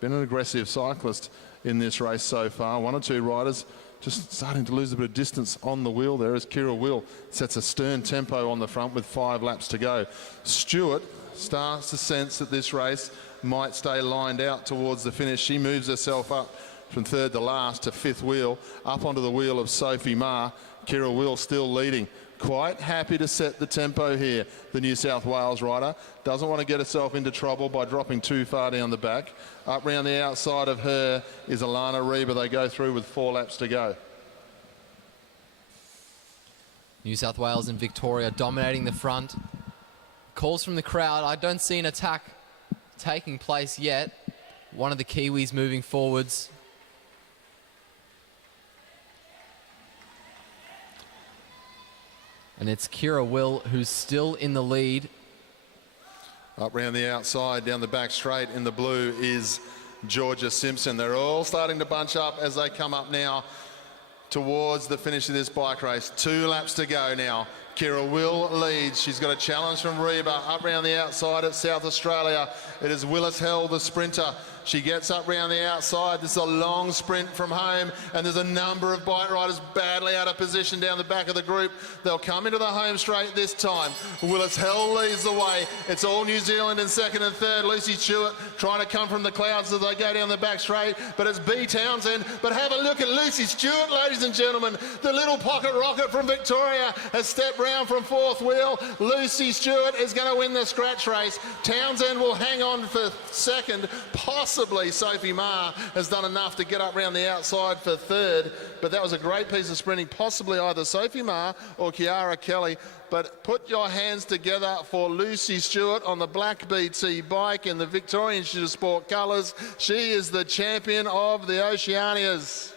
Been an aggressive cyclist in this race so far. 1 or 2 riders just starting to lose a bit of distance on the wheel there as Kira Will sets a stern tempo on the front with 5 laps to go. Stewart starts to sense that this race might stay lined out towards the finish. She moves herself up from third to last to 5th wheel, up onto the wheel of Sophie Ma. Kira Will still leading. Quite happy to set the tempo here, the New South Wales rider. Doesn't want to get herself into trouble by dropping too far down the back. Up round the outside of her is Alana Reba. They go through with 4 laps to go. New South Wales and Victoria dominating the front. Calls from the crowd. I don't see an attack taking place yet. One of the Kiwis moving forwards. And it's Kira Will who's still in the lead. Up round the outside, down the back straight in the blue is Georgia Simpson. They're all starting to bunch up as they come up now towards the finish of this bike race. 2 laps to go now. Kira will lead. She's got a challenge from Reba up round the outside at South Australia. It is Willis Hell, the sprinter. She gets up round the outside. This is a long sprint from home, and there's a number of bike riders badly out of position down the back of the group. They'll come into the home straight this time. Willis Hell leads the way. It's all New Zealand in second and third. Lucy Stewart trying to come from the clouds as they go down the back straight, but it's B Townsend. But have a look at Lucy Stewart, ladies and gentlemen. The little pocket rocket from Victoria has stepped round from 4th wheel. Lucy Stewart is going to win the scratch race. Townsend will hang on for second. Possibly Sophie Ma has done enough to get up round the outside for third, but that was a great piece of sprinting, possibly either Sophie Ma or Kiara Kelly. But put your hands together for Lucy Stewart on the black BT bike in the Victorian Institute of Sport colours. She is the champion of the Oceanias.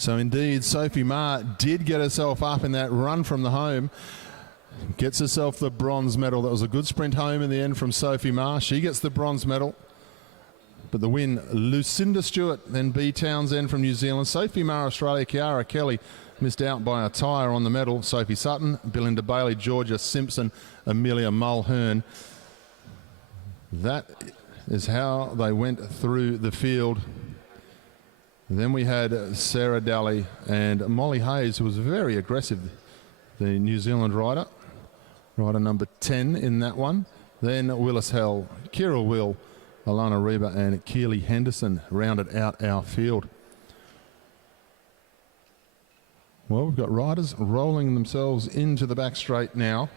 So indeed, Sophie Ma did get herself up in that run from the home. Gets herself the bronze medal. That was a good sprint home in the end from Sophie Ma. She gets the bronze medal. But the win, Lucinda Stewart, then B Townsend from New Zealand. Sophie Ma, Australia. Kiara Kelly missed out by a tyre on the medal. Sophie Sutton, Belinda Bailey, Georgia Simpson, Amelia Mulhern. That is how they went through the field. Then we had Sarah Daly and Molly Hayes, who was very aggressive, the New Zealand rider number 10 in that one. Then Willis Hell, Kira Will, Alana Reba and Keely Henderson rounded out our field. Well, we've got riders rolling themselves into the back straight now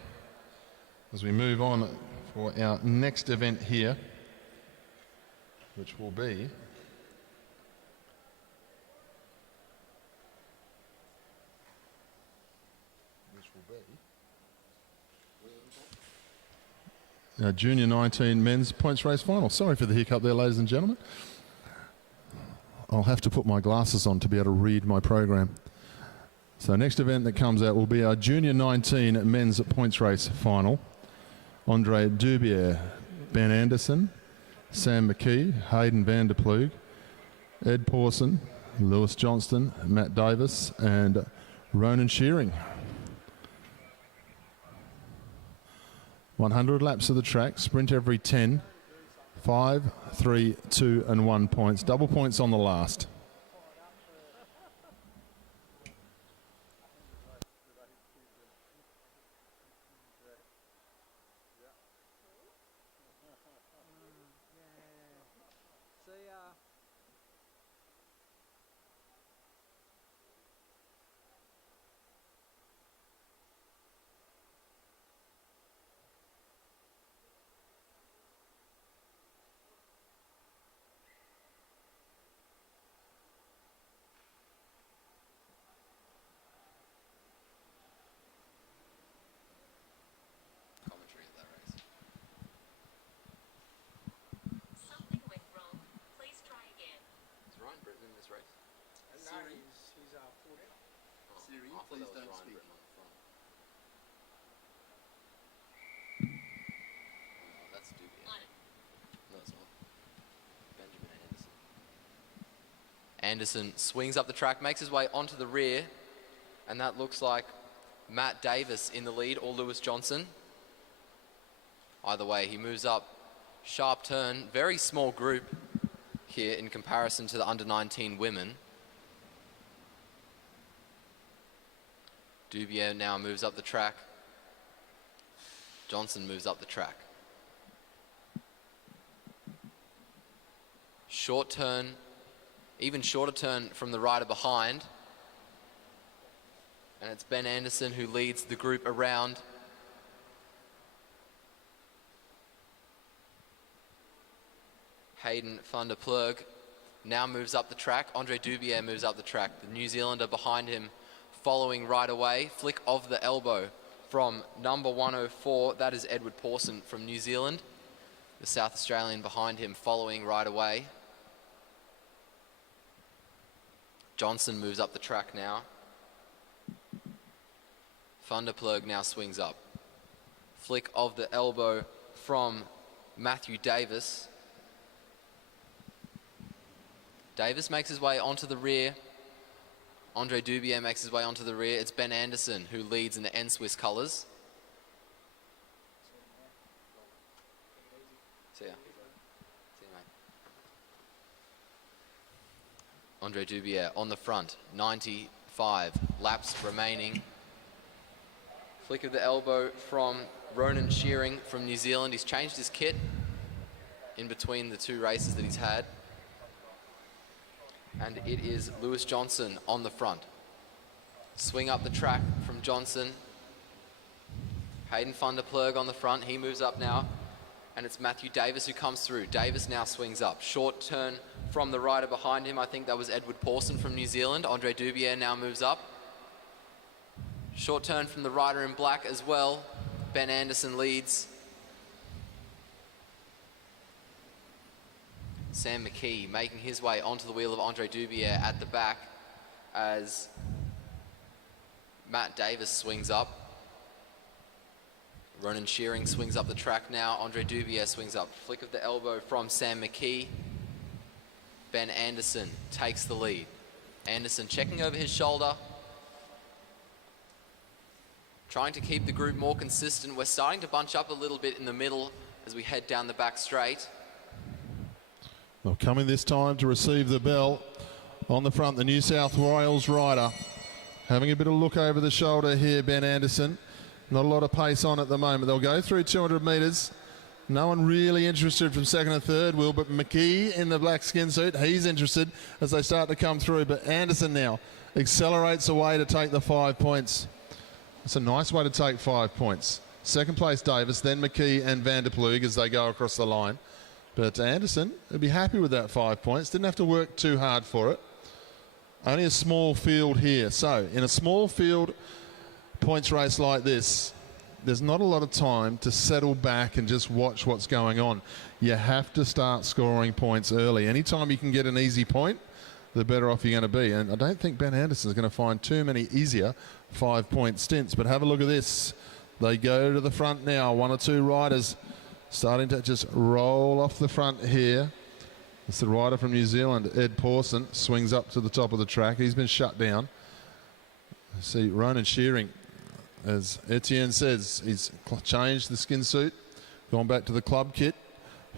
as we move on for our next event here, which will be Junior 19 men's points race final. Sorry for the hiccup there, ladies and gentlemen. I'll have to put my glasses on to be able to read my program. So next event that comes out will be our Junior 19 men's points race final. Andre Dubier, Ben Anderson, Sam McKee, Hayden Vanderploeg, Ed Pawson, Lewis Johnston, Matt Davis and Ronan Shearing. 100 laps of the track, sprint every 10, 5, 3, 2 and 1 points. Double points on the last. Anderson swings up the track, makes his way onto the rear, and that looks like Matt Davis in the lead or Lewis Johnson. Either way, he moves up. Sharp turn. Very small group here in comparison to the under-19 women. Dubier now moves up the track. Johnson moves up the track. Short turn, even shorter turn from the rider behind. And it's Ben Anderson who leads the group around. Hayden van der Plug now moves up the track. Andre Dubier moves up the track. The New Zealander behind him following right away. Flick of the elbow from number 104. That is Edward Pawson from New Zealand. The South Australian behind him following right away. Johnson moves up the track now. Van der Plug now swings up. Flick of the elbow from Matthew Davis. Davis makes his way onto the rear. Andre Dubier makes his way onto the rear. It's Ben Anderson who leads in the N-Swiss colours. See ya. See you, mate. Andre Dubier on the front. 95 laps remaining. Flick of the elbow from Ronan Shearing from New Zealand. He's changed his kit in between the two races that he's had. And it is Lewis Johnson on the front. Swing up the track from Johnson. Hayden van der Plug on the front. He moves up now. And it's Matthew Davis who comes through. Davis now swings up. Short turn from the rider behind him. I think that was Edward Pawson from New Zealand. Andre Dubier now moves up. Short turn from the rider in black as well. Ben Anderson leads. Sam McKee making his way onto the wheel of Andre Dubier at the back as Matt Davis swings up. Ronan Shearing swings up the track now. Andre Dubier swings up. Flick of the elbow from Sam McKee. Ben Anderson takes the lead. Anderson checking over his shoulder. Trying to keep the group more consistent. We're starting to bunch up a little bit in the middle as we head down the back straight. Well, coming this time to receive the bell on the front, the New South Wales rider. Having a bit of a look over the shoulder here, Ben Anderson. Not a lot of pace on at the moment. They'll go through 200 metres. No one really interested from second and third, Will, but McKee in the black skin suit, he's interested as they start to come through. But Anderson now accelerates away to take the 5 points. It's a nice way to take 5 points. Second place Davis, then McKee and Van der Plug as they go across the line. But Anderson would be happy with that 5 points. Didn't have to work too hard for it. Only a small field here. So in a small field points race like this, there's not a lot of time to settle back and just watch what's going on. You have to start scoring points early. Anytime you can get an easy point, the better off you're going to be. And I don't think Ben Anderson is going to find too many easier 5 point stints. But have a look at this. They go to the front now. One or two riders starting to just roll off the front here. It's the rider from New Zealand, Ed Pawson, swings up to the top of the track. He's been shut down. See Ronan Shearing, as Etienne says, he's changed the skin suit, gone back to the club kit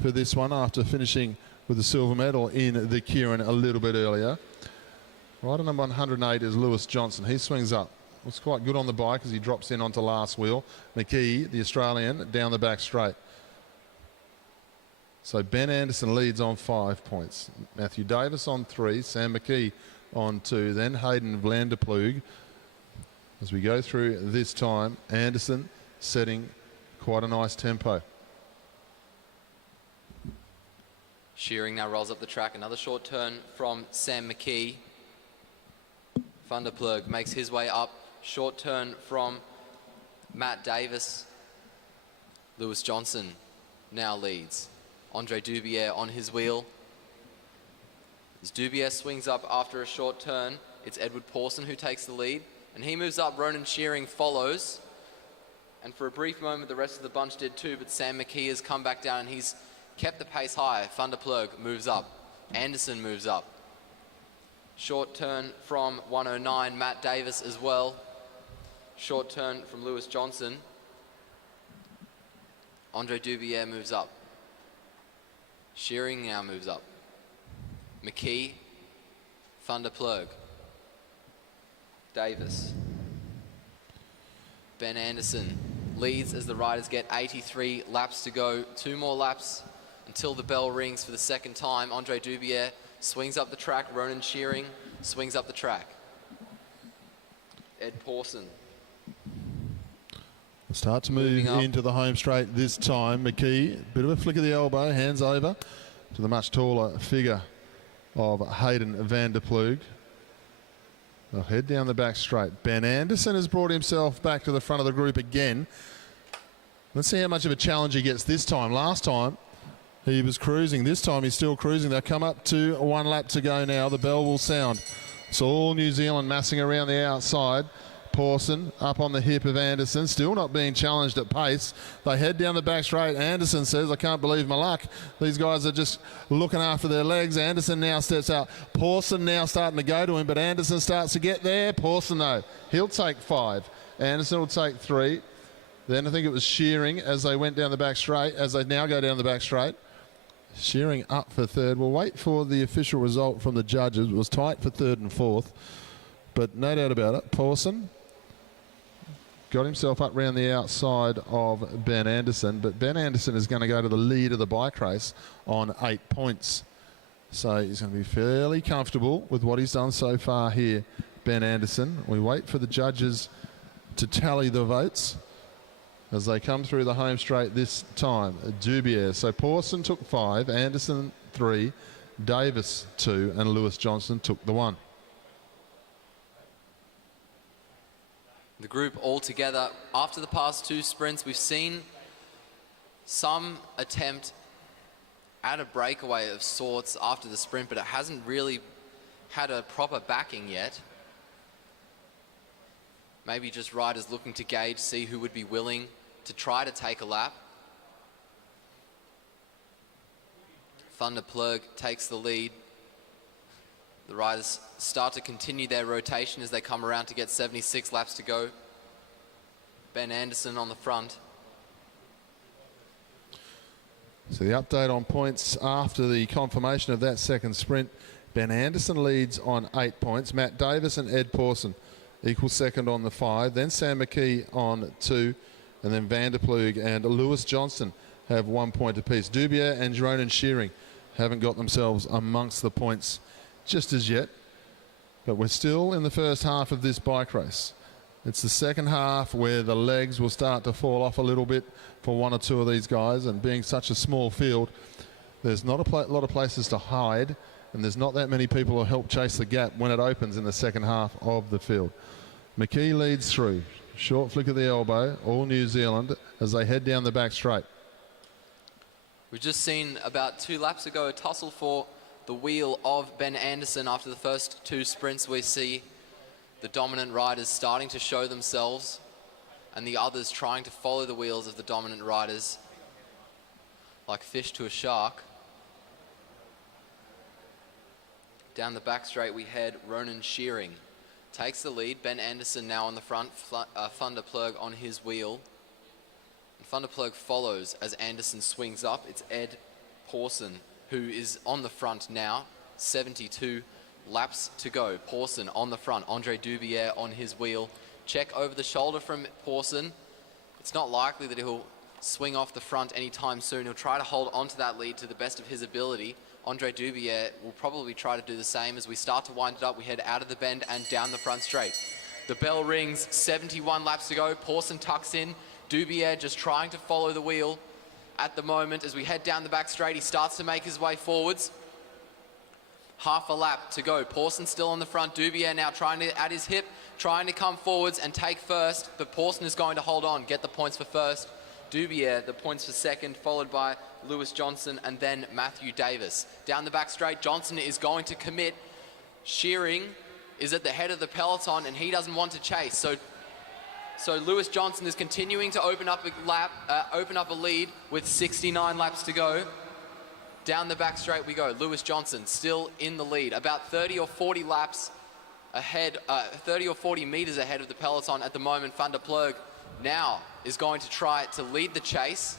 for this one after finishing with the silver medal in the Keirin a little bit earlier. Rider number 108 is Lewis Johnson. He swings up. Looks quite good on the bike as he drops in onto last wheel. McKee, the Australian, down the back straight. So Ben Anderson leads on 5 points. Matthew Davis on 3, Sam McKee on 2, then Hayden van der Plug. As we go through this time, Anderson setting quite a nice tempo. Shearing now rolls up the track. Another short turn from Sam McKee. Van der Plug makes his way up. Short turn from Matt Davis. Lewis Johnson now leads. Andre Dubier on his wheel. As Dubier swings up after a short turn, it's Edward Pawson who takes the lead. And he moves up, Ronan Shearing follows. And for a brief moment, the rest of the bunch did too, but Sam McKee has come back down and he's kept the pace high. Van der Plug moves up. Anderson moves up. Short turn from 109, Matt Davis as well. Short turn from Lewis Johnson. Andre Dubier moves up. Shearing now moves up. McKee, Van der Plug, Davis. Ben Anderson leads as the riders get 83 laps to go. 2 more laps until the bell rings for the second time. Andre Dubier swings up the track. Ronan Shearing swings up the track. Ed Pawson. Start to move into the home straight this time. McKee, bit of a flick of the elbow, hands over to the much taller figure of Hayden van der Ploeg. They'll head down the back straight. Ben Anderson has brought himself back to the front of the group again. Let's see how much of a challenge he gets this time. Last time he was cruising. This time he's still cruising. They'll come up to 1 lap to go now. The bell will sound. It's all New Zealand massing around the outside. Pawson up on the hip of Anderson, still not being challenged at pace. They head down the back straight. Anderson says, I can't believe my luck. These guys are just looking after their legs. Anderson now steps out. Pawson now starting to go to him, but Anderson starts to get there. Pawson, though, he'll take 5. Anderson will take 3. Then I think it was Shearing as they went down the back straight, as they now go down the back straight. Shearing up for 3rd. We'll wait for the official result from the judges. It was tight for 3rd and 4th, but no doubt about it. Pawson got himself up round the outside of Ben Anderson, but Ben Anderson is going to go to the lead of the bike race on 8 points. So he's going to be fairly comfortable with what he's done so far here, Ben Anderson. We wait for the judges to tally the votes as they come through the home straight this time. Dubier. So Pawson took 5, Anderson 3, Davis 2, and Lewis Johnson took the 1. The group all together. After the past 2 sprints, we've seen some attempt at a breakaway of sorts after the sprint, but it hasn't really had a proper backing yet. Maybe just riders looking to gauge, see who would be willing to try to take a lap. Van der Plug takes the lead. The riders start to continue their rotation as they come around to get 76 laps to go. Ben Anderson on the front. So the update on points after the confirmation of that second sprint. Ben Anderson leads on 8 points. Matt Davis and Ed Pawson equal second on the 5. Then Sam McKee on 2. And then Van der Ploeg and Lewis Johnson have 1 point apiece. Dubier and Ronan Shearing haven't got themselves amongst the points just as yet, but we're still in the first half of this bike race. It's the second half where the legs will start to fall off a little bit for 1 or 2 of these guys, and being such a small field, there's not a lot of places to hide, and there's not that many people who help chase the gap when it opens in the second half of the field. McKee leads through. Short flick of the elbow, all New Zealand, as they head down the back straight. We've just seen about 2 laps ago a tussle for the wheel of Ben Anderson. After the first 2 sprints, we see the dominant riders starting to show themselves and the others trying to follow the wheels of the dominant riders like fish to a shark. Down the back straight we head. Ronan Shearing takes the lead. Ben Anderson now on the front, Van der Plug on his wheel. And Van der Plug follows as Anderson swings up. It's Ed Pawson who is on the front now. 72 laps to go. Pawson on the front. Andre Dubier on his wheel. Check over the shoulder from Pawson. It's not likely that he'll swing off the front anytime soon. He'll try to hold onto that lead to the best of his ability. Andre Dubier will probably try to do the same. As we start to wind it up, we head out of the bend and down the front straight. The bell rings, 71 laps to go. Pawson tucks in. Dubier just trying to follow the wheel at the moment. As we head down the back straight, he starts to make his way forwards. Half a lap to go. Pawson still on the front. Dubier now trying to, at his hip, trying to come forwards and take first, but Pawson is going to hold on, get the points for first. Dubier, the points for second, followed by Lewis Johnson and then Matthew Davis. Down the back straight, Johnson is going to commit. Shearing is at the head of the peloton and he doesn't want to chase. So Lewis Johnson is continuing to open up a lead with 69 laps to go. Down the back straight we go. Lewis Johnson still in the lead, about 30 or 40 laps ahead, 30 or 40 meters ahead of the peloton at the moment. Van der Plug now is going to try to lead the chase.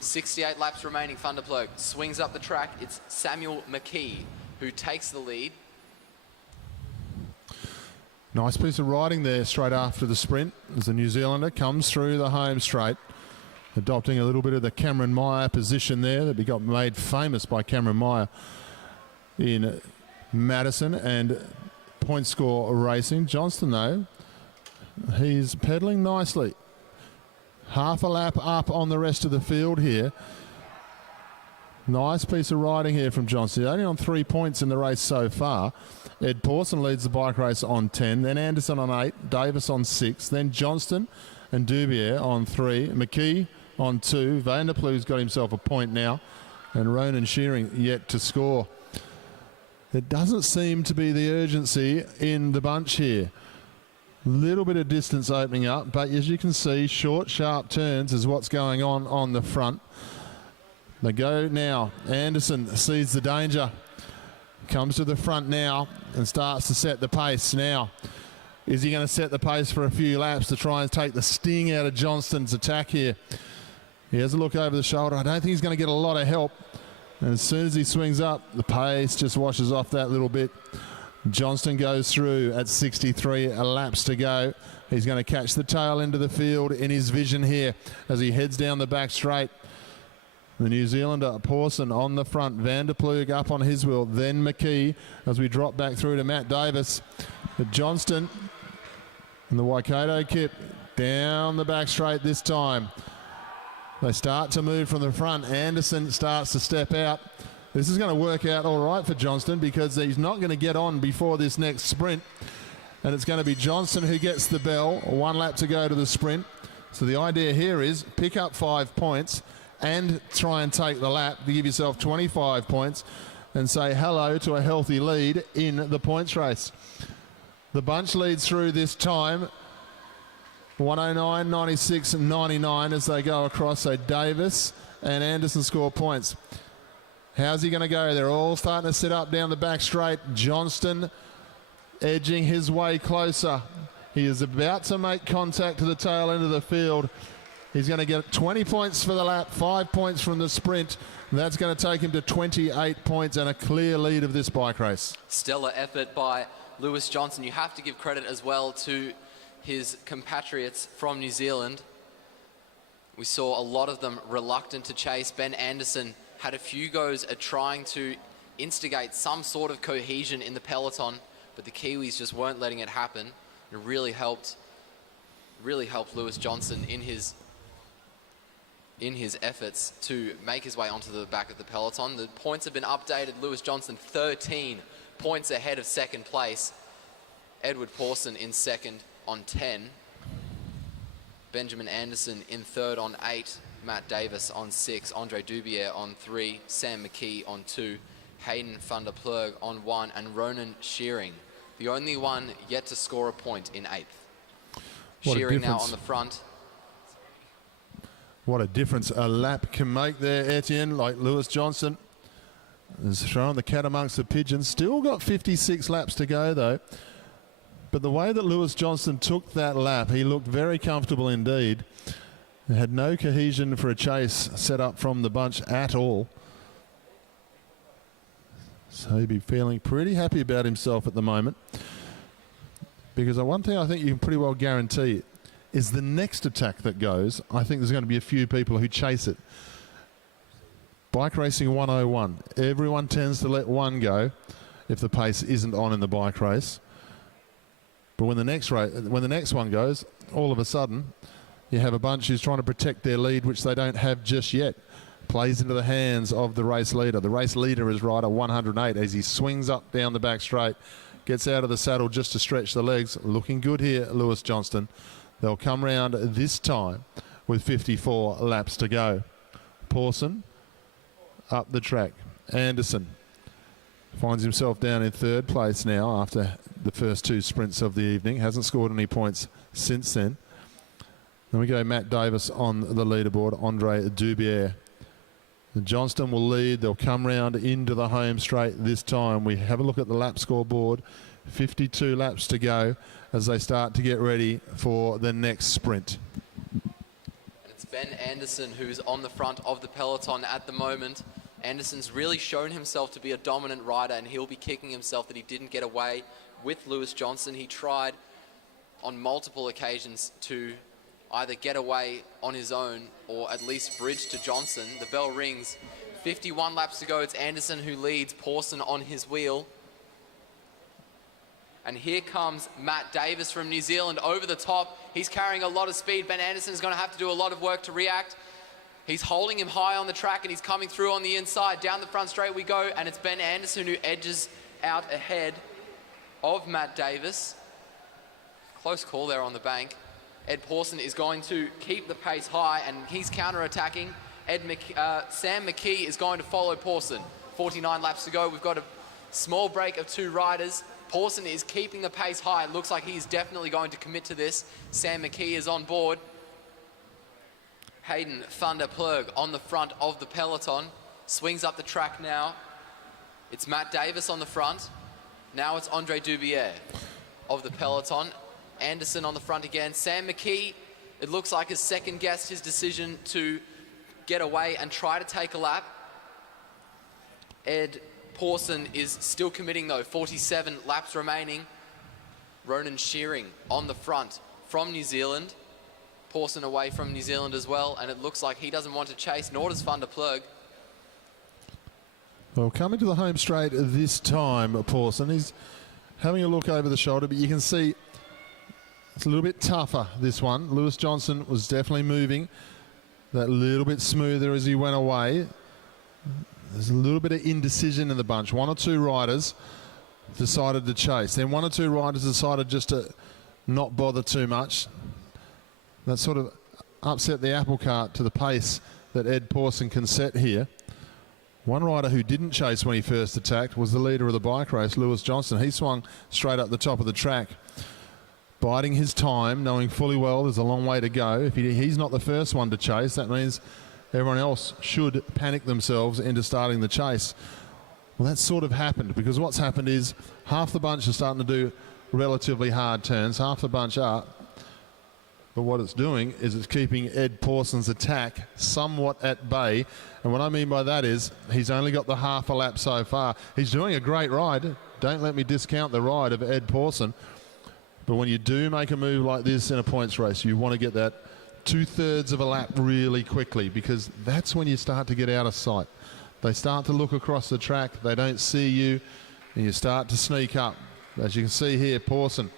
68 laps remaining. Thunderplug swings up the track. It's Samuel McKee who takes the lead. Nice piece of riding there straight after the sprint as the New Zealander comes through the home straight, adopting a little bit of the Cameron Meyer position there that got made famous by Cameron Meyer in Madison and point score racing. Johnston, though, he's pedaling nicely. Half a lap up on the rest of the field here. Nice piece of riding here from Johnston. Only on 3 points in the race so far. Ed Pawson leads the bike race on 10, then Anderson on 8, Davis on 6, then Johnston and Dubier on 3, McKee on 2, Vanderploeg's got himself a point now, and Ronan Shearing yet to score. There doesn't seem to be the urgency in the bunch here. Little bit of distance opening up, but as you can see, short, sharp turns is what's going on the front. They go now. Anderson sees the danger. Comes to the front now and starts to set the pace now. Is he going to set the pace for a few laps to try and take the sting out of Johnston's attack here? He has a look over the shoulder. I don't think he's going to get a lot of help. And as soon as he swings up, the pace just washes off that little bit. Johnston goes through at 63 laps to go. He's going to catch the tail end of the field in his vision here as he heads down the back straight. The New Zealander, Pawson on the front, Vanderploeg up on his wheel, then McKee as we drop back through to Matt Davis. But Johnston and the Waikato Kip down the back straight this time. They start to move from the front. Anderson starts to step out. This is going to work out all right for Johnston because he's not going to get on before this next sprint. And it's going to be Johnston who gets the bell. 1 lap to go to the sprint. So the idea here is pick up 5 points and try and take the lap to give yourself 25 points and say hello to a healthy lead in the points race. The bunch leads through this time, 109, 96 and 99 as they go across. So Davis and Anderson score points. How's he going to go? They're all starting to sit up down the back straight. Johnston edging his way closer. He is about to make contact to the tail end of the field. He's going to get 20 points for the lap, 5 points from the sprint. That's going to take him to 28 points and a clear lead of this bike race. Stellar effort by Lewis Johnston. You have to give credit as well to his compatriots from New Zealand. We saw a lot of them reluctant to chase. Ben Anderson had a few goes at trying to instigate some sort of cohesion in the peloton, but the Kiwis just weren't letting it happen. It really helped Lewis Johnston in his efforts to make his way onto the back of the peloton. The points have been updated. Lewis Johnston 13 points ahead of second place. Edward Pawson in second on 10. Benjamin Anderson in third on 8. Matt Davis on 6. Andre Dubier on 3. Sam McKee on 2. Hayden van der Plurg on 1. And Ronan Shearing, the only one yet to score a point, in 8th. Shearing now on the front. What a difference a lap can make there, Etienne, like Lewis Johnston has thrown the cat amongst the pigeons. Still got 56 laps to go, though. But the way that Lewis Johnston took that lap, he looked very comfortable indeed. He had no cohesion for a chase set up from the bunch at all. So he'd be feeling pretty happy about himself at the moment. Because one thing I think you can pretty well guarantee is the next attack that goes, I think there's going to be a few people who chase it. Bike racing 101. Everyone tends to let one go if the pace isn't on in the bike race. But when the next one goes, all of a sudden, you have a bunch who's trying to protect their lead, which they don't have just yet. Plays into the hands of the race leader. The race leader is rider 108 as he swings up down the back straight, gets out of the saddle just to stretch the legs. Looking good here, Lewis Johnston. They'll come round this time with 54 laps to go. Pawson up the track. Anderson finds himself down in third place now after the first 2 sprints of the evening. Hasn't scored any points since then. Then we go Matt Davis on the leaderboard. Andre Dubier. Johnston will lead. They'll come round into the home straight this time. We have a look at the lap scoreboard. 52 laps to go as they start to get ready for the next sprint. And it's Ben Anderson, who's on the front of the peloton at the moment. Anderson's really shown himself to be a dominant rider, and he'll be kicking himself that he didn't get away with Lewis Johnson. He tried on multiple occasions to either get away on his own or at least bridge to Johnson. The bell rings. 51 laps to go. It's Anderson who leads, Pawson on his wheel. And here comes Matt Davis from New Zealand over the top. He's carrying a lot of speed. Ben Anderson is going to have to do a lot of work to react. He's holding him high on the track, and he's coming through on the inside. Down the front straight we go, and it's Ben Anderson who edges out ahead of Matt Davis. Close call there on the bank. Ed Pawson is going to keep the pace high, and he's counter-attacking. Sam McKee is going to follow Pawson. 49 laps to go. We've got a small break of 2 riders. Pawson is keeping the pace high. It looks like he's definitely going to commit to this. Sam McKee is on board. Hayden Thunder Plurg on the front of the peloton. Swings up the track now. It's Matt Davis on the front. Now it's Andre Dubier of the peloton. Anderson on the front again. Sam McKee, it looks like, has second-guessed his decision to get away and try to take a lap. Ed Pawson is still committing though. 47 laps remaining. Ronan Shearing on the front from New Zealand. Pawson away from New Zealand as well, and it looks like he doesn't want to chase, nor does Van der Plug. Well, coming to the home straight this time, Pawson, he's having a look over the shoulder, but you can see it's a little bit tougher, this one. Lewis Johnson was definitely moving that little bit smoother as he went away. There's a little bit of indecision in the bunch. 1 or 2 riders decided to chase. Then 1 or 2 riders decided just to not bother too much. That sort of upset the apple cart to the pace that Ed Pawson can set here. One rider who didn't chase when he first attacked was the leader of the bike race, Lewis Johnson. He swung straight up the top of the track, biding his time, knowing fully well there's a long way to go. If he's not the first one to chase, that means everyone else should panic themselves into starting the chase. Well, that's sort of happened, because what's happened is half the bunch are starting to do relatively hard turns, half the bunch are. But what it's doing is it's keeping Ed Pawson's attack somewhat at bay. And what I mean by that is he's only got the half a lap so far. He's doing a great ride. Don't let me discount the ride of Ed Pawson. But when you do make a move like this in a points race, you want to get that 2/3 of a lap really quickly, because that's when you start to get out of sight. They start to look across the track. They don't see you, and you start to sneak up. As you can see here, Pawson,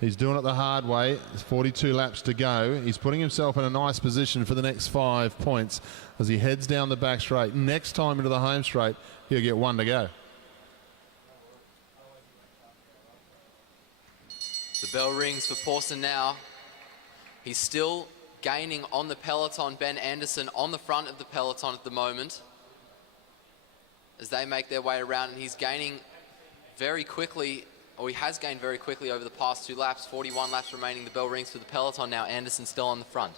he's doing it the hard way. There's 42 laps to go. He's putting himself in a nice position for the next 5 points as he heads down the back straight. Next time into the home straight, he'll get 1 to go. The bell rings for Pawson now. He's still gaining on the peloton. Ben Anderson on the front of the peloton at the moment as they make their way around, and he's gaining very quickly, or he has gained very quickly over the past 2 laps. 41 laps remaining. The bell rings for the peloton now. Anderson still on the front.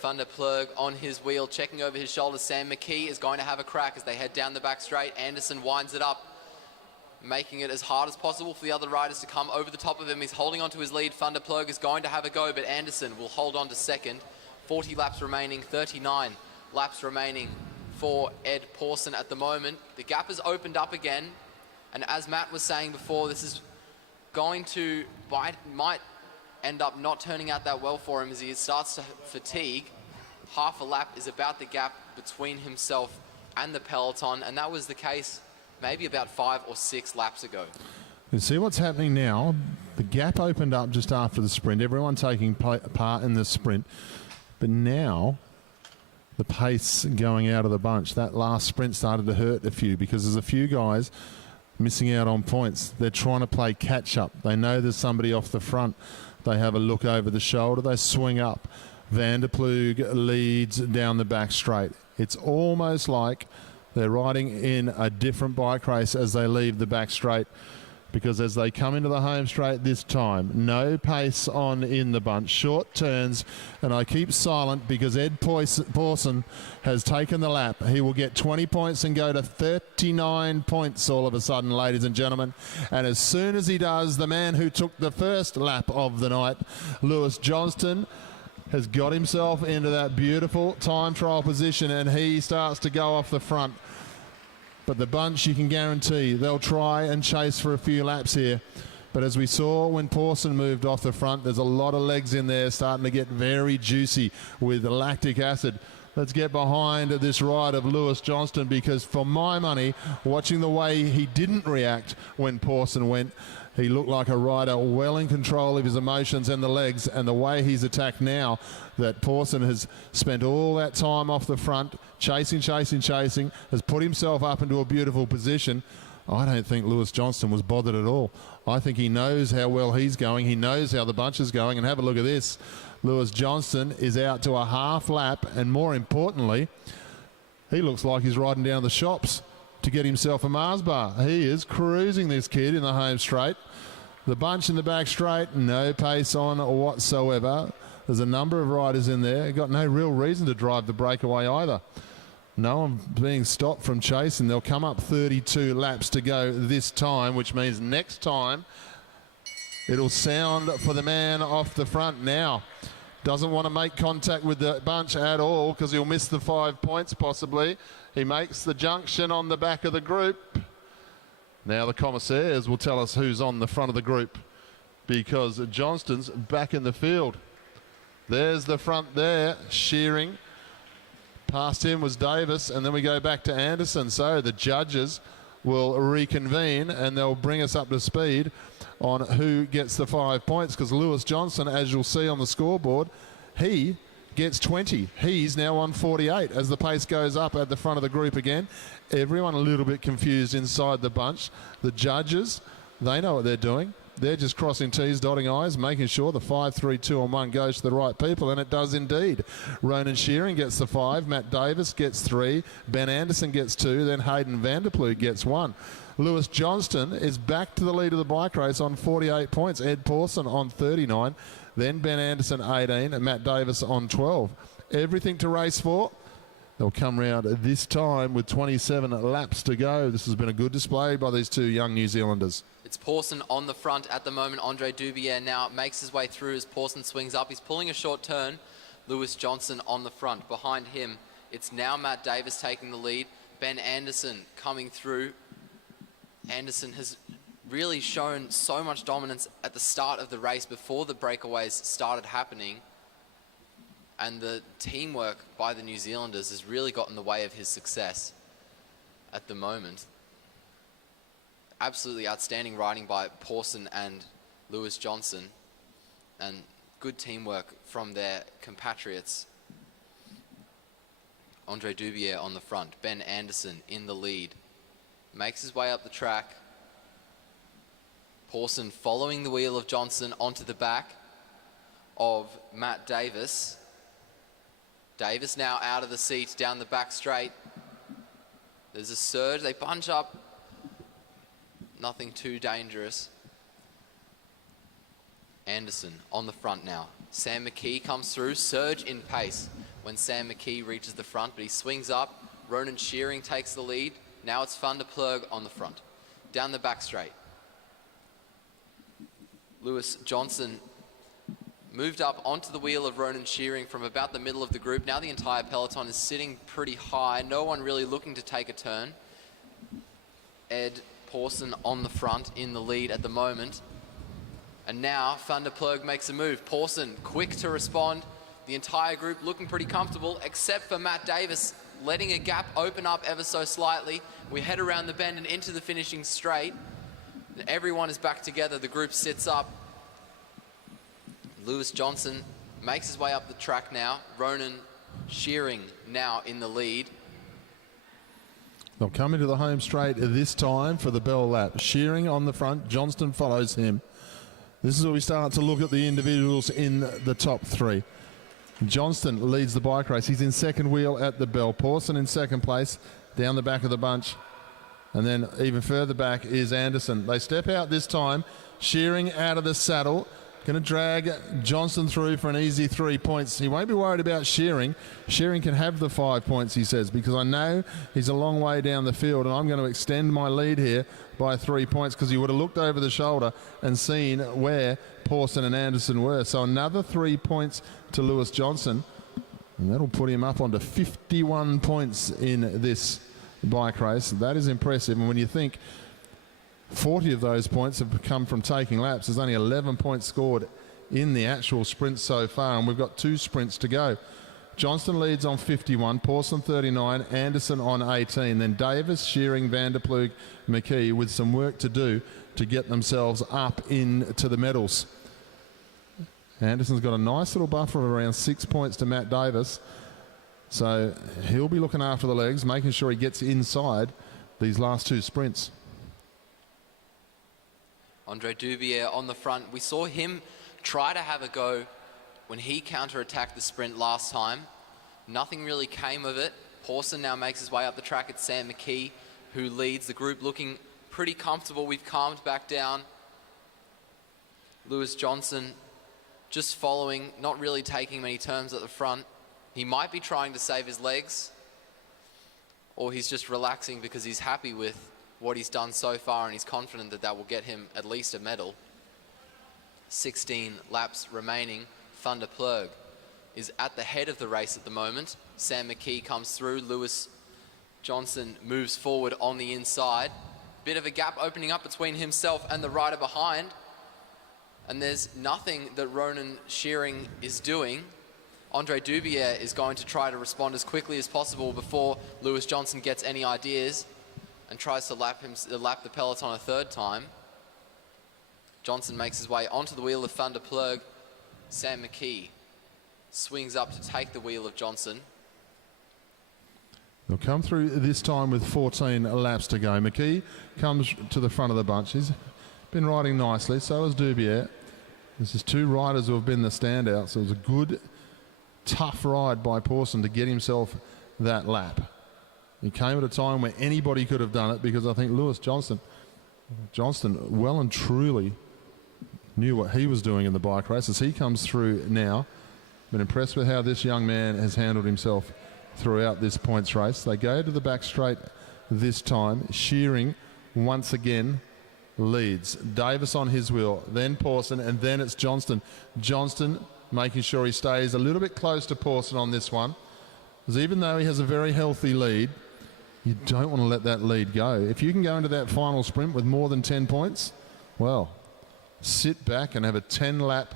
Van der Plug on his wheel, checking over his shoulder. Sam McKee is going to have a crack as they head down the back straight. Anderson winds it up, making it as hard as possible for the other riders to come over the top of him. He's holding on to his lead. Van der Plug is going to have a go, but Anderson will hold on to second. 40 laps remaining, 39 laps remaining for Ed Pawson at the moment. The gap has opened up again, and as Matt was saying before, this is going to might end up not turning out that well for him as he starts to fatigue. Half a lap is about the gap between himself and the peloton, and that was the case maybe about 5 or 6 laps ago. You see what's happening now. The gap opened up just after the sprint. Everyone taking part in the sprint. But now the pace going out of the bunch. That last sprint started to hurt a few because there's a few guys missing out on points. They're trying to play catch up. They know there's somebody off the front. They have a look over the shoulder. They swing up. Van der Plug leads down the back straight. It's almost like they're riding in a different bike race as they leave the back straight, because as they come into the home straight this time, no pace on in the bunch, short turns, and I keep silent because Ed Pawson has taken the lap. He will get 20 points and go to 39 points all of a sudden, ladies and gentlemen. And as soon as he does, the man who took the first lap of the night, Lewis Johnston, has got himself into that beautiful time trial position, and he starts to go off the front. But the bunch, you can guarantee they'll try and chase for a few laps here. But as we saw when Pawson moved off the front, there's a lot of legs in there starting to get very juicy with lactic acid. Let's get behind this ride of Lewis Johnston, because for my money, watching the way he didn't react when Pawson went, he looked like a rider well in control of his emotions and the legs, and the way he's attacked now, that Pawson has spent all that time off the front, chasing, has put himself up into a beautiful position. I don't think Lewis Johnston was bothered at all. I think he knows how well he's going. He knows how the bunch is going. And have a look at this. Lewis Johnston is out to a half lap. And more importantly, he looks like he's riding down the shops to get himself a Mars bar. He is cruising, this kid, in the home straight. The bunch in the back straight, no pace on whatsoever. There's a number of riders in there. Got no real reason to drive the breakaway either. No one being stopped from chasing. They'll come up 32 laps to go this time, which means next time it'll sound for the man off the front now. Doesn't want to make contact with the bunch at all because he'll miss the 5 points possibly. He makes the junction on the back of the group. Now the commissaires will tell us who's on the front of the group, because Johnston's back in the field. There's the front there, Shearing. Past him was Davis, and then we go back to Anderson. So the judges will reconvene and they'll bring us up to speed on who gets the 5 points, because Lewis Johnston, as you'll see on the scoreboard, he gets 20. He's now on 48 as the pace goes up at the front of the group again. Everyone a little bit confused inside the bunch. The judges, they know what they're doing. They're just crossing T's, dotting I's, making sure the 5, 3, 2 and 1 goes to the right people, and it does indeed. Ronan Shearing gets the 5, Matt Davis gets 3, Ben Anderson gets 2, then Hayden Vanderploeg gets 1. Lewis Johnston is back to the lead of the bike race on 48 points. Ed Pawson on 39, then Ben Anderson 18, and Matt Davis on 12. Everything to race for. They'll come round this time with 27 laps to go. This has been a good display by these two young New Zealanders. It's Pawson on the front at the moment. Andre Dubier now makes his way through as Pawson swings up. He's pulling a short turn. Lewis Johnston on the front. Behind him, it's now Matt Davis taking the lead. Ben Anderson coming through. Anderson has really shown so much dominance at the start of the race before the breakaways started happening. And the teamwork by the New Zealanders has really got in the way of his success at the moment. Absolutely outstanding riding by Pawson and Lewis Johnston, and good teamwork from their compatriots. Andre Dubier on the front, Ben Anderson in the lead, makes his way up the track. Pawson following the wheel of Johnston onto the back of Matt Davis. Davis now out of the seat down the back straight. There's a surge, they bunch up. Nothing too dangerous. Anderson on the front now. Sam McKee comes through, surge in pace when Sam McKee reaches the front, but he swings up. Ronan Shearing takes the lead. Now it's Vanderploeg on the front. Down the back straight. Lewis Johnston moved up onto the wheel of Ronan Shearing from about the middle of the group. Now the entire peloton is sitting pretty high. No one really looking to take a turn. Ed Pawson on the front in the lead at the moment. And now Vanderploeg makes a move. Pawson quick to respond. The entire group looking pretty comfortable, except for Matt Davis letting a gap open up ever so slightly. We head around the bend and into the finishing straight. Everyone is back together. The group sits up. Lewis Johnston makes his way up the track now. Ronan Shearing now in the lead. They'll come into the home straight this time for the bell lap. Shearing on the front, Johnston follows him. This is where we start to look at the individuals in the top three. Johnston leads the bike race. He's in second wheel at the bell. Pawson in second place, down the back of the bunch. And then even further back is Anderson. They step out this time. Shearing out of the saddle. Going to drag Johnston through for an easy 3 points. He won't be worried about Shearing. Shearing can have the 5 points, he says, because I know he's a long way down the field, and I'm going to extend my lead here by 3 points, because he would have looked over the shoulder and seen where Pawson and Anderson were. So another 3 points to Lewis Johnson, and that'll put him up onto 51 points in this bike race. That is impressive, and when you think 40 of those points have come from taking laps, there's only 11 points scored in the actual sprint so far, and we've got 2 sprints to go. Johnston leads on 51, Pawson 39, Anderson on 18, then Davis, Shearing, Vanderploeg, McKee with some work to do to get themselves up into the medals. Anderson's got a nice little buffer of around 6 points to Matt Davis, so he'll be looking after the legs, making sure he gets inside these last 2 sprints. Andre Dubier on the front. We saw him try to have a go when he counter-attacked the sprint last time. Nothing really came of it. Pawson now makes his way up the track. It's Sam McKee who leads the group, looking pretty comfortable. We've calmed back down. Lewis Johnson just following, not really taking many turns at the front. He might be trying to save his legs, or he's just relaxing because he's happy with what he's done so far, and he's confident that that will get him at least a medal. 16 laps remaining. Van der Ploeg is at the head of the race at the moment. Sam McKee comes through. Lewis Johnson moves forward on the inside. Bit of a gap opening up between himself and the rider behind, and there's nothing that Ronan Shearing is doing. Andre Dubier is going to try to respond as quickly as possible before Lewis Johnson gets any ideas, and tries to lap the peloton a 3rd time. Johnson makes his way onto the wheel of Van der Ploeg. Sam McKee swings up to take the wheel of Johnson. They'll come through this time with 14 laps to go. McKee comes to the front of the bunch. He's been riding nicely, so has Dubier. This is 2 riders who have been the standouts. So it was a good, tough ride by Pawson to get himself that lap. He came at a time where anybody could have done it, because I think Lewis Johnston well and truly knew what he was doing in the bike race. As he comes through now, been impressed with how this young man has handled himself throughout this points race. They go to the back straight this time. Shearing once again leads. Davis on his wheel, then Pawson, and then it's Johnston. Johnston making sure he stays a little bit close to Pawson on this one, because even though he has a very healthy lead, you don't want to let that lead go. If you can go into that final sprint with more than 10 points, well, sit back and have a 10-lap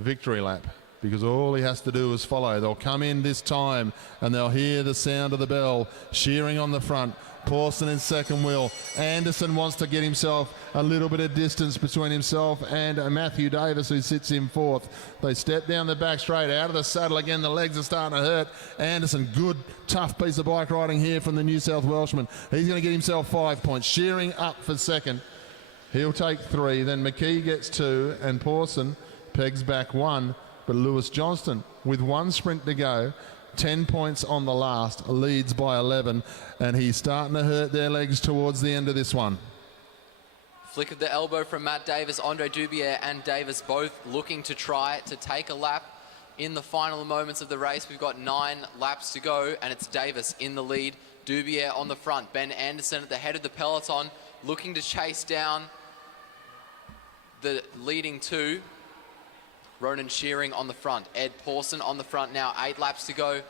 victory lap, because all he has to do is follow. They'll come in this time and they'll hear the sound of the bell. Shearing on the front, Pawson in second wheel. Anderson wants to get himself a little bit of distance between himself and Matthew Davis, who sits in 4th. They step down the back straight, out of the saddle again. The legs are starting to hurt. Anderson, good, tough piece of bike riding here from the New South Welshman. He's going to get himself 5 points. Shearing up for second. He'll take 3. Then McKee gets 2, and Pawson pegs back 1. But Lewis Johnston, with 1 sprint to go, 10 points on the last, leads by 11, and he's starting to hurt their legs towards the end of this one. Flick of the elbow from Matt Davis. Andre Dubier and Davis both looking to try to take a lap in the final moments of the race. We've got 9 laps to go, and it's Davis in the lead. Dubier on the front. Ben Anderson at the head of the peloton, looking to chase down the leading 2. Ronan Shearing on the front. Ed Pawson on the front now. 8 laps to go.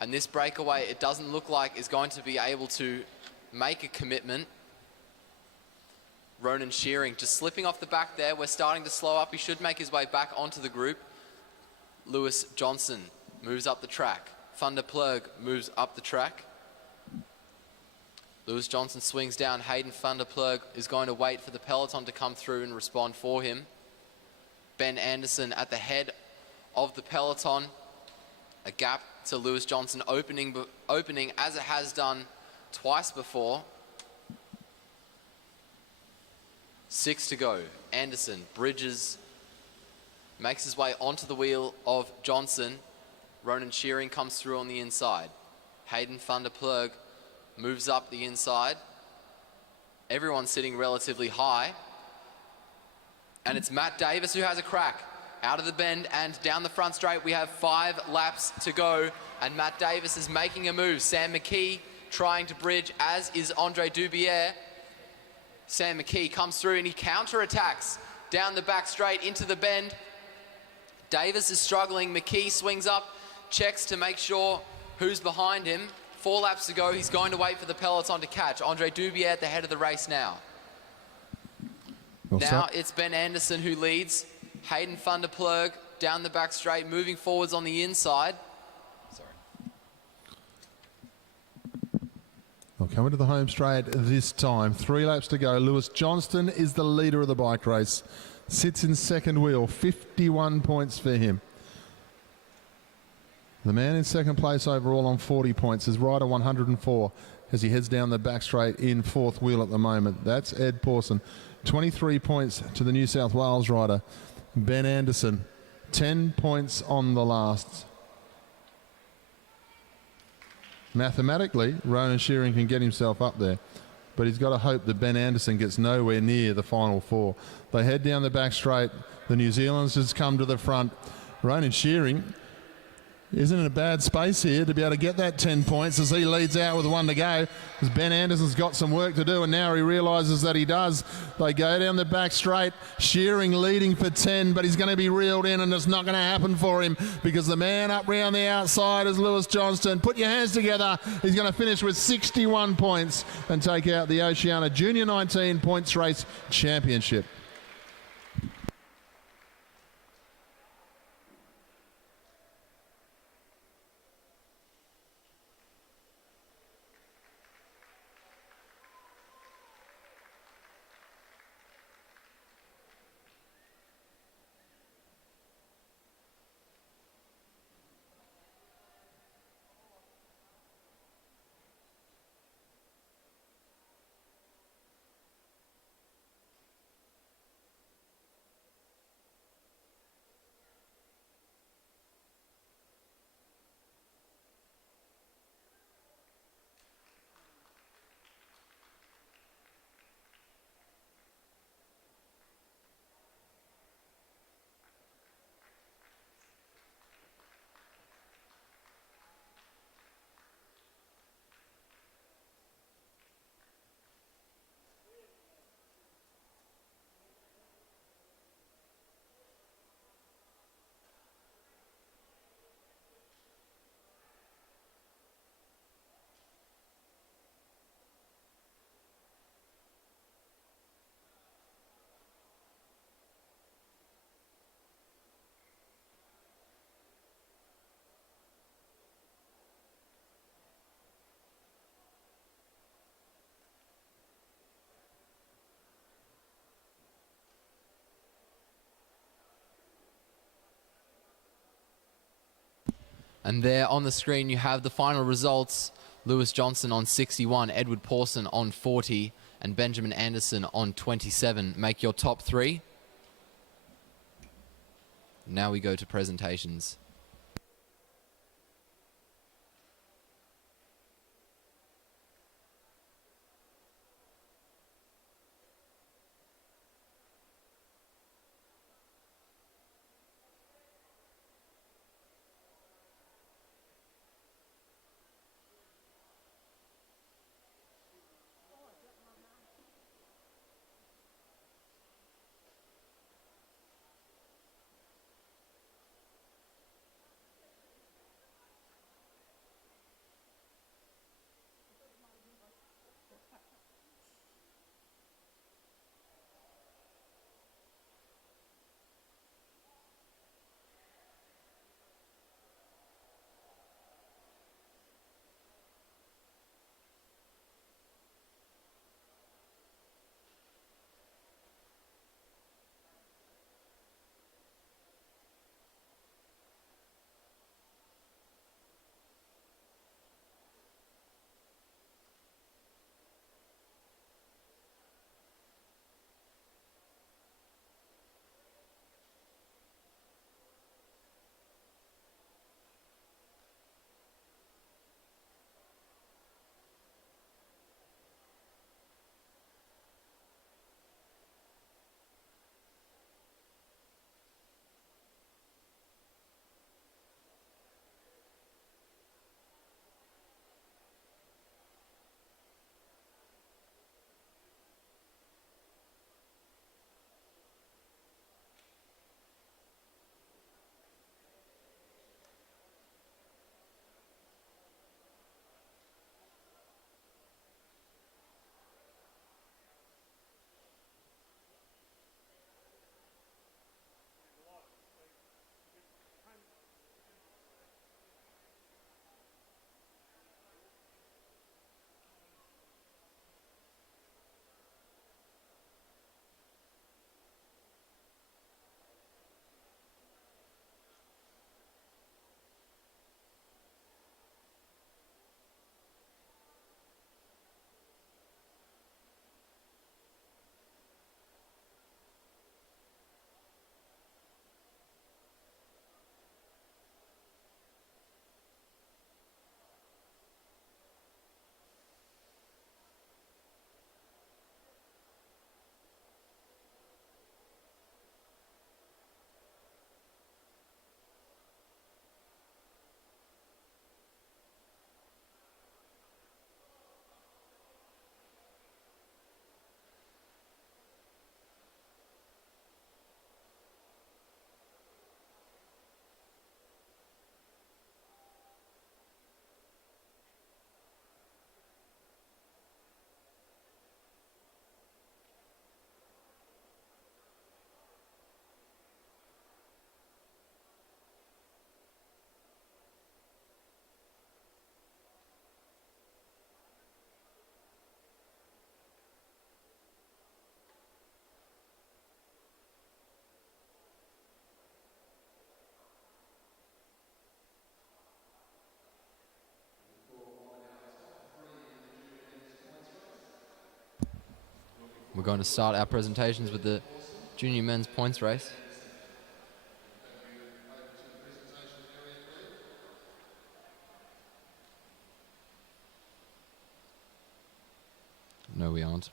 And this breakaway, it doesn't look like is going to be able to make a commitment. Ronan Shearing just slipping off the back there. We're starting to slow up. He should make his way back onto the group. Lewis Johnson moves up the track. Van der Ploeg moves up the track. Lewis Johnson swings down. Hayden Van der Ploeg is going to wait for the peloton to come through and respond for him. Ben Anderson at the head of the peloton. A gap to Lewis Johnson opening as it has done twice before. 6 to go. Anderson bridges, makes his way onto the wheel of Johnson. Ronan Shearing comes through on the inside. Hayden Van der Ploeg moves up the inside. Everyone's sitting relatively high. And it's Matt Davis who has a crack. Out of the bend and down the front straight, we have 5 laps to go. And Matt Davis is making a move. Sam McKee trying to bridge, as is Andre Dubier. Sam McKee comes through and he counter-attacks down the back straight into the bend. Davis is struggling. McKee swings up, checks to make sure who's behind him. 4 laps to go. He's going to wait for the peloton to catch. Andre Dubier at the head of the race now. Now it's Ben Anderson who leads. Hayden van der Ploeg down the back straight, moving forwards on the inside. Well, coming to the home straight this time. 3 laps to go. Lewis Johnston is the leader of the bike race. Sits in second wheel. 51 points for him. The man in second place overall on 40 points is Ryder 104 as he heads down the back straight in fourth wheel at the moment. That's Ed Pawson. 23 points to the New South Wales rider, Ben Anderson. 10 points on the last. Mathematically, Ronan Shearing can get himself up there, but he's got to hope that Ben Anderson gets nowhere near the final 4. They head down the back straight. The New Zealanders come to the front. Ronan Shearing isn't in a bad space here to be able to get that 10 points as he leads out with 1 to go. As Ben Anderson's got some work to do, and now he realises that he does. They go down the back straight. Shearing leading for 10, but he's going to be reeled in, and it's not going to happen for him because the man up round the outside is Lewis Johnston. Put your hands together. He's going to finish with 61 points and take out the Oceania Junior 19 Points Race Championship. And there on the screen you have the final results. Lewis Johnston on 61, Edward Pawson on 40, and Benjamin Anderson on 27. Make your top 3. Now we go to presentations. We're going to start our presentations with the junior men's points race. No, we aren't.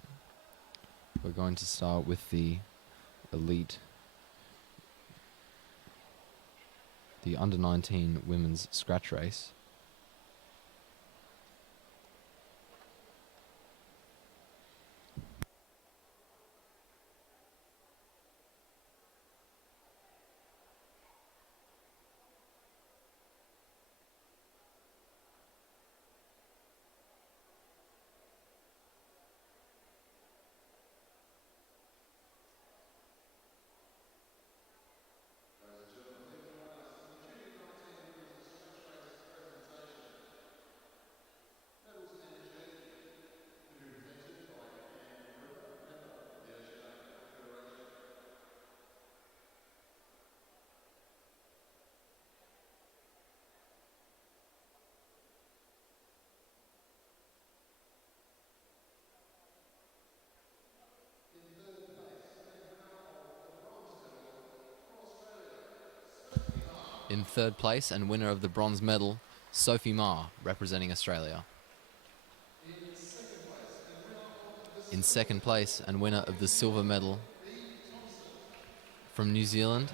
We're going to start with the elite, the under-19 women's scratch race. In third place and winner of the bronze medal, Sophie Ma, representing Australia. In second place and winner of the silver medal from New Zealand,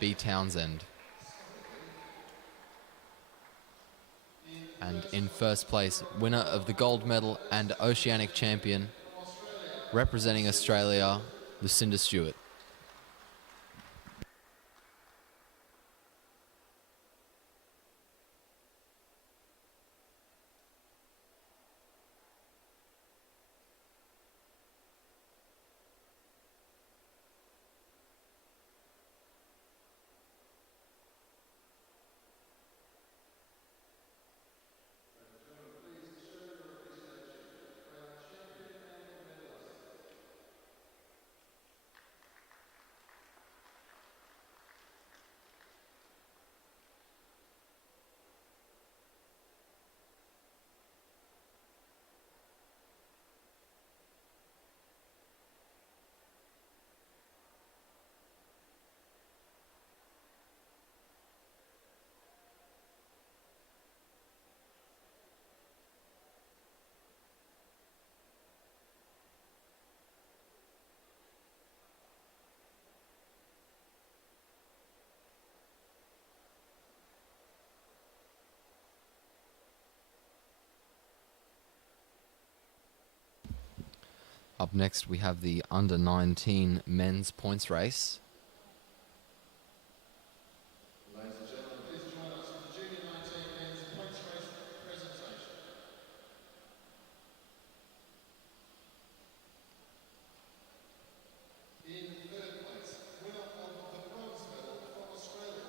B. Townsend. And in first place, winner of the gold medal and Oceanic champion, representing Australia, Lucinda Stewart. Up next, we have the under-19 men's points race. Ladies and gentlemen, please join us for the Junior 19 men's points race presentation. In third place, winner of the bronze medal from Australia.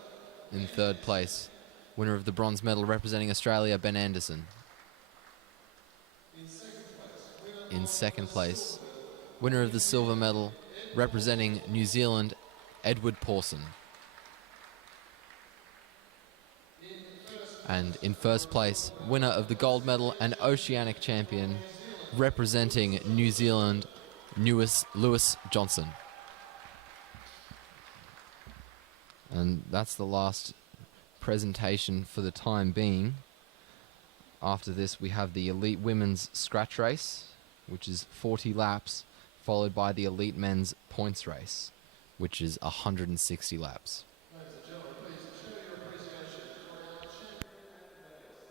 In third place, winner of the bronze medal representing Australia, Ben Anderson. In second place, winner of the silver medal representing New Zealand, Edward Pawson. And in first place, winner of the gold medal and Oceanic champion representing New Zealand, Lewis Johnson. And that's the last presentation for the time being. After this, we have the elite women's scratch race, which is 40 laps, followed by the elite men's points race, which is 160 laps. Ladies and gentlemen, please show your appreciation for our champion and medalist.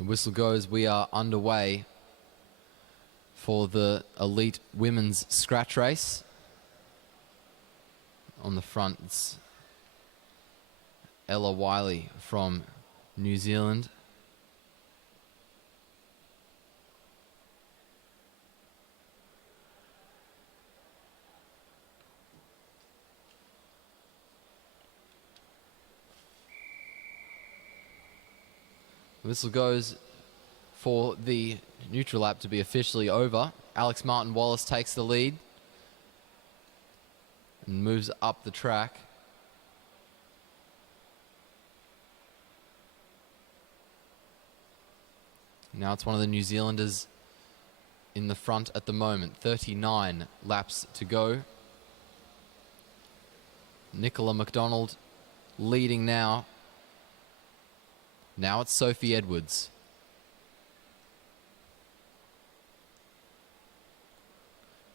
The whistle goes. We are underway for the elite women's scratch race. On the front, it's Ella Wiley from New Zealand. The whistle goes for the neutral lap to be officially over. Alex Martin Wallace takes the lead and moves up the track. Now it's one of the New Zealanders in the front at the moment. 39 laps to go. Nicola McDonald leading now. Now it's Sophie Edwards.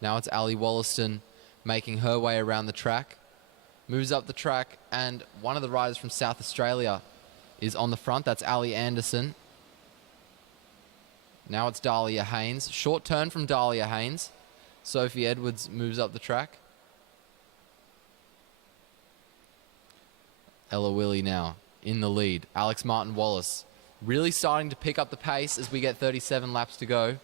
Now it's Ali Wollaston making her way around the track. Moves up the track, and one of the riders from South Australia is on the front. That's Ali Anderson. Now it's Dahlia Haynes. Short turn from Dahlia Haynes. Sophie Edwards moves up the track. Ella Willie now in the lead. Alex Martin Wallace really starting to pick up the pace as we get 37 laps to go.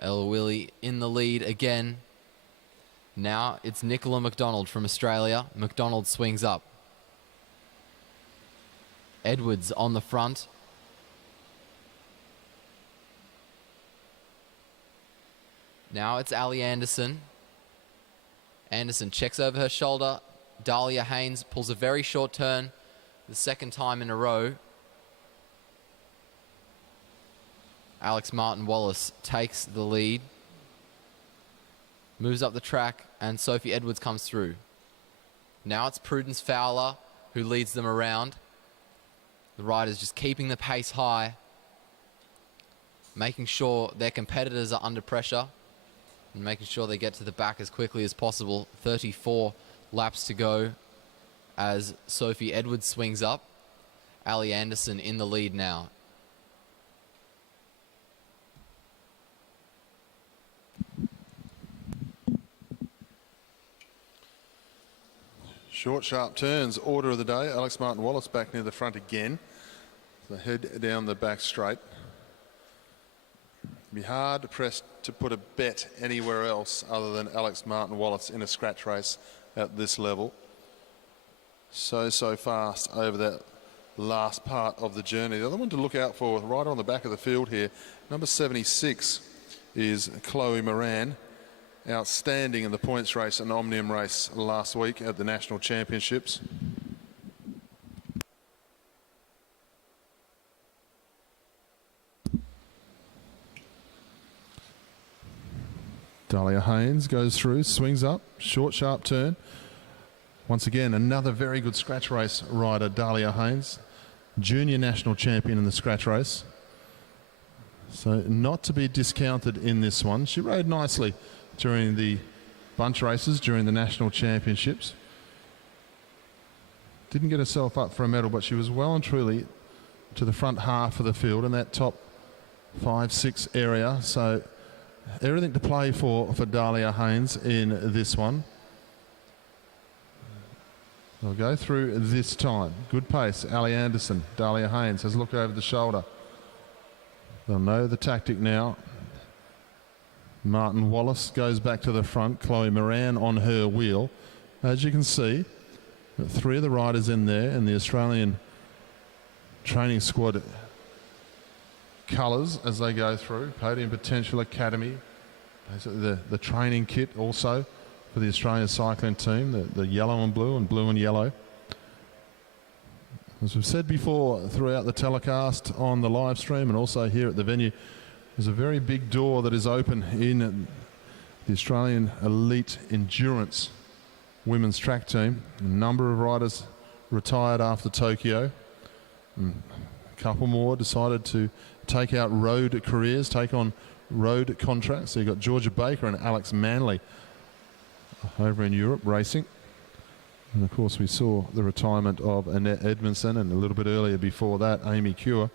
Ella Willie in the lead again. Now it's Nicola McDonald from Australia. McDonald swings up. Edwards on the front. Now it's Ali Anderson. Anderson checks over her shoulder. Dahlia Haynes pulls a very short turn, the second time in a row. Alex Martin Wallace takes the lead. Moves up the track, and Sophie Edwards comes through. Now it's Prudence Fowler who leads them around. The riders just keeping the pace high, making sure their competitors are under pressure and making sure they get to the back as quickly as possible. 34 laps to go as Sophie Edwards swings up. Ali Anderson in the lead now. Short, sharp turns. Order of the day. Alex Martin Wallace back near the front again. So head down the back straight. Be hard pressed to put a bet anywhere else other than Alex Martin Wallace in a scratch race at this level. So fast over that last part of the journey. The other one to look out for, right on the back of the field here, number 76 is Chloe Moran. Outstanding in the points race and Omnium race last week at the National Championships. Dahlia Haynes goes through, swings up, short, sharp turn. Once again, another very good scratch race rider, Dahlia Haynes, junior national champion in the scratch race. So not to be discounted in this one. She rode nicely during the bunch races, during the national championships. Didn't get herself up for a medal, but she was well and truly to the front half of the field in that top 5-6 area. So everything to play for Dahlia Haynes in this one. They'll go through this time. Good pace. Ali Anderson, Dahlia Haynes has a look over the shoulder. They'll know the tactic now. Martin Wallace goes back to the front. Chloe Moran on her wheel. As you can see, three of the riders in there in the Australian training squad colours as they go through. Podium Potential Academy. The training kit also for the Australian cycling team. The yellow and blue and yellow. As we've said before throughout the telecast on the live stream and also here at the venue, there's a very big door that is open in the Australian Elite Endurance women's track team. A number of riders retired after Tokyo. And a couple more decided to take out road careers, take on road contracts. So you've got Georgia Baker and Alex Manley over in Europe racing. And of course we saw the retirement of Annette Edmondson, and a little bit earlier before that Amy Cure.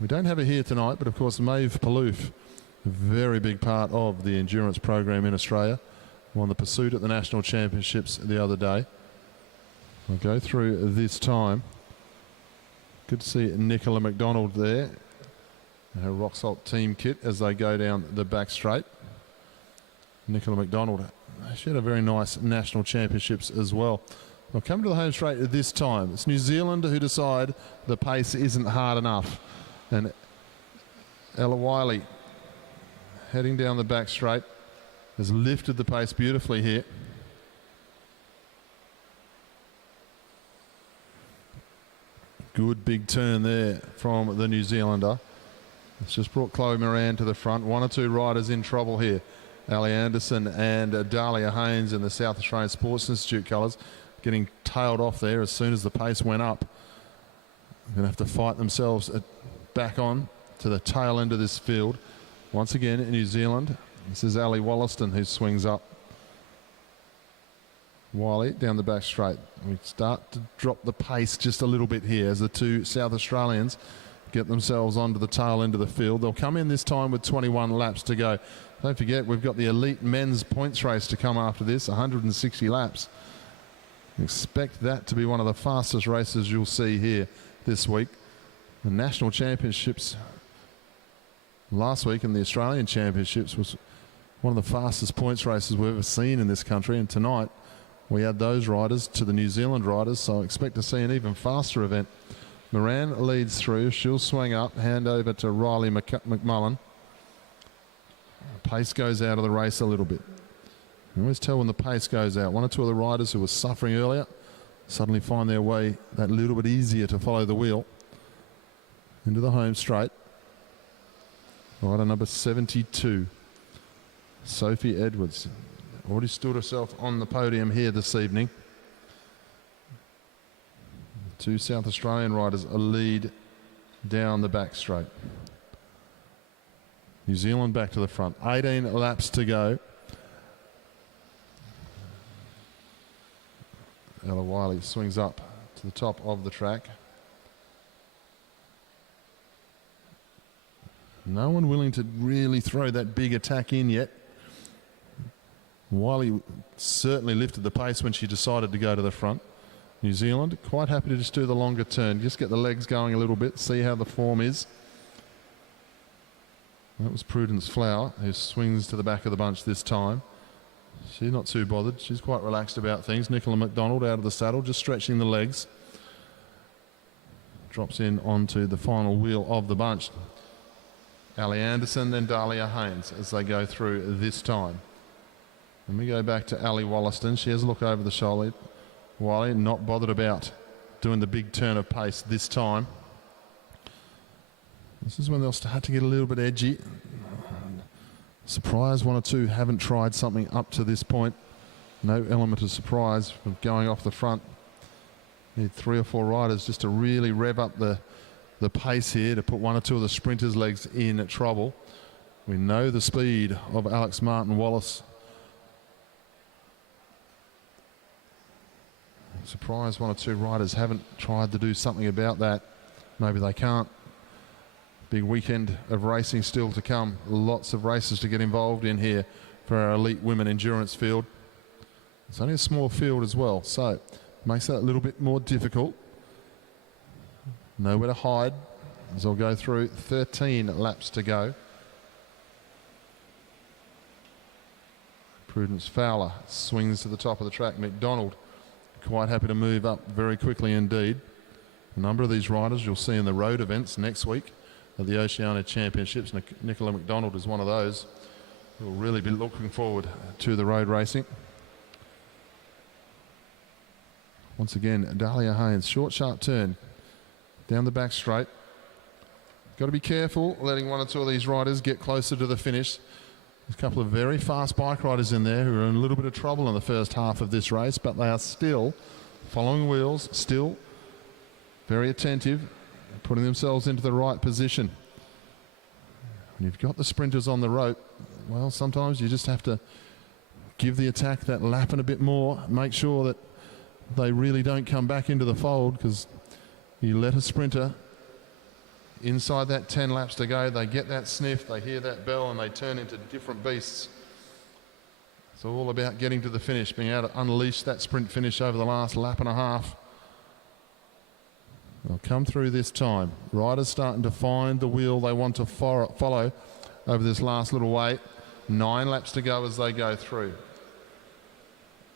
We don't have her here tonight, but of course Maeve Palouf, a very big part of the endurance program in Australia, won the pursuit at the National Championships the other day. We'll go through this time. Good to see Nicola McDonald there, her Rock Salt team kit as they go down the back straight. Nicola McDonald, she had a very nice National Championships as well. We'll come to the home straight this time. It's New Zealand who decide the pace isn't hard enough. And Ella Wiley, heading down the back straight, has lifted the pace beautifully here. Good big turn there from the New Zealander. It's just brought Chloe Moran to the front. One or two riders in trouble here. Ali Anderson and Dahlia Haynes in the South Australian Sports Institute colours getting tailed off there as soon as the pace went up. They're going to have to fight themselves back on to the tail end of this field. Once again in New Zealand, this is Ali Wollaston who swings up. Wiley down the back straight. We start to drop the pace just a little bit here as the two South Australians get themselves onto the tail end of the field. They'll come in this time with 21 laps to go. Don't forget, we've got the elite men's points race to come after this, 160 laps. Expect that to be one of the fastest races you'll see here this week. The National Championships last week and the Australian Championships was one of the fastest points races we've ever seen in this country, and tonight we add those riders to the New Zealand riders, so I expect to see an even faster event. Moran leads through. She'll swing up, hand over to Riley McMullen. Pace goes out of the race a little bit. You always tell when the pace goes out. One or two of the riders who were suffering earlier suddenly find their way that little bit easier to follow the wheel into the home straight. Rider number 72, Sophie Edwards. Already stood herself on the podium here this evening. Two South Australian riders a lead down the back straight. New Zealand back to the front. 18 laps to go. Ella Wiley swings up to the top of the track. No one willing to really throw that big attack in yet. Wiley certainly lifted the pace when she decided to go to the front. New Zealand quite happy to just do the longer turn, just get the legs going a little bit, see how the form is. That was Prudence Flower, who swings to the back of the bunch this time. She's not too bothered. She's quite relaxed about things. Nicola McDonald out of the saddle, just stretching the legs. Drops in onto the final wheel of the bunch. Ali Anderson and Dahlia Haynes as they go through this time. And we go back to Ali Wollaston. She has a look over the shoulder. Wiley not bothered about doing the big turn of pace this time. This is when they'll start to get a little bit edgy. Surprise, one or two haven't tried something up to this point. No element of surprise from going off the front. Need 3 or 4 riders just to really rev up the pace here to put one or two of the sprinters' legs in trouble. We know the speed of Alex Martin Wallace. Surprised one or two riders haven't tried to do something about that. Maybe they can't. Big weekend of racing still to come. Lots of races to get involved in here for our elite women endurance field. It's only a small field as well, so makes that a little bit more difficult. Nowhere to hide as I'll go through 13 laps to go. Prudence Fowler swings to the top of the track. McDonald quite happy to move up very quickly indeed. A number of these riders you'll see in the road events next week at the Oceania Championships. Nicola McDonald is one of those who will really be looking forward to the road racing. Once again, Dahlia Haynes, short sharp turn down the back straight. Got to be careful letting one or two of these riders get closer to the finish. There's a couple of very fast bike riders in there who are in a little bit of trouble in the first half of this race, but they are still following wheels, still very attentive, putting themselves into the right position. When you've got the sprinters on the rope, well, sometimes you just have to give the attack that lap and a bit more. Make sure that they really don't come back into the fold, because you let a sprinter inside that 10 laps to go, they get that sniff, they hear that bell, and they turn into different beasts. It's all about getting to the finish, being able to unleash that sprint finish over the last lap and a half. They'll come through this time. Riders starting to find the wheel they want to follow over this last little wait. 9 laps to go as they go through.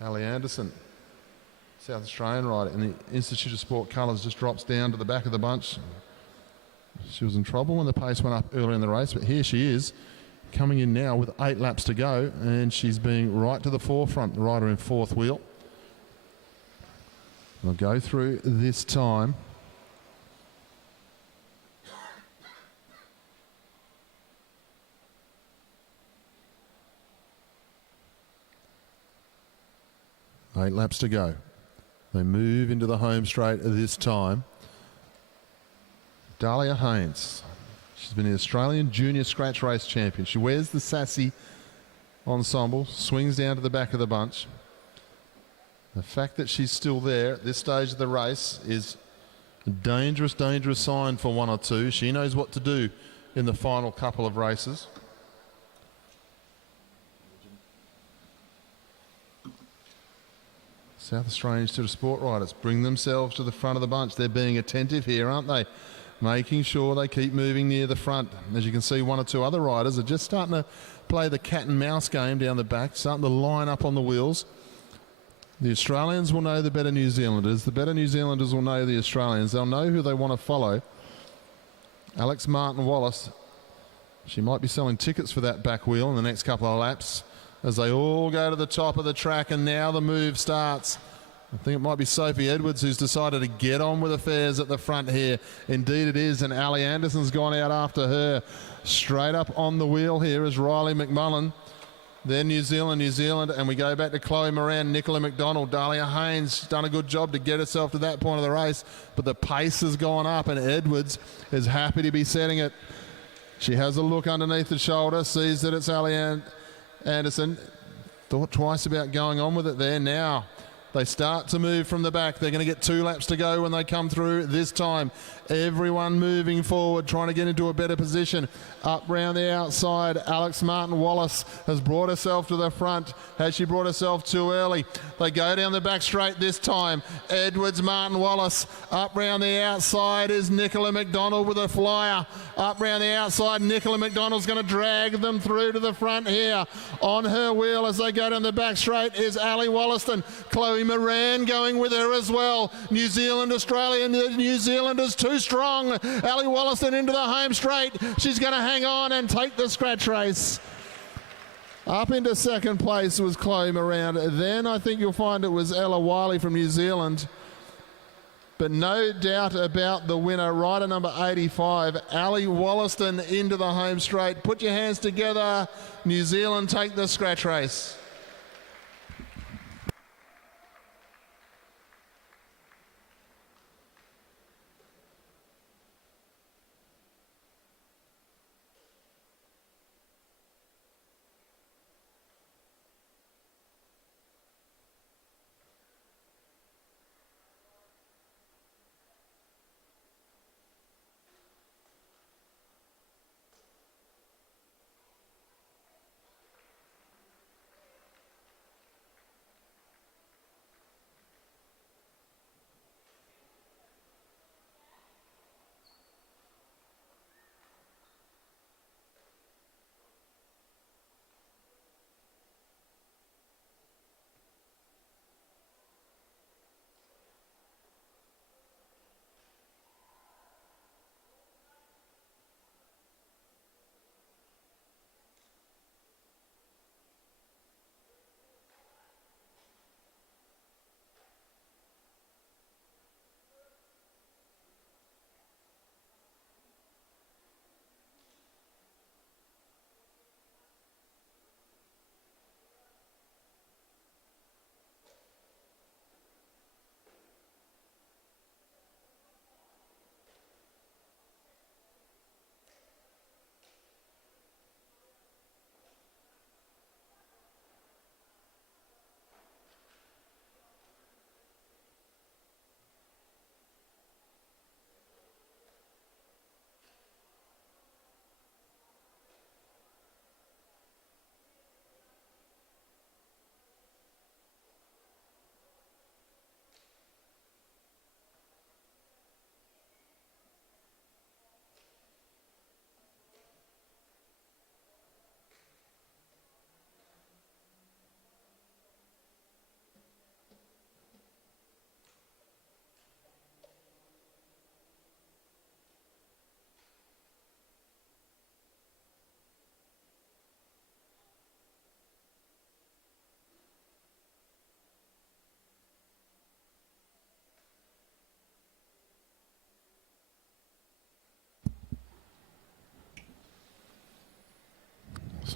Ali Anderson, South Australian rider in the Institute of Sport colours, just drops down to the back of the bunch. She was in trouble when the pace went up early in the race, but here she is coming in now with 8 laps to go, and she's being right to the forefront, the rider in 4th wheel. They'll go through this time. Eight laps to go. They move into the home straight this time. Dahlia Haynes. She's been the Australian Junior Scratch Race Champion. She wears the sassy ensemble, swings down to the back of the bunch. The fact that she's still there at this stage of the race is a dangerous, dangerous sign for 1 or 2. She knows what to do in the final couple of races. South Australian Institute of Sport riders bring themselves to the front of the bunch. They're being attentive here, aren't they? Making sure they keep moving near the front. As you can see, 1 or 2 other riders are just starting to play the cat and mouse game down the back, starting to line up on the wheels. The Australians will know the better New Zealanders. The better New Zealanders will know the Australians. They'll know who they want to follow. Alex Martin-Wallace, she might be selling tickets for that back wheel in the next couple of laps as they all go to the top of the track, and now the move starts. I think it might be Sophie Edwards who's decided to get on with affairs at the front here. Indeed it is, and Ali Anderson's gone out after her. Straight up on the wheel here is Riley McMullen. Then New Zealand, and we go back to Chloe Moran, Nicola McDonald. Dahlia Haynes done a good job to get herself to that point of the race, but the pace has gone up, and Edwards is happy to be setting it. She has a look underneath the shoulder, sees that it's Ali Anderson. Thought twice about going on with it there. Now they start to move from the back. They're going to get 2 laps to go when they come through this time. Everyone moving forward, trying to get into a better position. Up round the outside, Alex Martin-Wallace has brought herself to the front. Has she brought herself too early? They go down the back straight this time. Edwards, Martin-Wallace. Up round the outside is Nicola McDonald with a flyer. Up round the outside, Nicola McDonald's going to drag them through to the front here. On her wheel as they go down the back straight is Ali Wollaston. Chloe Moran going with her as well. New Zealand, Australia, New Zealanders too strong. Ali Wollaston into the home straight. She's going to hang on and take the scratch race. Up into second place was Chloe Moran. Then I think you'll find it was Ella Wiley from New Zealand. But no doubt about the winner, rider number 85, Ali Wollaston into the home straight. Put your hands together. New Zealand take the scratch race.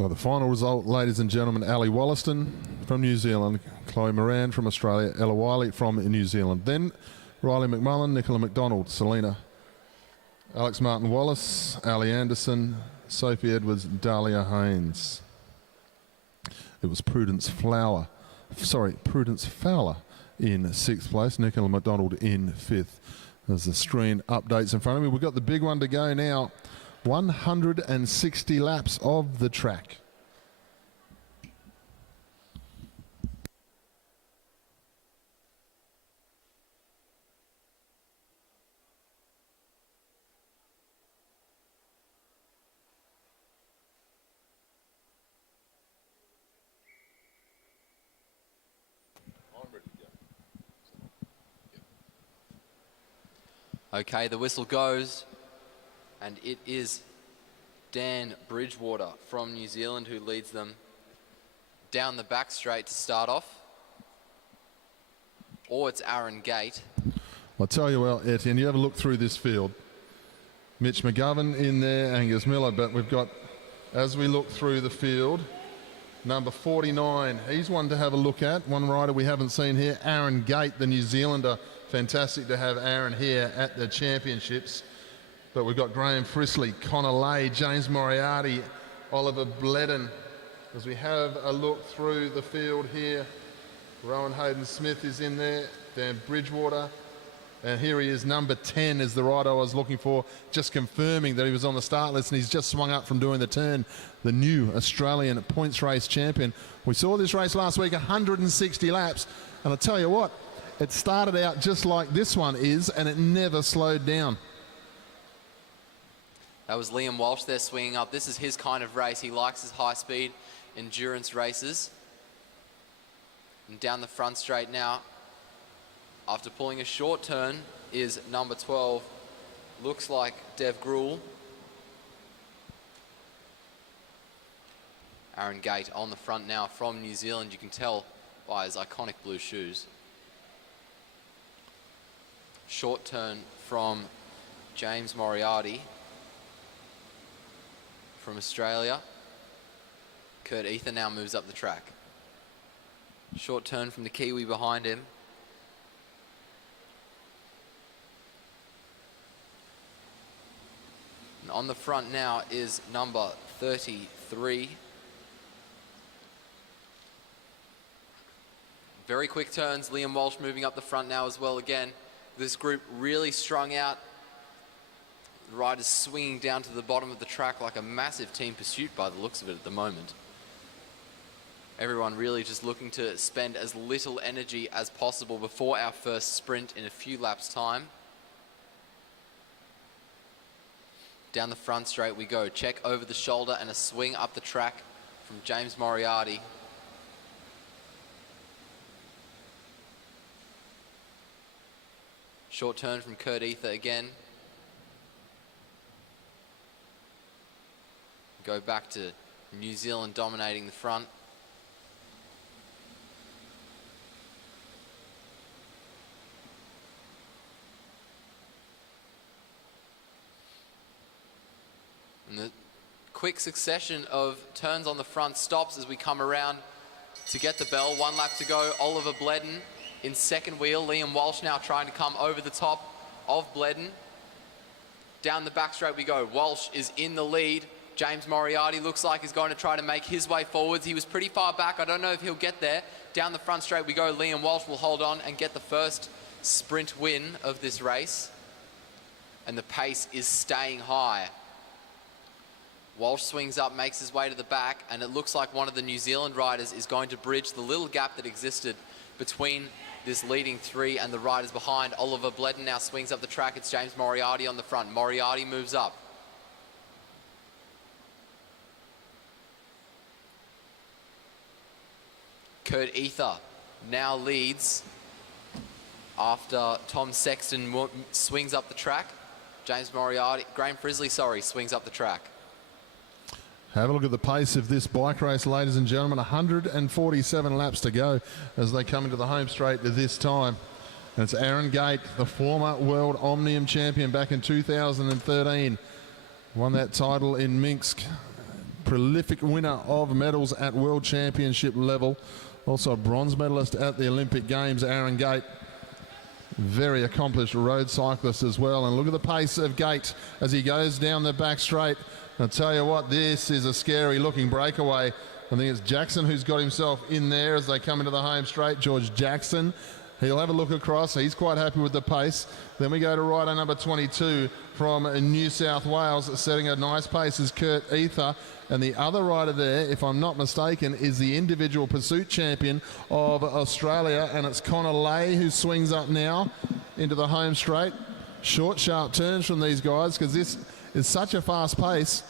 So the final result, ladies and gentlemen, Ali Wollaston from New Zealand, Chloe Moran from Australia, Ella Wiley from New Zealand. Then Riley McMullen, Nicola McDonald, Selena, Alex Martin Wallace, Ali Anderson, Sophie Edwards, Dahlia Haynes. It was Prudence Fowler in 6th place, Nicola McDonald in 5th. There's the screen updates in front of me. We've got the big one to go now. 160 laps of the track. Okay, the whistle goes, and it is Dan Bridgewater from New Zealand who leads them down the back straight to start off. Or it's Aaron Gate. I'll tell you well, Etienne, you have a look through this field. Mitch McGovern in there, Angus Miller, but we've got, as we look through the field, number 49, he's one to have a look at. One rider we haven't seen here, Aaron Gate, the New Zealander. Fantastic to have Aaron here at the championships. But we've got Graham Frisley, Connor Lay, James Moriarty, Oliver Bledden. As we have a look through the field here, Rowan Hayden-Smith is in there, Dan Bridgewater. And here he is, number 10 is the rider I was looking for, just confirming that he was on the start list, and he's just swung up from doing the turn, the new Australian points race champion. We saw this race last week, 160 laps, and I'll tell you what, it started out just like this one is, and it never slowed down. That was Liam Walsh there swinging up. This is his kind of race. He likes his high-speed endurance races. And down the front straight now, after pulling a short turn, is number 12. Looks like Dev Gruhl. Aaron Gate on the front now from New Zealand. You can tell by his iconic blue shoes. Short turn from James Moriarty from Australia. Kurt Ether now moves up the track. Short turn from the Kiwi behind him. And on the front now is number 33. Very quick turns. Liam Walsh moving up the front now as well again. This group really strung out. The riders swinging down to the bottom of the track like a massive team pursuit by the looks of it at the moment. Everyone really just looking to spend as little energy as possible before our first sprint in a few laps' time. Down the front straight we go. Check over the shoulder and a swing up the track from James Moriarty. Short turn from Kurt Ether again. Go back to New Zealand dominating the front. And the quick succession of turns on the front stops as we come around to get the bell. 1 lap to go. Oliver Bledden in second wheel. Liam Walsh now trying to come over the top of Bledden. Down the back straight we go. Walsh is in the lead. James Moriarty looks like he's going to try to make his way forwards. He was pretty far back. I don't know if he'll get there. Down the front straight we go. Liam Walsh will hold on and get the first sprint win of this race. And the pace is staying high. Walsh swings up, makes his way to the back, and it looks like one of the New Zealand riders is going to bridge the little gap that existed between this leading three and the riders behind. Oliver Bledden now swings up the track. It's James Moriarty on the front. Moriarty moves up. Kurt Ether now leads after Tom Sexton swings up the track. James Moriarty, Graham Frisley, sorry, swings up the track. Have a look at the pace of this bike race, ladies and gentlemen. 147 laps to go as they come into the home straight this time. And it's Aaron Gate, the former World Omnium champion back in 2013. Won that title in Minsk prolific winner of medals at World Championship level. Also a bronze medalist at the Olympic Games, Aaron Gate. Very accomplished road cyclist as well. And look at the pace of Gate as he goes down the back straight. I'll tell you what, this is a scary looking breakaway. I think it's Jackson who's got himself in there as they come into the home straight. George Jackson, he'll have a look across. He's quite happy with the pace. Then we go to rider number 22 from New South Wales, setting a nice pace is Kurt Ether. And the other rider there, if I'm not mistaken, is the individual pursuit champion of Australia, and it's Connor Lay who swings up now into the home straight. Short, sharp turns from these guys because this is such a fast pace.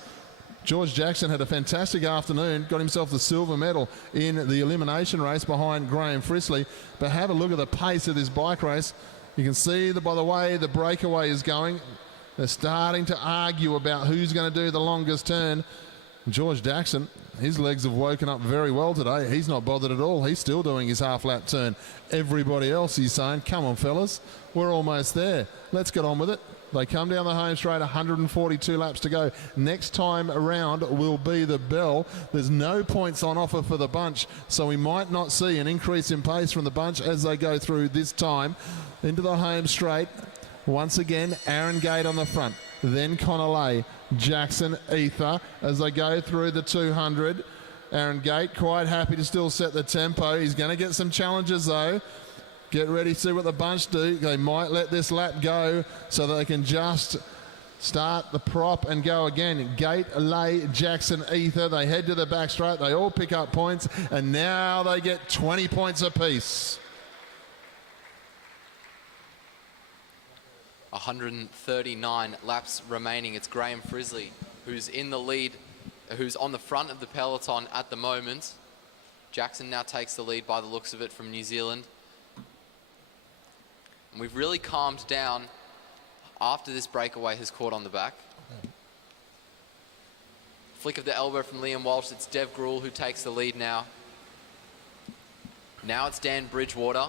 George Jackson had a fantastic afternoon, got himself the silver medal in the elimination race behind Graham Frisley. But have a look at the pace of this bike race. You can see that by the way the breakaway is going, they're starting to argue about who's going to do the longest turn. George Jackson, his legs have woken up very well today. He's not bothered at all. He's still doing his half-lap turn. Everybody else, he's saying, come on, fellas, we're almost there. Let's get on with it. They come down the home straight, 142 laps to go. Next time around will be the bell. There's no points on offer for the bunch, so we might not see an increase in pace from the bunch as they go through this time. Into the home straight. Once again, Aaron Gate on the front. Then Connor Lay, Jackson, Ether as they go through the 200. Aaron Gate quite happy to still set the tempo. He's going to get some challenges though. Get ready to see what the bunch do. They might let this lap go so that they can just start the prop and go again. Gate, Lay, Jackson, Ether. They head to the back straight. They all pick up points and now they get 20 points apiece. 139 laps remaining. It's Graham Frisley who's in the lead, who's on the front of the peloton at the moment. Jackson now takes the lead by the looks of it from New Zealand. And we've really calmed down after this breakaway has caught on the back. Flick of the elbow from Liam Walsh. It's Dev Gruhl who takes the lead now. Now it's Dan Bridgewater,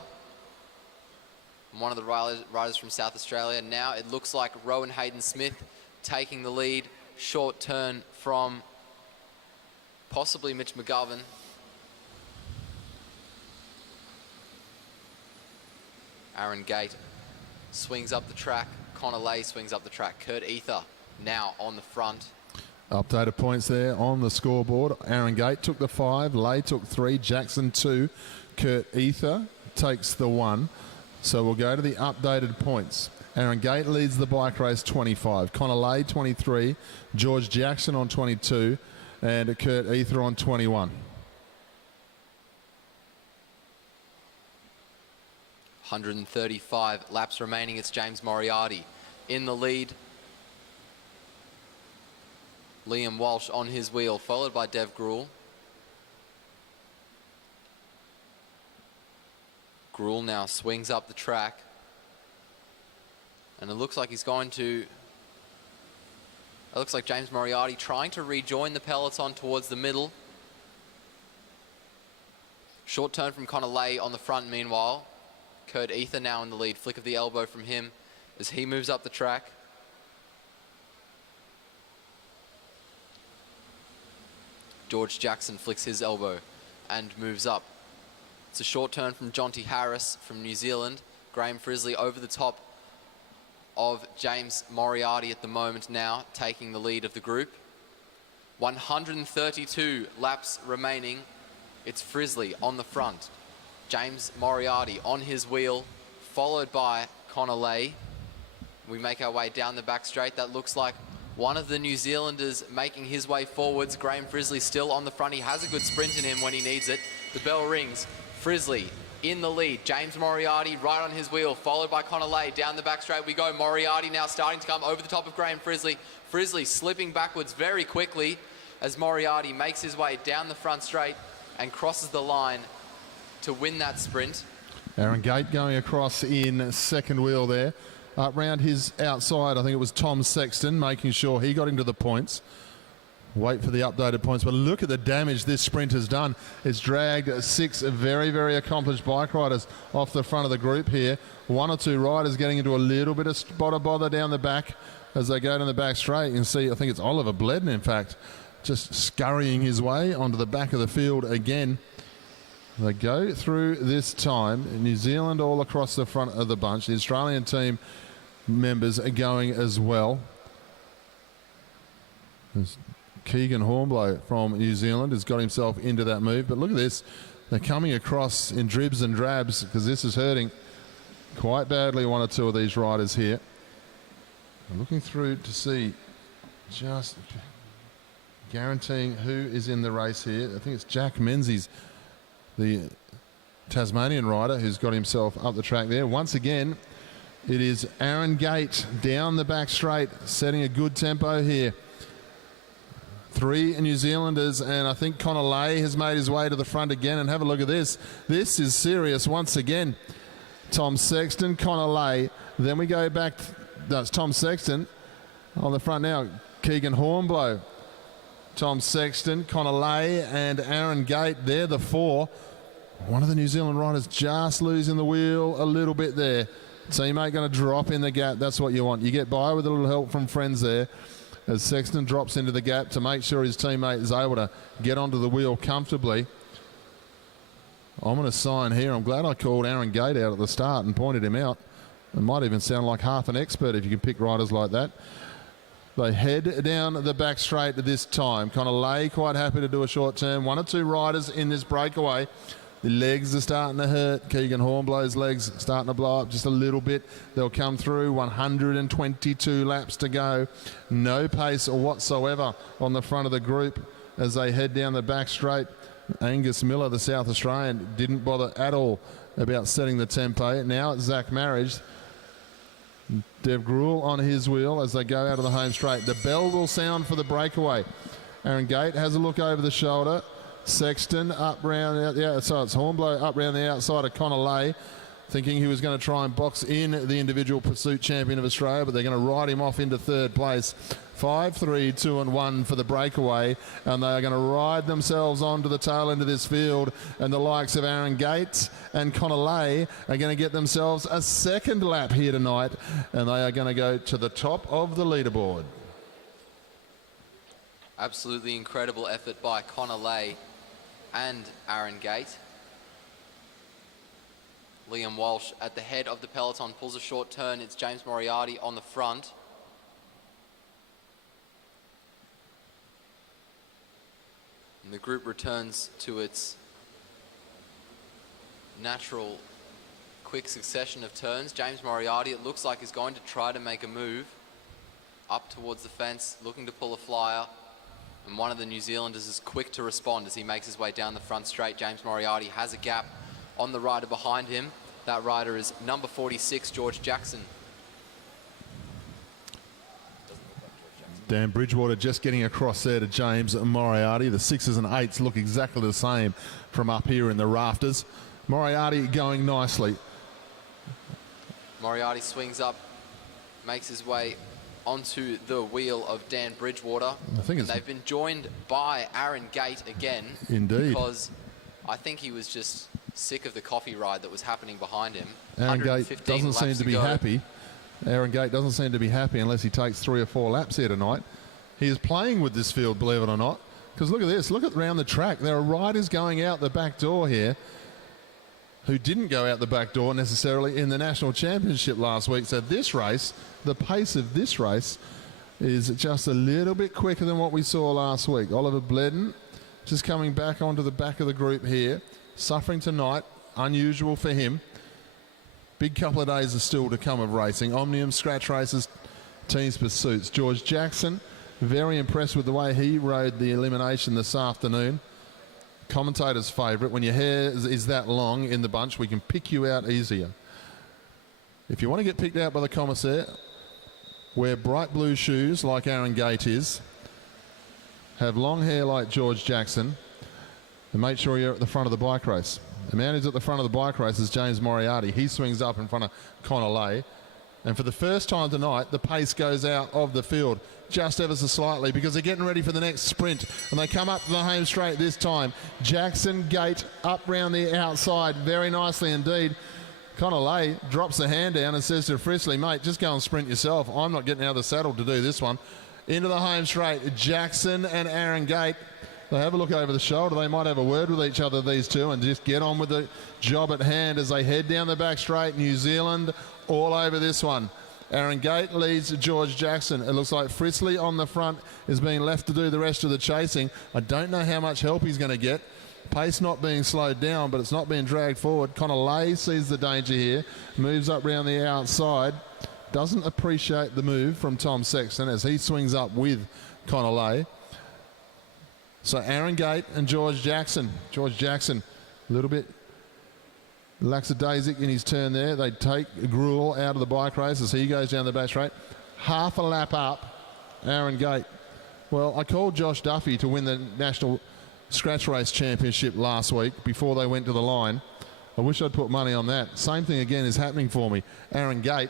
one of the riders from South Australia. Now it looks like Rowan Hayden-Smith taking the lead. Short turn from possibly Mitch McGovern. Aaron Gate swings up the track. Connor Lay swings up the track. Kurt Ether now on the front. Updated points there on the scoreboard. Aaron Gate took the 5, Lay took 3, Jackson 2, Kurt Ether takes the 1. So we'll go to the updated points. Aaron Gate leads the bike race 25, Connor Lay 23, George Jackson on 22, and Kurt Ether on 21. 135 laps remaining. It's James Moriarty in the lead. Liam Walsh on his wheel, followed by Dev Gruhl. Gruhl now swings up the track. And it looks like he's going to... It looks like James Moriarty trying to rejoin the peloton towards the middle. Short turn from Connor Lay on the front meanwhile. Kurt Ether now in the lead. Flick of the elbow from him as he moves up the track. George Jackson flicks his elbow and moves up. It's a short turn from Jonty Harris from New Zealand. Graham Frisley over the top of James Moriarty at the moment now, taking the lead of the group. 132 laps remaining. It's Frisley on the front. James Moriarty on his wheel, followed by Connor Lay. We make our way down the back straight. That looks like one of the New Zealanders making his way forwards. Graham Frisley still on the front. He has a good sprint in him when he needs it. The bell rings. Frisley in the lead. James Moriarty right on his wheel, followed by Connor Lay. Down the back straight we go. Moriarty now starting to come over the top of Graham Frisley. Frisley slipping backwards very quickly as Moriarty makes his way down the front straight and crosses the line to win that sprint. Aaron Gate going across in second wheel there. Round his outside, I think it was Tom Sexton, making sure he got into the points. Wait for the updated points, but look at the damage this sprint has done. It's dragged 6 very, very accomplished bike riders off the front of the group here. 1 or 2 riders getting into a little bit of spot of bother down the back as they go down the back straight. You can see, I think it's Oliver Bledden, in fact, just scurrying his way onto the back of the field again. They go through this time. New Zealand all across the front of the bunch. The Australian team members are going as well. There's Keegan Hornblow from New Zealand has got himself into that move. But look at this. They're coming across in dribs and drabs because this is hurting quite badly one or two of these riders here. I'm looking through to see, just guaranteeing who is in the race here. I think it's Jack Menzies, the Tasmanian rider, who's got himself up the track there. Once again, it is Aaron Gate down the back straight, setting a good tempo here. 3 New Zealanders, and I think Connor Lay has made his way to the front again. And have a look at this. This is serious once again. Tom Sexton, Connor Lay. Then we go back. That's Tom Sexton on the front now. Keegan Hornblow, Tom Sexton, Connor Lay, and Aaron Gate. They're the 4. One of the New Zealand riders just losing the wheel a little bit there. Teammate going to drop in the gap. That's what you want. You get by with a little help from friends there, as Sexton drops into the gap to make sure his teammate is able to get onto the wheel comfortably. I'm going to sign here. I'm glad I called Aaron Gate out at the start and pointed him out. It might even sound like half an expert if you can pick riders like that. They head down the back straight this time. Connor Lay quite happy to do a short turn. 1 or 2 riders in this breakaway. The legs are starting to hurt. Keegan Hornblow's legs starting to blow up just a little bit. They'll come through. 122 laps to go. No pace whatsoever on the front of the group as they head down the back straight. Angus Miller, the South Australian, didn't bother at all about setting the tempo. Now it's Zach Marriage. Dev Gruel on his wheel as they go out of the home straight. The bell will sound for the breakaway. Aaron Gate has a look over the shoulder. Sexton up round the outside. It's Hornblow up round the outside of Connor Lay, thinking he was going to try and box in the individual pursuit champion of Australia, but they're going to ride him off into 3rd place. 5, 3, 2 and 1 for the breakaway, and they are going to ride themselves onto the tail end of this field, and the likes of Aaron Gates and Connor Lay are going to get themselves a 2nd lap here tonight, and they are going to go to the top of the leaderboard. Absolutely incredible effort by Connor Lay and Aaron Gate. Liam Walsh at the head of the peloton pulls a short turn. It's James Moriarty on the front. And the group returns to its natural quick succession of turns. James Moriarty, it looks like, is going to try to make a move up towards the fence, looking to pull a flyer. And one of the New Zealanders is quick to respond as he makes his way down the front straight. James Moriarty has a gap on the rider behind him. That rider is number 46, George Jackson. Dan Bridgewater just getting across there to James Moriarty. The 6s and 8s look exactly the same from up here in the rafters. Moriarty going nicely. Moriarty swings up, makes his way onto the wheel of Dan Bridgewater. I think they've been joined by Aaron Gate again. Indeed. Because I think he was just sick of the coffee ride that was happening behind him. Aaron Gate doesn't seem to be happy. Aaron Gate doesn't seem to be happy unless he takes 3 or 4 laps here tonight. He is playing with this field, believe it or not. Because look at this. Look at around the track. There are riders going out the back door here who didn't go out the back door necessarily in the National Championship last week. So this race, the pace of this race is just a little bit quicker than what we saw last week. Oliver Bledden just coming back onto the back of the group here, suffering tonight, unusual for him. Big couple of days are still to come of racing. Omnium, scratch races, teams pursuits. George Jackson, very impressed with the way he rode the elimination this afternoon. Commentator's favourite. When your hair is that long in the bunch, we can pick you out easier. If you want to get picked out by the commissaire, wear bright blue shoes like Aaron Gate is, have long hair like George Jackson, and make sure you're at the front of the bike race. The man who's at the front of the bike race is James Moriarty. He swings up in front of Connor Lay. And for the first time tonight, the pace goes out of the field just ever so slightly because they're getting ready for the next sprint. And they come up to the home straight this time. Jackson Gate up round the outside very nicely indeed. Connor Lay drops the hand down and says to Frisley, mate, just go and sprint yourself. I'm not getting out of the saddle to do this one. into the home straight. Jackson and Aaron Gate. They have a look over the shoulder. They might have a word with each other, these two, and just get on with the job at hand as they head down the back straight. New Zealand all over this one. Aaron Gate leads George Jackson. It looks like Fritzley on the front is being left to do the rest of the chasing. I don't know how much help he's going to get. Pace not being slowed down, but it's not being dragged forward. Connor Lay sees the danger here, moves up round the outside. Doesn't appreciate the move from Tom Sexton as he swings up with Connor Lay. So Aaron Gate and George Jackson. George Jackson, a little bit lackadaisic in his turn there. They take Gruel out of the bike race as he goes down the back straight. Half a lap up, Aaron Gate. Well, I called Josh Duffy to win the National Scratch Race Championship last week before they went to the line. I wish I'd put money on that. Same thing again is happening for me. Aaron Gate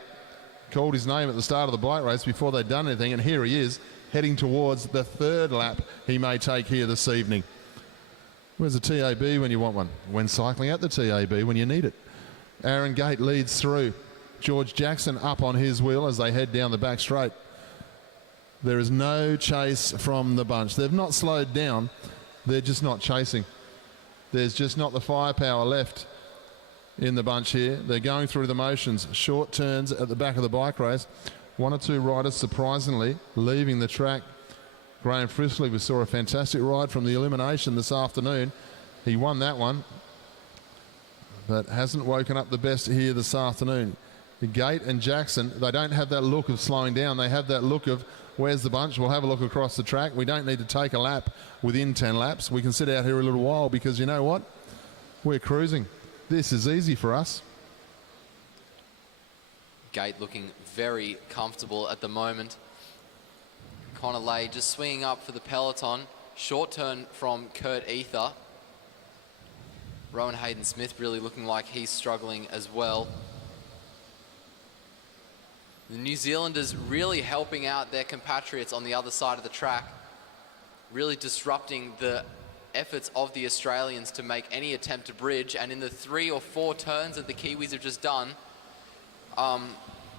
called his name at the start of the bike race before they'd done anything, and here he is heading towards the third lap he may take here this evening. Where's the TAB when you want one? When cycling at the TAB when you need it. Aaron Gate leads through. George Jackson up on his wheel as they head down the back straight. There is no chase from the bunch. They've not slowed down. They're just not chasing. There's just not the firepower left in the bunch here. They're going through the motions. Short turns at the back of the bike race. One or two riders surprisingly leaving the track. Graham Frisley, we saw a fantastic ride from the elimination this afternoon. He won that one, but hasn't woken up the best here this afternoon. Gate and Jackson, they don't have that look of slowing down. They have that look of, where's the bunch? We'll have a look across the track. We don't need to take a lap within 10 laps. We can sit out here a little while because you know what? We're cruising. This is easy for us. Gate looking very comfortable at the moment. Connor Lay just swinging up for the peloton. Short turn from Kurt Ether. Rowan Hayden-Smith really looking like he's struggling as well. The New Zealanders really helping out their compatriots on the other side of the track, really disrupting the efforts of the Australians to make any attempt to bridge. And in the 3 or 4 turns that the Kiwis have just done,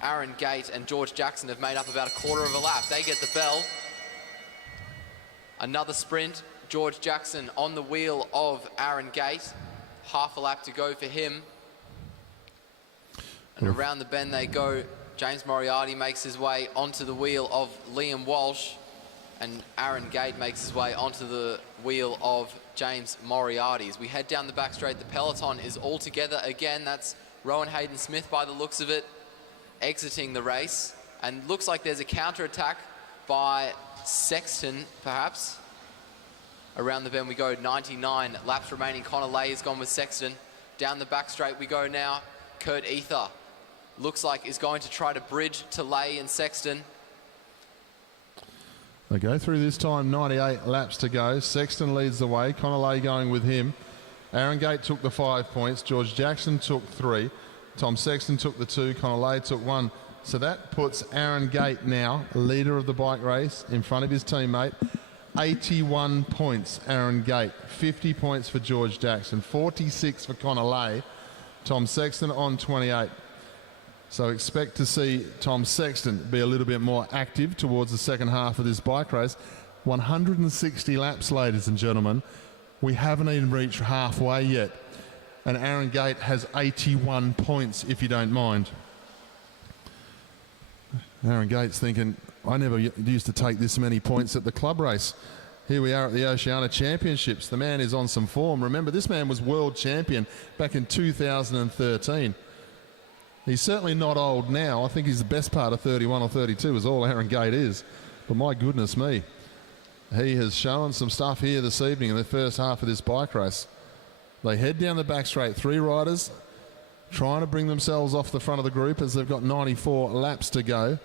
Aaron Gate and George Jackson have made up about a quarter of a lap. They get the bell. Another sprint. George Jackson on the wheel of Aaron Gate. Half a lap to go for him. And around the bend they go. James Moriarty makes his way onto the wheel of Liam Walsh, and Aaron Gate makes his way onto the wheel of James Moriarty. As we head down the back straight, the peloton is all together again. That's Rowan Hayden-Smith by the looks of it, exiting the race. And looks like there's a counter-attack by Sexton, perhaps. Around the bend we go, 99 laps remaining. Connor Lay has gone with Sexton. Down the back straight we go now. Kurt Ether looks like is going to try to bridge to Lay and Sexton. They go through this time, 98 laps to go. Sexton leads the way. Connor Lay going with him. Aaron Gate took the 5 points. George Jackson took 3. Tom Sexton took the 2. Connor Lay took 1. So that puts Aaron Gate now, leader of the bike race, in front of his teammate. 81 points, Aaron Gate. 50 points for George Jackson. 46 for Connor Lay. Tom Sexton on 28. So expect to see Tom Sexton be a little bit more active towards the second half of this bike race. 160 laps, ladies and gentlemen. We haven't even reached halfway yet. And Aaron Gate has 81 points, if you don't mind. Aaron Gate's thinking, I never used to take this many points at the club race. Here we are at the Oceania Championships. The man is on some form. Remember, this man was world champion back in 2013. He's certainly not old now. I think he's the best part of 31 or 32 is all Aaron Gate is. But my goodness me, he has shown some stuff here this evening in the first half of this bike race. They head down the back straight. 3 riders trying to bring themselves off the front of the group as they've got 94 laps to go.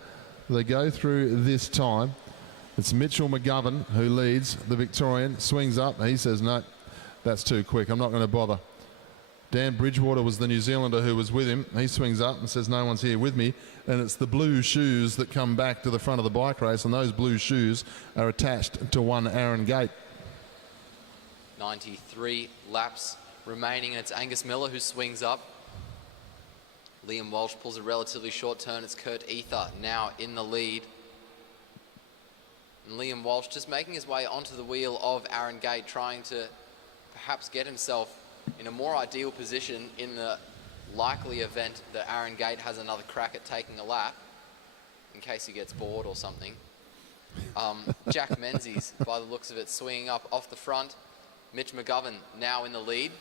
They go through this time. It's Mitchell McGovern who leads the Victorian, swings up. He says, no, that's too quick. I'm not going to bother. Dan Bridgewater was the New Zealander who was with him. He swings up and says, no one's here with me. And it's the blue shoes that come back to the front of the bike race, and those blue shoes are attached to one Aaron Gate. 93 laps remaining, and it's Angus Miller who swings up. Liam Walsh pulls a relatively short turn. It's Kurt Ether now in the lead. And Liam Walsh just making his way onto the wheel of Aaron Gate, trying to perhaps get himself in a more ideal position in the likely event that Aaron Gate has another crack at taking a lap, in case he gets bored or something. Jack Menzies, by the looks of it, swinging up off the front. Mitch McGovern now in the lead.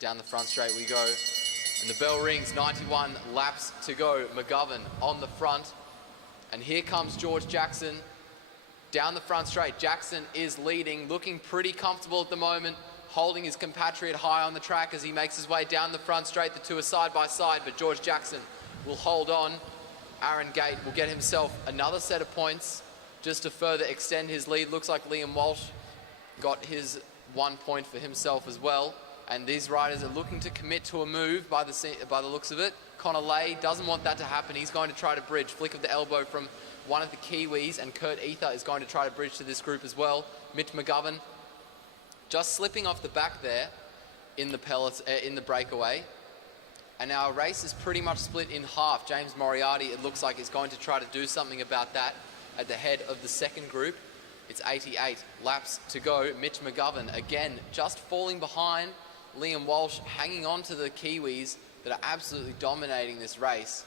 Down the front straight we go. And the bell rings, 91 laps to go. McGovern on the front. And here comes George Jackson. Down the front straight, Jackson is leading, looking pretty comfortable at the moment, holding his compatriot high on the track as he makes his way down the front straight. The two are side by side, but George Jackson will hold on. Aaron Gate will get himself another set of points just to further extend his lead. Looks like Liam Walsh got his 1 point for himself as well. And these riders are looking to commit to a move by the looks of it. Connor Lay doesn't want that to happen. He's going to try to bridge. Flick of the elbow from one of the Kiwis, and Kurt Ether is going to try to bridge to this group as well. Mitch McGovern just slipping off the back there in the pellets, in the breakaway. And our race is pretty much split in half. James Moriarty, it looks like, is going to try to do something about that at the head of the second group. It's 88 laps to go. Mitch McGovern, again, just falling behind Liam Walsh, hanging on to the Kiwis that are absolutely dominating this race.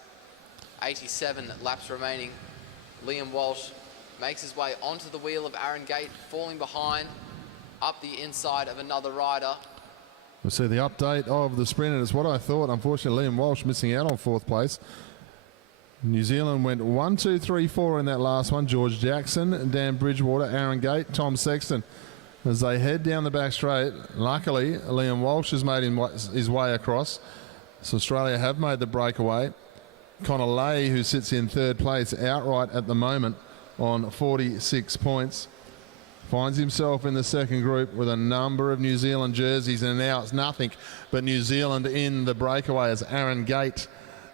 87 laps remaining. Liam Walsh makes his way onto the wheel of Aaron Gate, falling behind, up the inside of another rider. We'll see the update of the sprint, and it's what I thought. Unfortunately, Liam Walsh missing out on fourth place. New Zealand went 1, 2, 3, 4 in that last one. George Jackson, Dan Bridgewater, Aaron Gate, Tom Sexton. As they head down the back straight, luckily, Liam Walsh has made his way across. So Australia have made the breakaway. Connor Lay, who sits in third place outright at the moment on 46 points, finds himself in the second group with a number of New Zealand jerseys, and now it's nothing but New Zealand in the breakaway as Aaron Gate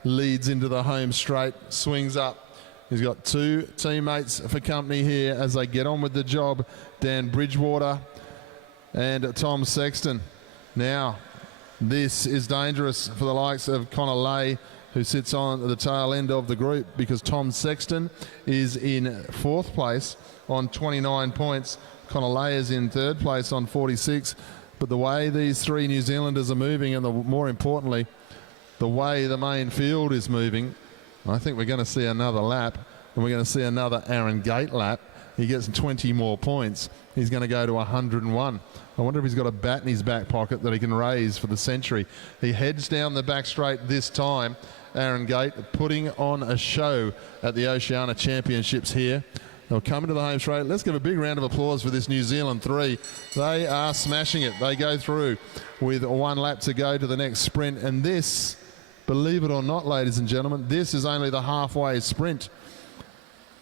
leads into the home straight, swings up. He's got two teammates for company here as they get on with the job. Dan Bridgewater and Tom Sexton. Now, this is dangerous for the likes of Connor Lay, who sits on the tail end of the group, because Tom Sexton is in fourth place on 29 points. Connor Lay is in third place on 46. But the way these three New Zealanders are moving, and more importantly, the way the main field is moving, I think we're going to see another lap, and we're going to see another Aaron Gate lap. He gets 20 more points. He's going to go to 101. I wonder if he's got a bat in his back pocket that he can raise for the century. He heads down the back straight this time. Aaron Gate putting on a show at the Oceania Championships here. They'll come into the home straight. Let's give a big round of applause for this New Zealand three. They are smashing it. They go through with 1 lap to go to the next sprint. And this, believe it or not, ladies and gentlemen, this is only the halfway sprint.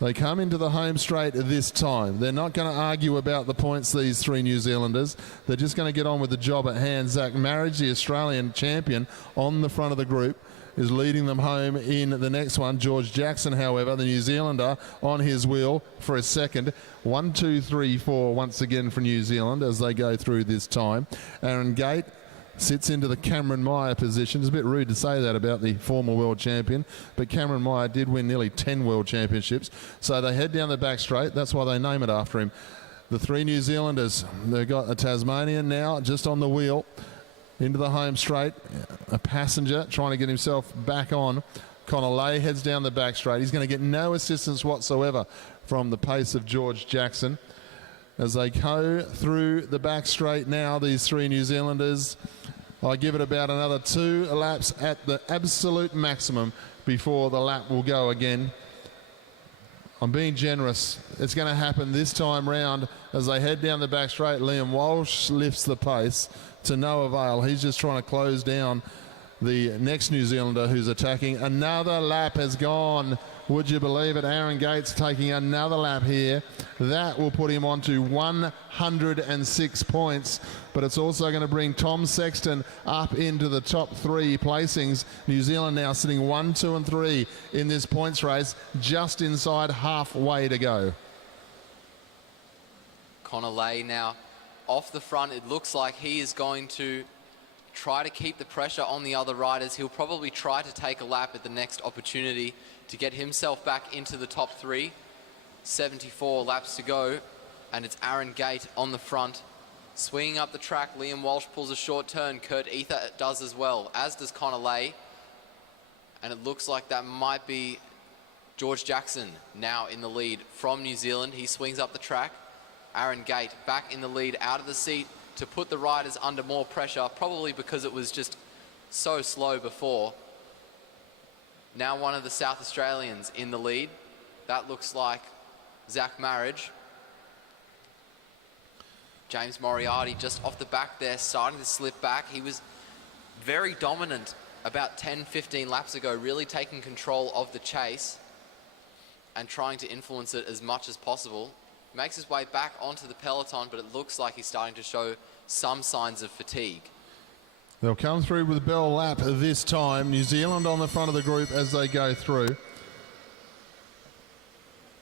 They come into the home straight this time. They're not going to argue about the points, these three New Zealanders. They're just going to get on with the job at hand. Zach Meares, the Australian champion, on the front of the group, is leading them home in the next one. George Jackson, however, the New Zealander, on his wheel for a second. 1, 2, 3, 4 once again for New Zealand as they go through this time. Aaron Gate sits into the Cameron Meyer position. It's a bit rude to say that about the former world champion, but Cameron Meyer did win nearly 10 world championships. So they head down the back straight. That's why they name it after him. The three New Zealanders, they've got a Tasmanian now just on the wheel into the home straight. A passenger trying to get himself back on. Connor Lay heads down the back straight. He's going to get no assistance whatsoever from the pace of George Jackson. As they go through the back straight now, these three New Zealanders, I give it about another 2 laps at the absolute maximum before the lap will go again. I'm being generous. It's going to happen this time round as they head down the back straight. Liam Walsh lifts the pace to no avail. He's just trying to close down the next New Zealander who's attacking. Another lap has gone. Would you believe it? Aaron Gates taking another lap here. That will put him on to 106 points, but it's also going to bring Tom Sexton up into the top 3 placings. New Zealand now sitting 1, 2 and 3 in this points race, just inside halfway to go. Connor Lay now off the front. It looks like he is going to try to keep the pressure on the other riders. He'll probably try to take a lap at the next opportunity to get himself back into the top 3. 74 laps to go, and it's Aaron Gate on the front. Swinging up the track, Liam Walsh pulls a short turn. Kurt Ether does as well, as does Connor Lay. And it looks like that might be George Jackson now in the lead from New Zealand. He swings up the track. Aaron Gate back in the lead, out of the seat to put the riders under more pressure, probably because it was just so slow before. Now one of the South Australians in the lead. That looks like Zach Marriage. James Moriarty just off the back there, starting to slip back. He was very dominant about 10-15 laps ago, really taking control of the chase and trying to influence it as much as possible. Makes his way back onto the peloton, but it looks like he's starting to show some signs of fatigue. They'll come through with bell lap this time. New Zealand on the front of the group as they go through.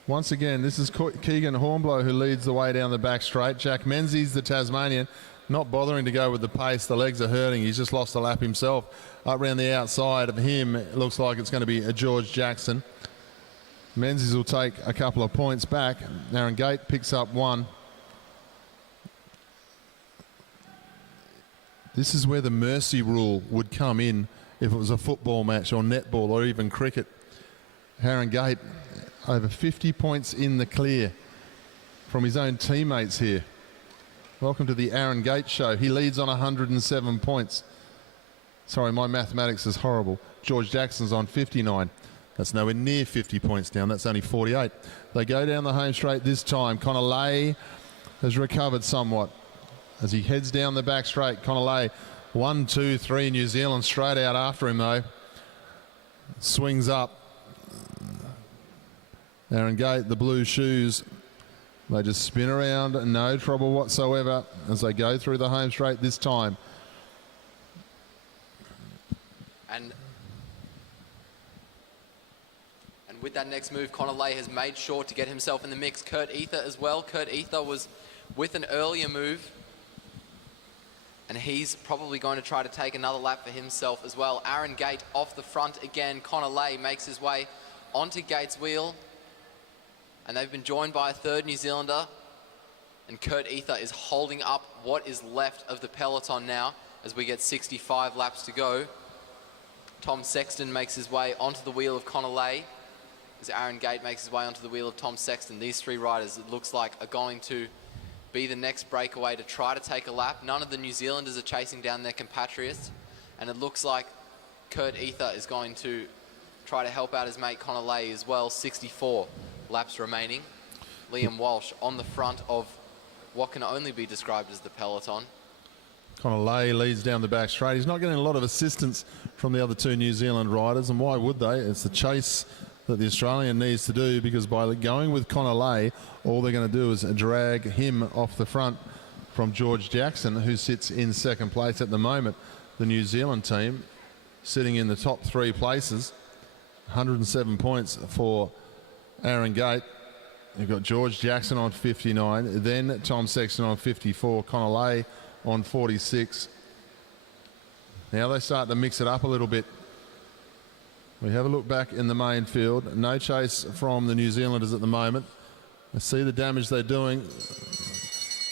Once again, this is Keegan Hornblow who leads the way down the back straight. Jack Menzies, the Tasmanian, not bothering to go with the pace. The legs are hurting. He's just lost a lap himself. Up around the outside of him, it looks like it's going to be a George Jackson. Menzies will take a couple of points back. Aaron Gate picks up one. This is where the mercy rule would come in if it was a football match or netball or even cricket. Aaron Gate over 50 points in the clear from his own teammates here. Welcome to the Aaron Gate show. He leads on 107 points. Sorry, my mathematics is horrible. George Jackson's on 59. That's nowhere near 50 points down. That's only 48. They go down the home straight this time. Connor Lay has recovered somewhat as he heads down the back straight. Connor Lay, 1, 2, 3 New Zealand straight out after him though. Swings up. Aaron Gate, the blue shoes, they just spin around, no trouble whatsoever as they go through the home straight this time. And with that next move, Connor Lay has made sure to get himself in the mix. Kurt Ether as well. Kurt Ether was with an earlier move, and he's probably going to try to take another lap for himself as well. Aaron Gate off the front again. Connor Lay makes his way onto Gate's wheel, and they've been joined by a third New Zealander, and Kurt Ether is holding up what is left of the peloton now as we get 65 laps to go. Tom Sexton makes his way onto the wheel of Connor Lay as Aaron Gate makes his way onto the wheel of Tom Sexton. These three riders, it looks like, are going to be the next breakaway to try to take a lap. None of the New Zealanders are chasing down their compatriots, and it looks like Kurt Ether is going to try to help out his mate Connor Lay as well. 64 laps remaining. Liam Walsh on the front of what can only be described as the peloton. Connor Lay leads down the back straight. He's not getting a lot of assistance from the other two New Zealand riders, and why would they? It's the chase that the Australian needs to do, because by going with Connor Lay, all they're going to do is drag him off the front from George Jackson, who sits in second place at the moment. The New Zealand team sitting in the top 3 places, 107 points for Aaron Gate. You've got George Jackson on 59, then Tom Sexton on 54, Connor Lay on 46. Now they start to mix it up a little bit. We have a look back in the main field. No chase from the New Zealanders at the moment. I see the damage they're doing.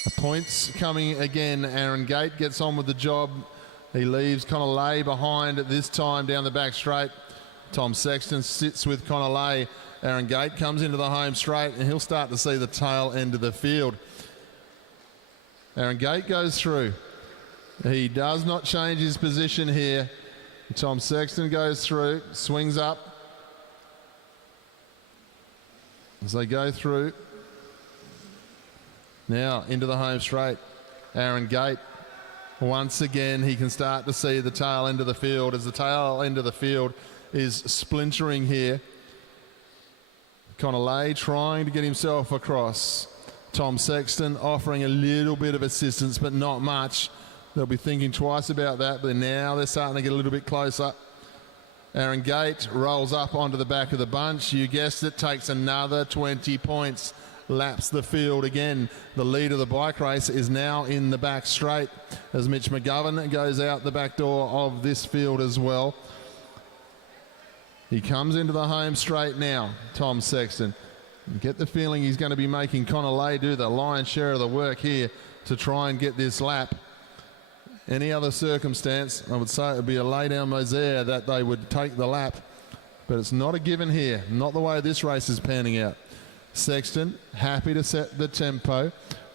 The points coming again. Aaron Gate gets on with the job. He leaves Connor Lay behind at this time down the back straight. Tom Sexton sits with Connor Lay. Aaron Gate comes into the home straight, and he'll start to see the tail end of the field. Aaron Gate goes through. He does not change his position here. Tom Sexton goes through, swings up as they go through. Now into the home straight. Aaron Gate, once again, he can start to see the tail end of the field as the tail end of the field is splintering here. Connor Lay trying to get himself across. Tom Sexton offering a little bit of assistance, but not much. They'll be thinking twice about that, but now they're starting to get a little bit closer. Aaron Gate rolls up onto the back of the bunch. You guessed it, takes another 20 points. Laps the field again. The lead of the bike race is now in the back straight as Mitch McGovern goes out the back door of this field as well. He comes into the home straight now, Tom Sexton. Get the feeling he's going to be making Connor Lay do the lion's share of the work here to try and get this lap. Any other circumstance, I would say it would be a lay down mosaic that they would take the lap, but it's not a given here, not the way this race is panning out. Sexton happy to set the tempo,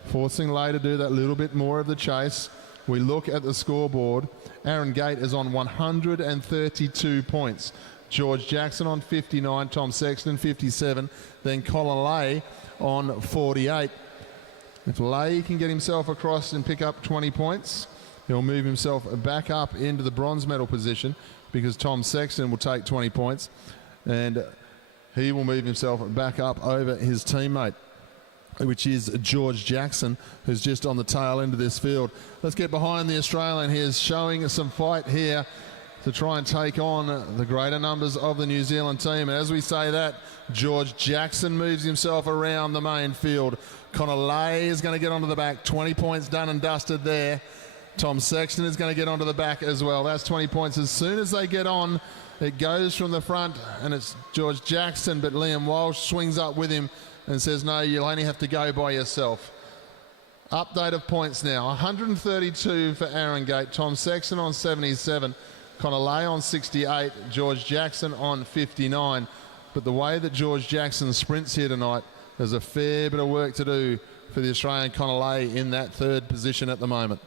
forcing Lay to do that little bit more of the chase. We look at the scoreboard. Aaron Gate is on 132 points. George Jackson on 59, Tom Sexton 57, then Colin Lay on 48. If Lay can get himself across and pick up 20 points, he'll move himself back up into the bronze medal position, because Tom Sexton will take 20 points and he will move himself back up over his teammate, which is George Jackson, who's just on the tail end of this field. Let's get behind the Australian. He is showing some fight here to try and take on the greater numbers of the New Zealand team. And as we say that, George Jackson moves himself around the main field. Connor Lay is going to get onto the back. 20 points done and dusted there. Tom Sexton is going to get onto the back as well. That's 20 points. As soon as they get on, it goes from the front, and it's George Jackson, but Liam Walsh swings up with him and says, no, you'll only have to go by yourself. Update of points now. 132 for Aaron Gate. Tom Sexton on 77. Connor Lay on 68, George Jackson on 59. But the way that George Jackson sprints here tonight, there's a fair bit of work to do for the Australian Connor Lay in that third position at the moment.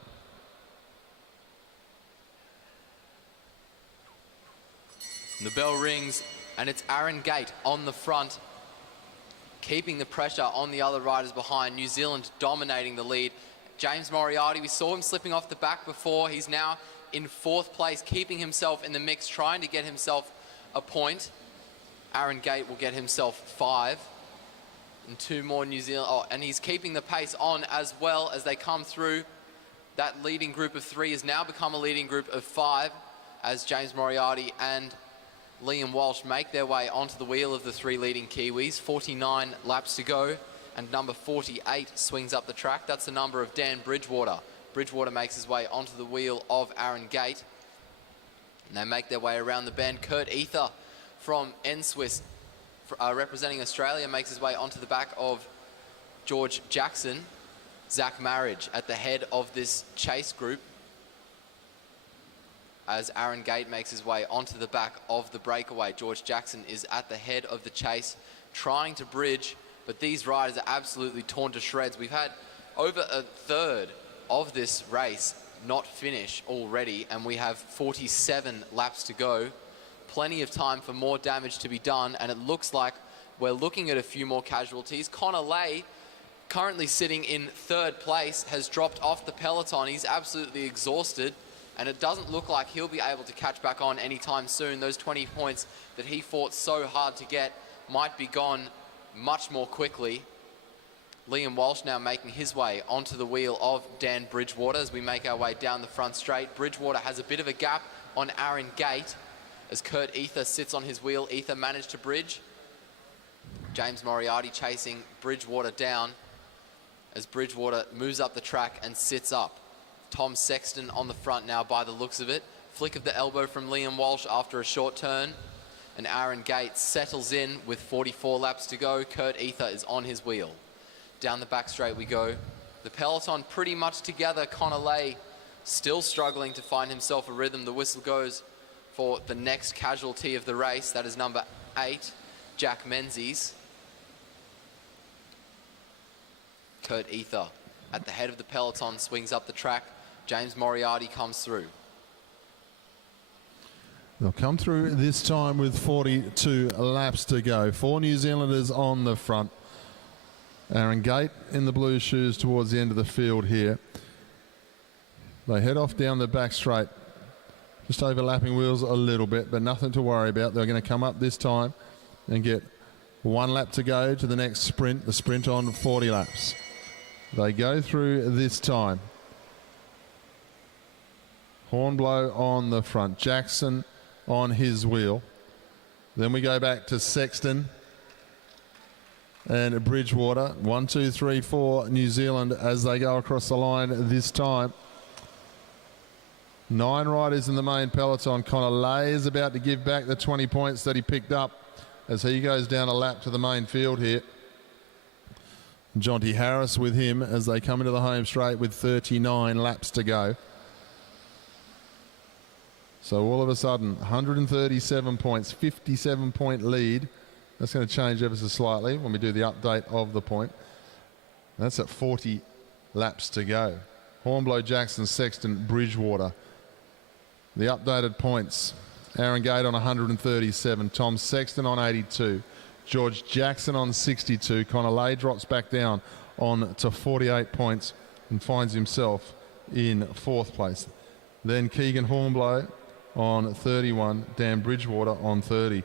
The bell rings, and it's Aaron Gate on the front, keeping the pressure on the other riders behind. New Zealand dominating the lead. James Moriarty, we saw him slipping off the back before. He's now in fourth place, keeping himself in the mix, trying to get himself a point. Aaron Gate will get himself 5. And 2 more New Zealand, and he's keeping the pace on as well as they come through. That leading group of 3 has now become a leading group of 5 as James Moriarty and Liam Walsh make their way onto the wheel of the 3 leading Kiwis. 49 laps to go, and number 48 swings up the track. That's the number of Dan Bridgewater. Bridgewater makes his way onto the wheel of Aaron Gate, and they make their way around the bend. Kurt Ether from N-Swiss, representing Australia, makes his way onto the back of George Jackson. Zach Marriage at the head of this chase group, as Aaron Gate makes his way onto the back of the breakaway. George Jackson is at the head of the chase, trying to bridge, but these riders are absolutely torn to shreds. We've had over a third of this race not finish already, and we have 47 laps to go. Plenty of time for more damage to be done, and it looks like we're looking at a few more casualties. Connor Lay, currently sitting in 3rd place, has dropped off the peloton. He's absolutely exhausted, and it doesn't look like he'll be able to catch back on anytime soon. Those 20 points that he fought so hard to get might be gone much more quickly. Liam Walsh now making his way onto the wheel of Dan Bridgewater as we make our way down the front straight. Bridgewater has a bit of a gap on Aaron Gate as Kurt Ether sits on his wheel. Ether managed to bridge. James Moriarty chasing Bridgewater down as Bridgewater moves up the track and sits up. Tom Sexton on the front now by the looks of it. Flick of the elbow from Liam Walsh after a short turn. And Aaron Gate settles in with 44 laps to go. Kurt Ether is on his wheel. Down the back straight we go. The peloton pretty much together. Connor Lay still struggling to find himself a rhythm. The whistle goes for the next casualty of the race. That is number 8, Jack Menzies. Kurt Ether at the head of the peloton swings up the track. James Moriarty comes through. They'll come through this time with 42 laps to go. 4 New Zealanders on the front. Aaron Gate in the blue shoes towards the end of the field here. They head off down the back straight. Just overlapping wheels a little bit, but nothing to worry about. They're going to come up this time and get 1 lap to go to the next sprint, the sprint on 40 laps. They go through this time. Hornblow on the front. Jackson on his wheel. Then we go back to Sexton and Bridgewater. 1, 2, 3, 4 New Zealand as they go across the line this time. 9 riders in the main peloton. Connor Lay is about to give back the 20 points that he picked up as he goes down a lap to the main field here. Jonty Harris with him as they come into the home straight with 39 laps to go. So all of a sudden, 137 points, 57-point lead. That's going to change ever so slightly when we do the update of the point. That's at 40 laps to go. Hornblow, Jackson, Sexton, Bridgewater. The updated points. Aaron Gate on 137, Tom Sexton on 82, George Jackson on 62. Connor Lay drops back down on to 48 points and finds himself in 4th place. Then Keegan Hornblow on 31, Dan Bridgewater on 30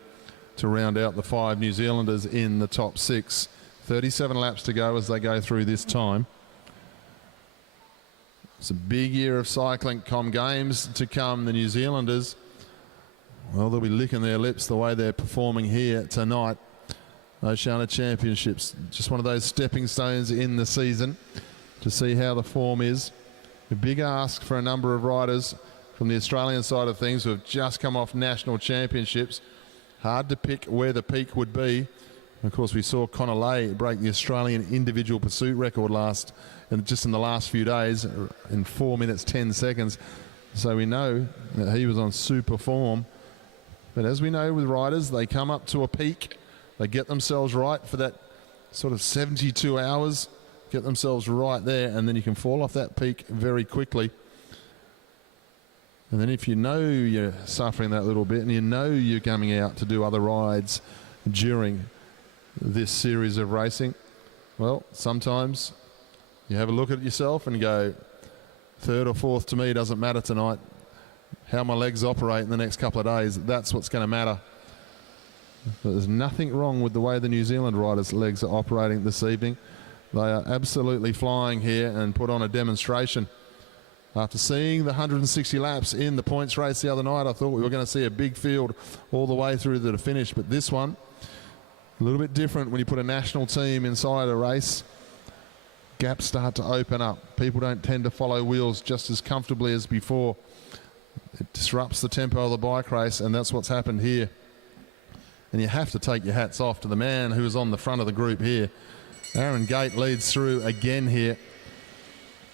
to round out the 5 New Zealanders in the top 6. 37 laps to go as they go through this time. It's a big year of cycling com games to come. The New Zealanders, well, they'll be licking their lips the way they're performing here tonight. Oceania Championships, just one of those stepping stones in the season to see how the form is. A big ask for a number of riders from the Australian side of things who have just come off national championships. Hard to pick where the peak would be. Of course, we saw Connor Lay break the Australian individual pursuit record just in the last few days in 4 minutes 10 seconds. So we know that he was on super form. But as we know with riders, they come up to a peak, they get themselves right for that sort of 72 hours, get themselves right there, and then you can fall off that peak very quickly. And then if you know you're suffering that little bit and you know you're coming out to do other rides during this series of racing, well, sometimes you have a look at yourself and go, 3rd or 4th to me doesn't matter tonight. How my legs operate in the next couple of days, that's what's going to matter. But there's nothing wrong with the way the New Zealand riders' legs are operating this evening. They are absolutely flying here and put on a demonstration. After seeing the 160 laps in the points race the other night, I thought we were going to see a big field all the way through to the finish. But this one, a little bit different when you put a national team inside a race. Gaps start to open up. People don't tend to follow wheels just as comfortably as before. It disrupts the tempo of the bike race, and that's what's happened here. And you have to take your hats off to the man who is on the front of the group here. Aaron Gate leads through again here.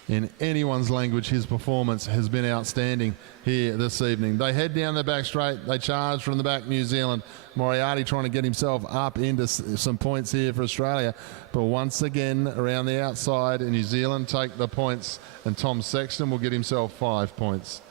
In anyone's language, his performance has been outstanding here this evening. They head down the back straight. They charge from the back, New Zealand. Moriarty trying to get himself up into some points here for Australia. But once again, around the outside, New Zealand take the points, and Tom Sexton will get himself 5 points.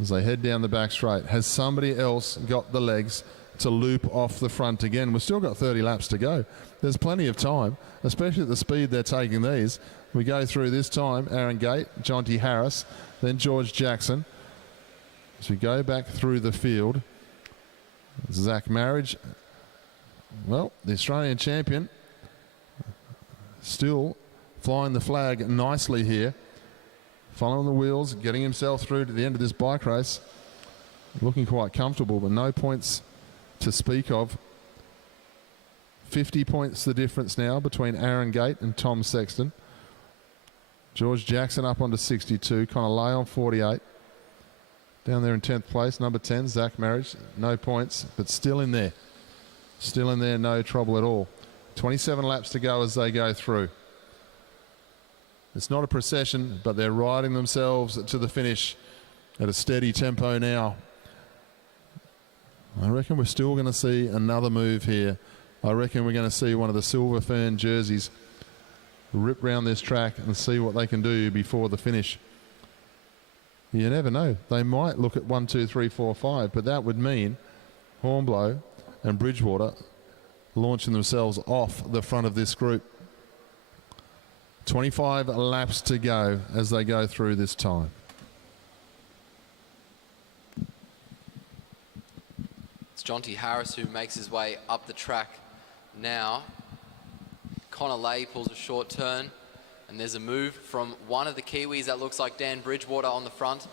As they head down the back straight, has somebody else got the legs to loop off the front again? We've still got 30 laps to go. There's plenty of time, especially at the speed they're taking these. We go through this time, Aaron Gate, Jonty Harris, then George Jackson. As we go back through the field, Zach Marriage, well, the Australian champion, still flying the flag nicely here, following the wheels, getting himself through to the end of this bike race, looking quite comfortable, but no points to speak of. 50 points the difference now between Aaron Gate and Tom Sexton. George Jackson up onto 62, Connor Lay on 48. Down there in 10th place, number 10, Zach Marriage, no points, but still in there. Still in there, no trouble at all. 27 laps to go as they go through. It's not a procession, but they're riding themselves to the finish at a steady tempo now. I reckon we're still going to see another move here. I reckon we're going to see one of the Silver Fern jerseys rip round this track and see what they can do before the finish. You never know. They might look at 1, 2, 3, 4, 5, but that would mean Hornblow and Bridgewater launching themselves off the front of this group. 25 laps to go as they go through this time. It's Jonty Harris who makes his way up the track now. Connor Lay pulls a short turn, and there's a move from one of the Kiwis that looks like Dan Bridgewater on the front,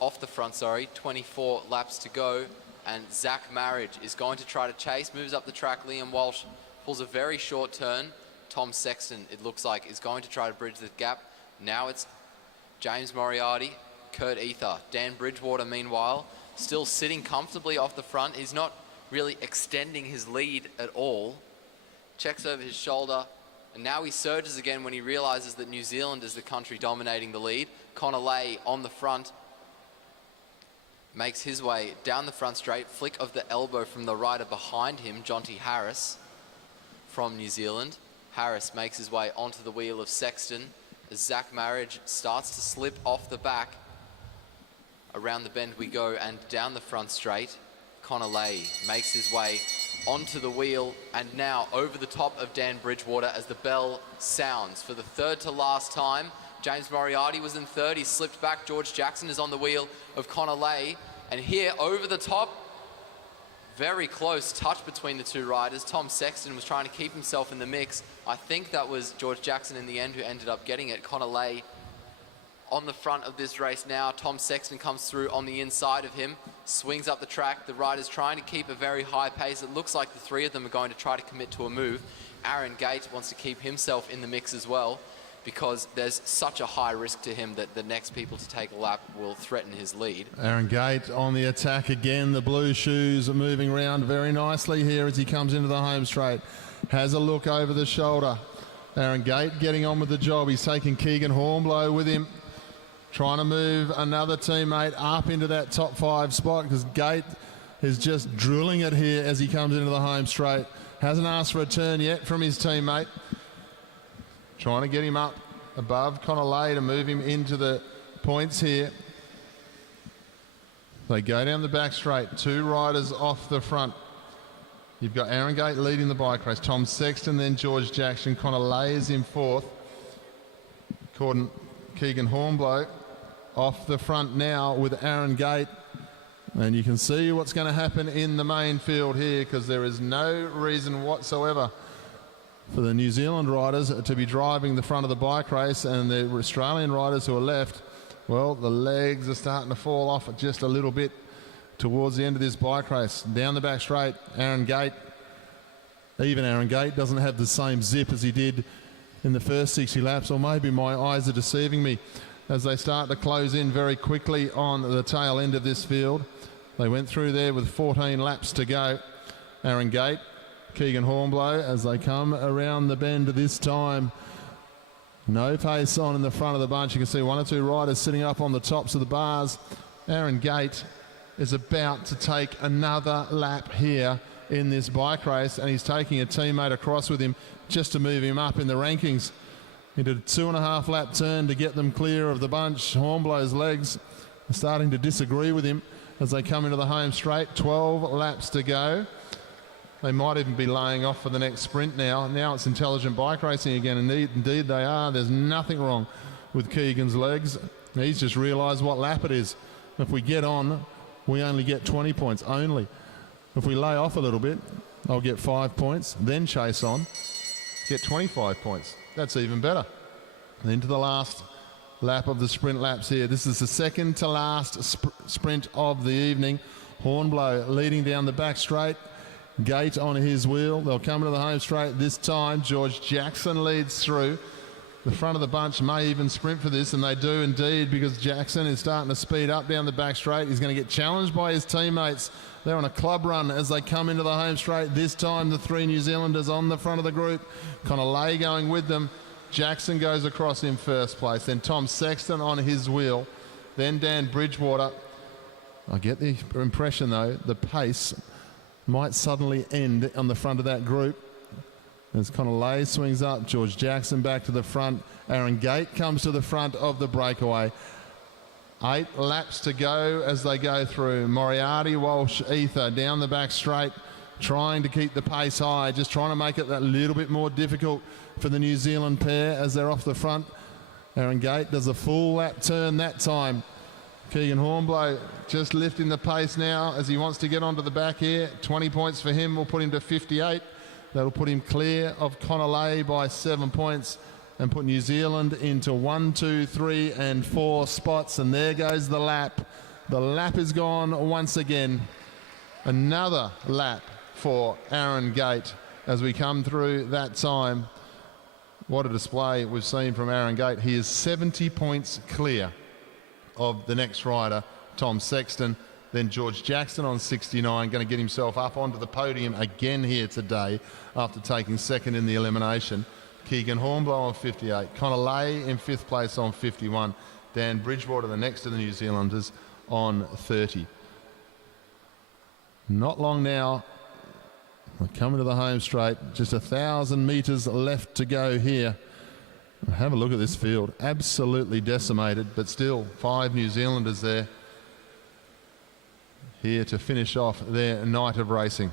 off the front, sorry. 24 laps to go, and Zach Marriage is going to try to chase, moves up the track. Liam Walsh pulls a very short turn. Tom Sexton, it looks like, is going to try to bridge the gap. Now it's James Moriarty, Kurt Ether. Dan Bridgewater, meanwhile, still sitting comfortably off the front. He's not really extending his lead at all. Checks over his shoulder And now he surges again when he realizes that New Zealand is the country dominating the lead. Connor Lay on the front makes his way down the front straight. Flick of the elbow from the rider behind him, Jonty Harris from New Zealand. Harris makes his way onto the wheel of Sexton as Zach Marriage starts to slip off the back. Around the bend we go and down the front straight. Connor Lay makes his way onto the wheel and now over the top of Dan Bridgewater as the bell sounds for the third to last time. James Moriarty was in third, he slipped back. George Jackson is on the wheel of Connor Lay, and here over the top, very close touch between the two riders. Tom Sexton was trying to keep himself in the mix. I think that was George Jackson in the end who ended up getting it. Connor Lay on the front of this race now. Tom Sexton comes through on the inside of him, swings up the track. The rider's trying to keep a very high pace. It looks like the three of them are going to try to commit to a move. Aaron Gate wants to keep himself in the mix as well, because there's such a high risk to him that the next people to take a lap will threaten his lead. Aaron Gate on the attack again. The blue shoes are moving around very nicely here as he comes into the home straight. Has a look over the shoulder. Aaron Gate getting on with the job. He's taking Keegan Hornblow with him, trying to move another teammate up into that top 5 spot, because Gate is just drilling it here as he comes into the home straight. Hasn't asked for a turn yet from his teammate. Trying to get him up above Connor Lay to move him into the points here. They go down the back straight. 2 riders off the front. You've got Aaron Gate leading the bike race. Tom Sexton, then George Jackson. Connor Lay is in 4th. Keegan Hornblow off the front now with Aaron Gate. And you can see what's going to happen in the main field here, because there is no reason whatsoever for the New Zealand riders to be driving the front of the bike race, and the Australian riders who are left, well, the legs are starting to fall off just a little bit towards the end of this bike race. Down the back straight, Aaron Gate. Even Aaron Gate doesn't have the same zip as he did in the first 60 laps, or maybe my eyes are deceiving me as they start to close in very quickly on the tail end of this field. They went through there with 14 laps to go. Aaron Gate, Keegan Hornblow as they come around the bend this time. No pace on in the front of the bunch. You can see 1 or 2 riders sitting up on the tops of the bars. Aaron Gate is about to take another lap here in this bike race, and he's taking a teammate across with him just to move him up in the rankings. He did a 2.5 lap turn to get them clear of the bunch. Hornblow's legs are starting to disagree with him as they come into the home straight. 12 laps to go. They might even be laying off for the next sprint now. Now it's intelligent bike racing again. Indeed they are. There's nothing wrong with Keegan's legs. He's just realised what lap it is. If we get on, we only get 20 points only. If we lay off a little bit, I'll get 5 points, then chase on, get 25 points. That's even better. And into the last lap of the sprint laps here. This is the second to last sprint of the evening. Hornblow leading down the back straight. Gate on his wheel. They'll come into the home straight this time. George Jackson leads through. The front of the bunch may even sprint for this, and they do indeed, because Jackson is starting to speed up down the back straight. He's going to get challenged by his teammates. They're on a club run as they come into the home straight. This time the 3 New Zealanders on the front of the group. Connor Lay going with them. Jackson goes across in first place. Then Tom Sexton on his wheel. Then Dan Bridgewater. I get the impression, though, the pace might suddenly end on the front of that group. As Connor Lay swings up, George Jackson back to the front. Aaron Gate comes to the front of the breakaway. 8 laps to go as they go through. Moriarty, Walsh, Ether down the back straight, trying to keep the pace high, just trying to make it that little bit more difficult for the New Zealand pair as they're off the front. Aaron Gate does a full lap turn that time. Keegan Hornblow just lifting the pace now as he wants to get onto the back here. 20 points for him will put him to 58. That'll put him clear of Connor Lay by 7 points and put New Zealand into 1, 2, 3 and 4 spots. And there goes the lap. The lap is gone once again. Another lap for Aaron Gate as we come through that time. What a display we've seen from Aaron Gate. He is 70 points clear of the next rider, Tom Sexton. Then George Jackson on 69, going to get himself up onto the podium again here today after taking second in the elimination. Keegan Hornblow on 58. Connor Lay in 5th place on 51. Dan Bridgewater, the next of the New Zealanders, on 30. Not long now. We're coming to the home straight. Just 1,000 metres left to go here. Have a look at this field. Absolutely decimated, but still 5 New Zealanders there. Here to finish off their night of racing.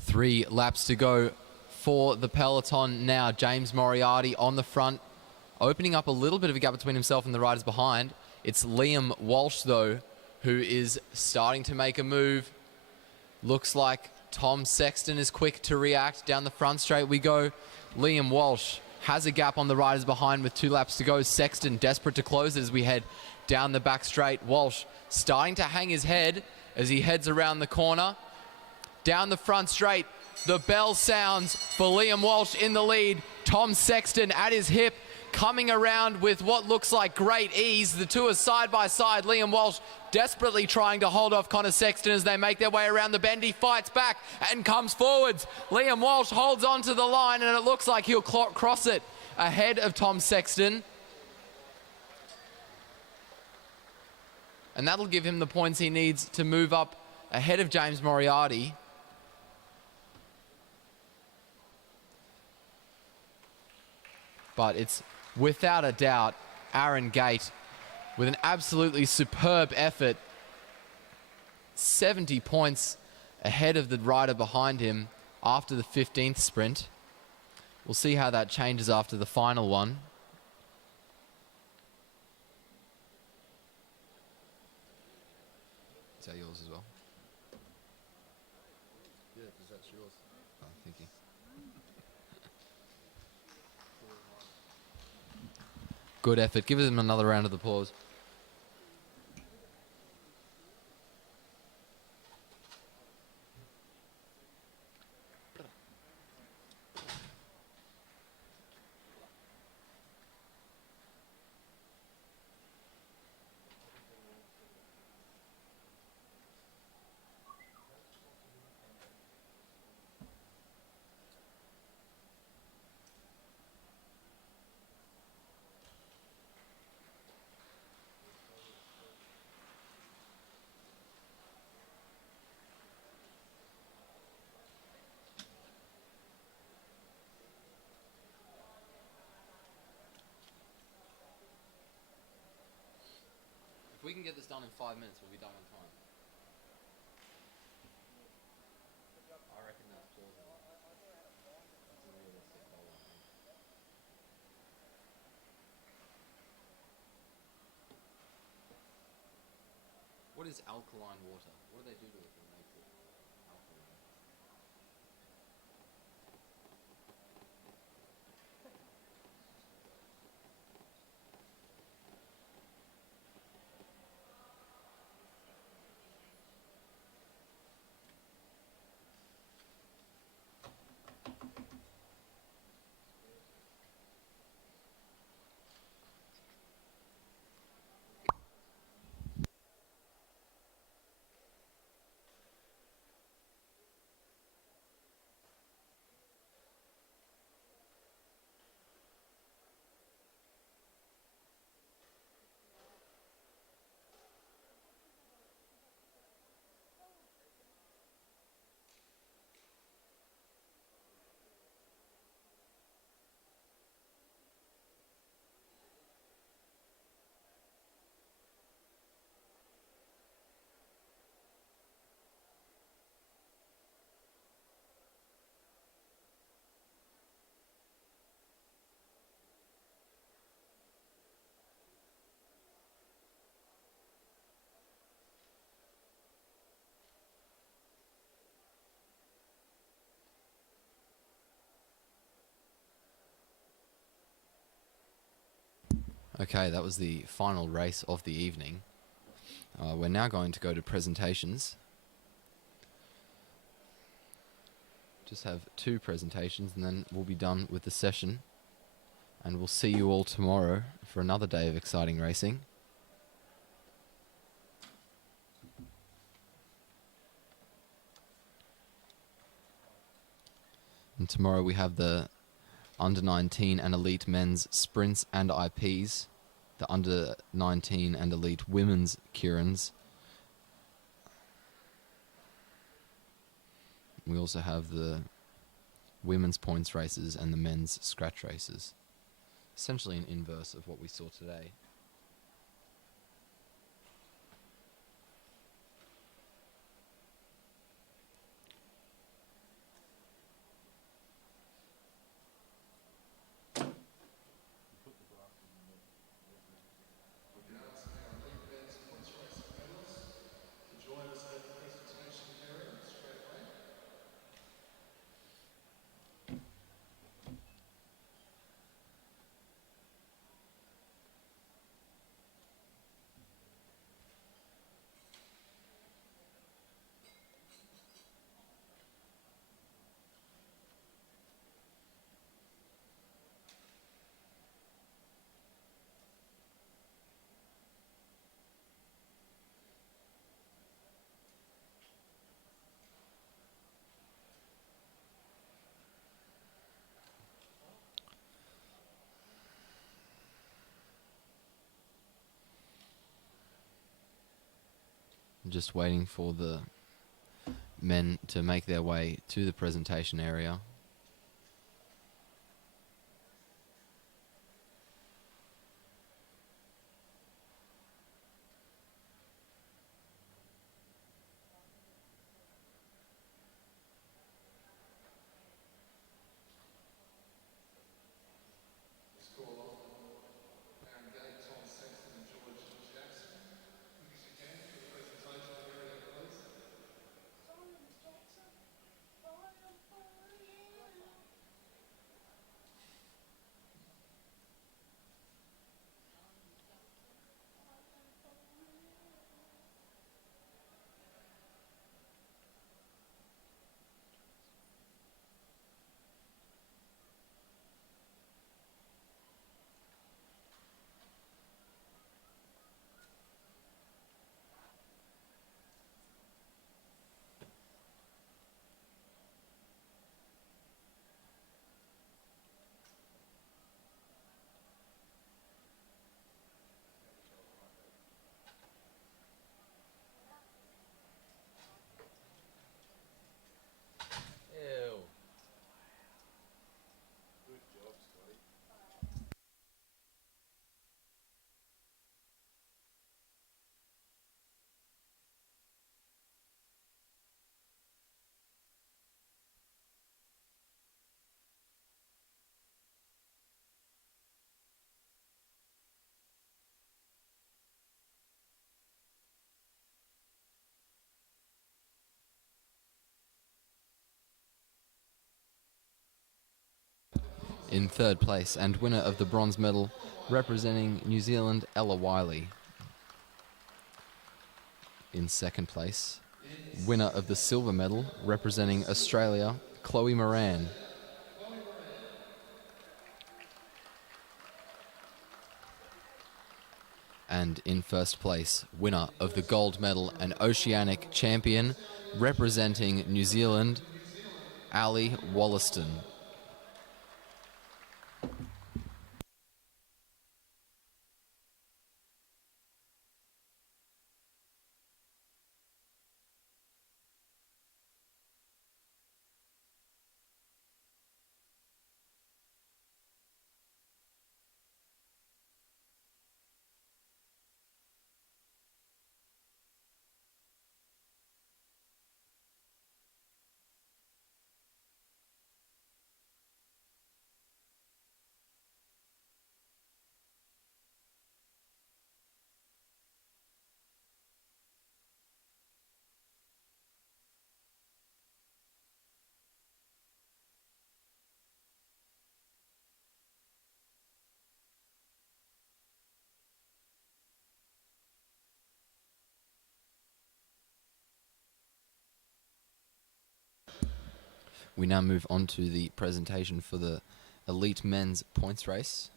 Three laps to go for the peloton now. James Moriarty on the front, opening up a little bit of a gap between himself and the riders behind. It's Liam Walsh, though, who is starting to make a move. Looks like Tom Sexton is quick to react. Down the front straight we go. Liam Walsh has a gap on the riders behind with 2 laps to go. Sexton desperate to close it as we head down the back straight. Walsh starting to hang his head as he heads around the corner. Down the front straight, the bell sounds for Liam Walsh in the lead. Tom Sexton at his hip, coming around with what looks like great ease. The two are side by side. Liam Walsh desperately trying to hold off Connor Sexton as they make their way around the bend. He fights back and comes forwards. Liam Walsh holds on to the line, and it looks like he'll cross it ahead of Tom Sexton. And that'll give him the points he needs to move up ahead of James Moriarty. But it's without a doubt Aaron Gate with an absolutely superb effort. 70 points ahead of the rider behind him after the 15th sprint. We'll see how that changes after the final one. Is that yours as well? Yeah, because that's yours. Oh, thank you. Good effort. Give him another round of applause. If we can get this done in 5 minutes, we'll be done on time. I reckon that's plausible. That's a realistic goal, I think. What is alkaline water? What do they do to it that makes it alkaline? Okay, that was the final race of the evening. We're now going to go to presentations. Just have 2 presentations and then we'll be done with the session. And we'll see you all tomorrow for another day of exciting racing. And tomorrow we have the under 19 and elite men's sprints and IPs, the under 19 and elite women's Keirins. We also have the women's points races and the men's scratch races. Essentially an inverse of what we saw today. Just waiting for the men to make their way to the presentation area. In third place and winner of the bronze medal, representing New Zealand, Ella Wiley. In second place, winner of the silver medal, representing Australia, Chloe Moran. And in first place, winner of the gold medal and Oceanic champion, representing New Zealand, Ali Wollaston. We now move on to the presentation for the elite men's points race.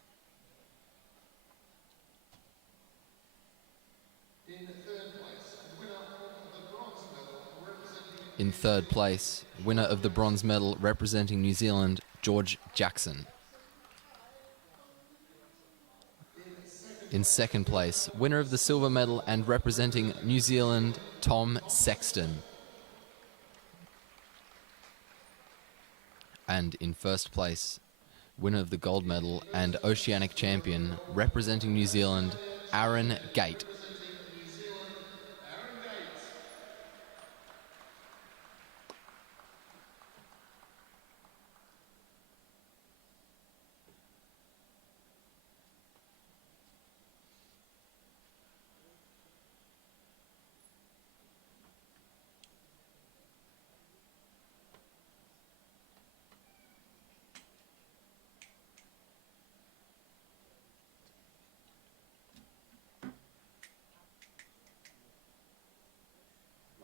In third place, winner of the bronze medal representing New Zealand, George Jackson. In second place, winner of the silver medal and representing New Zealand, Tom Sexton. And in first place, winner of the gold medal and Oceanic champion representing New Zealand, Aaron Gate.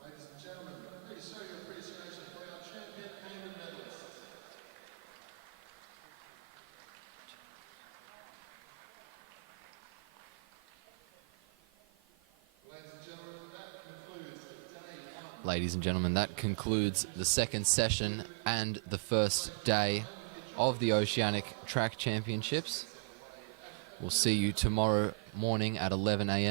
Ladies and gentlemen, please show your appreciation for our champion and medalist. Ladies and gentlemen, that concludes the second session and the first day of the Oceanic Track Championships. We'll see you tomorrow morning at 11 a.m.